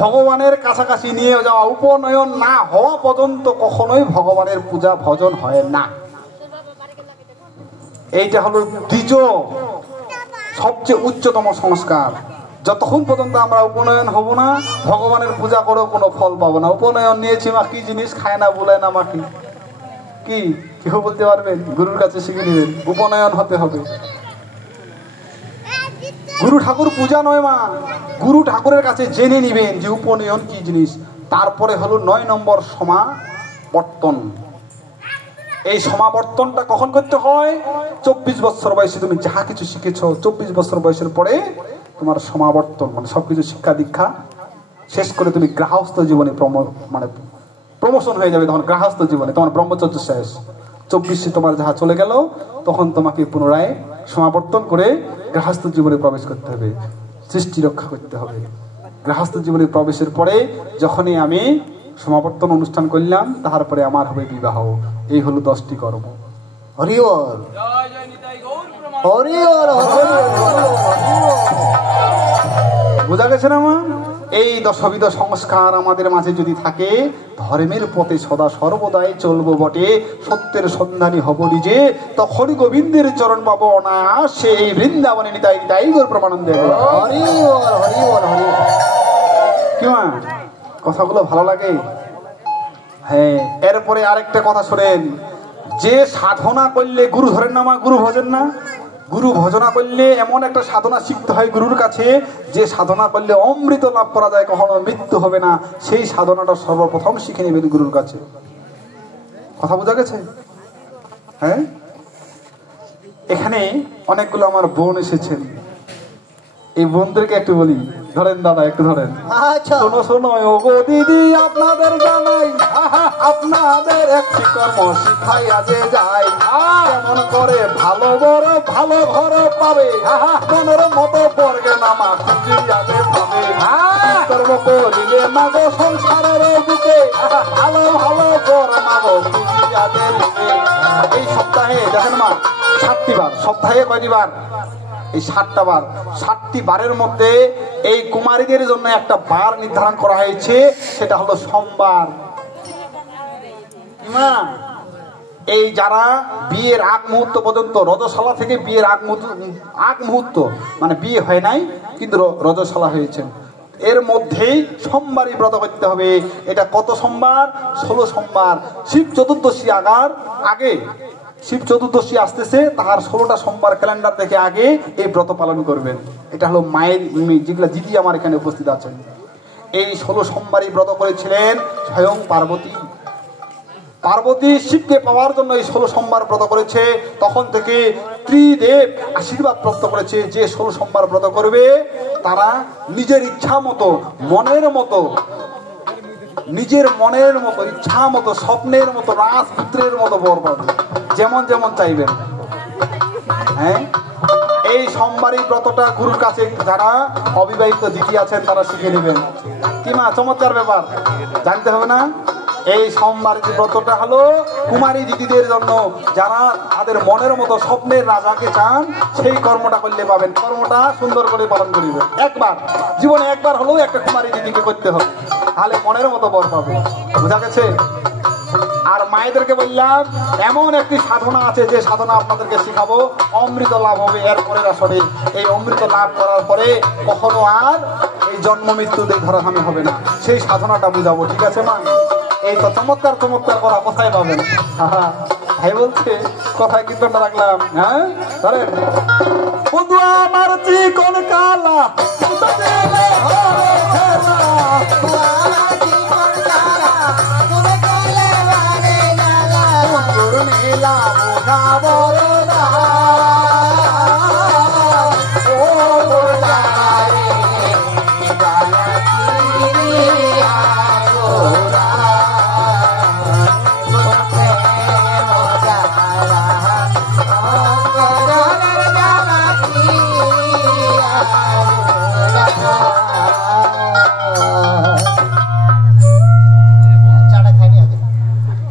ভগবানের কাছাকাছি নিয়ে যাওয়া। উপনয়ন না হওয়া পর্যন্ত কখনোই ভগবানের পূজা ভজন হয় না। এইটা হলো দ্বিজ, সবচেয়ে উচ্চতম সংস্কার। যতক্ষণ পর্যন্ত আমরা উপনয়ন হব না, ভগবানের পূজা করেও কোনো ফল পাবো না। উপনয়ন নিয়েছি মা, কি জিনিস খায় না বলে না মাকে, কি কেউ বলতে পারবেন? গুরুর কাছে শিখে নেবেন, উপনয়ন হতে হবে। গুরু ঠাকুর পূজা নয় মা, গুরু ঠাকুরের কাছে জেনে নিবেন যে উপনয়ন কি জিনিস। তারপরে হলো 9 নম্বর সমাবর্তন। এই সমাবর্তনটা কখন করতে হয়? 24 বছর বয়সে তুমি যাহা কিছু শিখেছ, 24 বছর বয়সের পরে তোমার সমাবর্তন, মানে সবকিছু শিক্ষা দীক্ষা শেষ করে তুমি গৃহস্থ জীবনে মানে প্রমোশন হয়ে যাবে। তখন গৃহস্থ জীবনে তোমার ব্রহ্মচর্য শেষ। 24 তোমার যাহা চলে গেল, তখন তোমাকে পুনরায় সমাবর্তন করে গৃহস্থ জীবনে প্রবেশ করতে হবে, সৃষ্টি রক্ষা করতে হবে। গৃহস্থ জীবনে প্রবেশের পরে যখনই আমি সমাবর্তন অনুষ্ঠান করলাম, তারপরে আমার হবে বিবাহ। এই হলো 10টি কর্ম। হরি বল, হরি বল, বোঝা গেছে না মা? এই দশবিধ সংস্কার আমাদের মাঝে যদি থাকে, ধর্মের পথে সদা সর্বদাই চলবো বটে, সত্যের সন্ধানী হব নিজে, তখনই গোবিন্দের চরণ পাবো অনায়াসে। এই বৃন্দাবনে নিতাই নিতাই গৌর প্রমানন্দে। হরি বল, হরি বল, হরি বল। কি মা, কথাগুলো ভালো লাগে? হ্যাঁ। এরপরে আরেকটা কথা শোনেন, যে সাধনা করলে গুরু ধরেন না মা, গুরু ভজেন না? গুরু ভজনা করলে এমন একটা সাধনা শিখতে হয় গুরুর কাছে, যে সাধনা করলে অমৃত লাভ করা যায়, কখনো মৃত্যু হবে না। সেই সাধনাটা সর্বপ্রথম শিখে নেবেন গুরুর কাছে। কথা বোঝা গেছে? হ্যাঁ, এখানে অনেকগুলো আমার বোন এসেছেন, এই বোনদেরকে একটু বলি। ধরেন দাদা, একটু ধরেন। শোনো শোনো ও গো দিদি, আপনাদের জানাই, আপনাদের একটি কর্ম শিখাইয়া যে যায়, কেমন করে ভালো বড় ভালো ঘর পাবে, মনের মতো বর্গে নামা খুঁজিয়া যে পাবে, কর্ম করিলে মাগো সংসারের বুকে, ভালো ভালো বর মাগো খুঁজিয়া যে নেবে। এই সপ্তাহে দেখেন মা 7টি বার, সপ্তাহে কয়টি বার? এই 7টা বার। 7টি বারের মধ্যে এই কুমারীদের জন্য একটা বার নির্ধারণ করা হয়েছে, সেটা হলো সোমবার। এই যারা বিয়ের আগ মুহূর্ত পর্যন্ত, রজশালা থেকে বিয়ের আগ মুহূর্ত মানে বিয়ে হয় নাই কিন্তু রজশালা হয়েছে, এর মধ্যেই সোমবারই ব্রত করতে হবে। এটা কত সোমবার? 16 সোমবার। শিব চতুর্দশী আগে, শিব চতুর্দশী আসতেছে, তাহার 16টা সোমবার ক্যালেন্ডার দেখে আগে এই ব্রত পালন করবেন। এটা হলো মায়ের, যেগুলো দিদি আমার এখানে উপস্থিত আছেন, এই 16 সোমবারই ব্রত করেছিলেন স্বয়ং পার্বতী। পার্বতী শিবকে পাওয়ার জন্য এই 16 সোমবার ব্রত করেছে। তখন থেকে ত্রিদেব আশীর্বাদ প্রাপ্ত করেছে যে 16 সোমবার ব্রত করবে তারা নিজের ইচ্ছা মতো, মনের মতো, নিজের মনের মতো, ইচ্ছা মতো, স্বপ্নের মতো, রাজপুত্রের মতো বর পাবে, যেমন যেমন চাইবেন। হ্যাঁ, এই সোমবারই ব্রতটা গুরুর কাছে যারা অবিবাহিত দিদি আছেন তারা শিখে নেবেন। কি মা, চমৎকার ব্যাপার, জানতে হবে না? এই সোমবার ব্রতটা হলো কুমারী দিদিদের জন্য, যারা তাদের মনের মতো স্বপ্নের রাজাকে চান, সেই কর্মটা করলে পাবেন। কর্মটা সুন্দর করে পালন করিবে। একবার জীবনে একবার হলেও একটা কুমারী দিদিকে করতে হবে, তাহলে মনের মতো বর পাবে। বোঝা গেছে? আর মায়েদেরকে বললাম এমন একটি সাধনা আছে, যে সাধনা আপনাদেরকে শিখাবো, অমৃত লাভ হবে এরপরের আসরে। এই অমৃত লাভ করার পরে কখনো আর এই জন্ম মৃত্যু ধরাধামি হবে না, সেই সাধনাটা বুঝাবো। ঠিক আছে মা? এই তো চমৎকার চমৎকার কথা কোথায় পাবেন? ভাই বলছে কোথায় কীর্তনটা রাখলাম? হ্যাঁ, ধরেন বন্ধু আমার চিকন কালা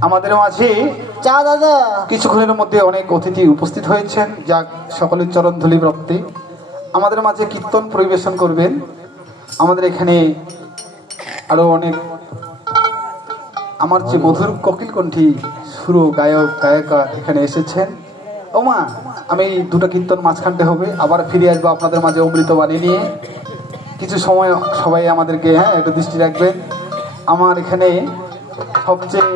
আমাদের মাঝে চা দাদা কিছুক্ষণের মধ্যে অনেক অতিথি উপস্থিত হয়েছেন, যা সকলের চরণ ধূলি প্রাপ্তি। আমাদের মাঝে কীর্তন পরিবেশন করবেন। আমাদের এখানে আরো অনেক আমার যে মধুর কোকিল কণ্ঠী সুর গায়ক গায়িকা এখানে এসেছেন। ও মা, আমি দুটো কীর্তন মাঝখানতে হবে, আবার ফিরে আসবো আপনাদের মাঝে অমৃত বাণী নিয়ে। কিছু সময় সবাই আমাদেরকে একটু দৃষ্টি রাখবেন। আমার এখানে সবচেয়ে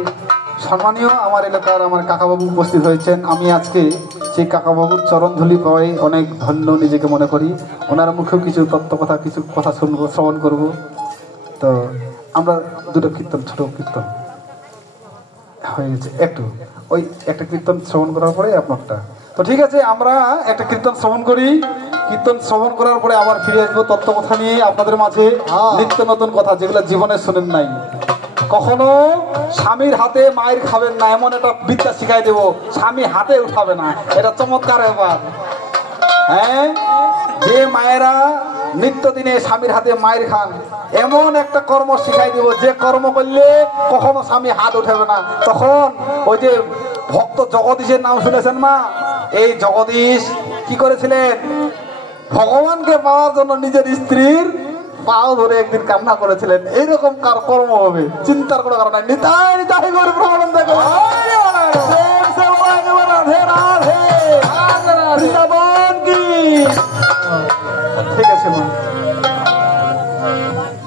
সম্মানীয় আমার এলাকার আমার কাকাবাবু উপস্থিত হয়েছেন। আমি আজকে সেই কাকাবাবুর চরণধূলি পাওয়াই অনেক ধন্য নিজেকে মনে করি। ওনার মুখেও কিছু তত্ত্ব কথা, কিছু কথা শুনবো, শ্রবণ করব। তো আমরা দুটো কীর্তন, ছোট কীর্তন হয়ে গেছে, একটু ওই একটা কীর্তন শ্রবণ করার পরে আপনারটা। তো ঠিক আছে, আমরা একটা কীর্তন শ্রবণ করি। কীর্তন শ্রবণ করার পরে আবার ফিরে আসবো তত্ত্ব কথা নিয়ে আপনাদের মাঝে, নিত্য নতুন কথা যেগুলো জীবনে শোনেন নাই। কখনো স্বামীর হাতে মায়ের খাবেন না, এমন একটা বিদ্যা শিখাই দেবো, স্বামী হাতে উঠাবে না। এটা চমৎকার ব্যাপার। হ্যাঁ, যে মায়েরা নিত্যদিনে স্বামীর হাতে মায়ের খান, এমন একটা কর্ম শিখাই দেব, যে কর্ম করলে কখনো স্বামী হাত উঠাবে না। তখন ওই যে ভক্ত জগদীশের নাম শুনেছেন মা? এই জগদীশ কি করেছিলেন? ভগবানকে পাওয়ার জন্য নিজের স্ত্রীর পাও ধরে একদিন কান্না করেছিলেন। এইরকম কার কর্ম হবে চিন্তার কোনো কারণ নাই। নিতাই নিতাই করে প্রমাণ দেখো।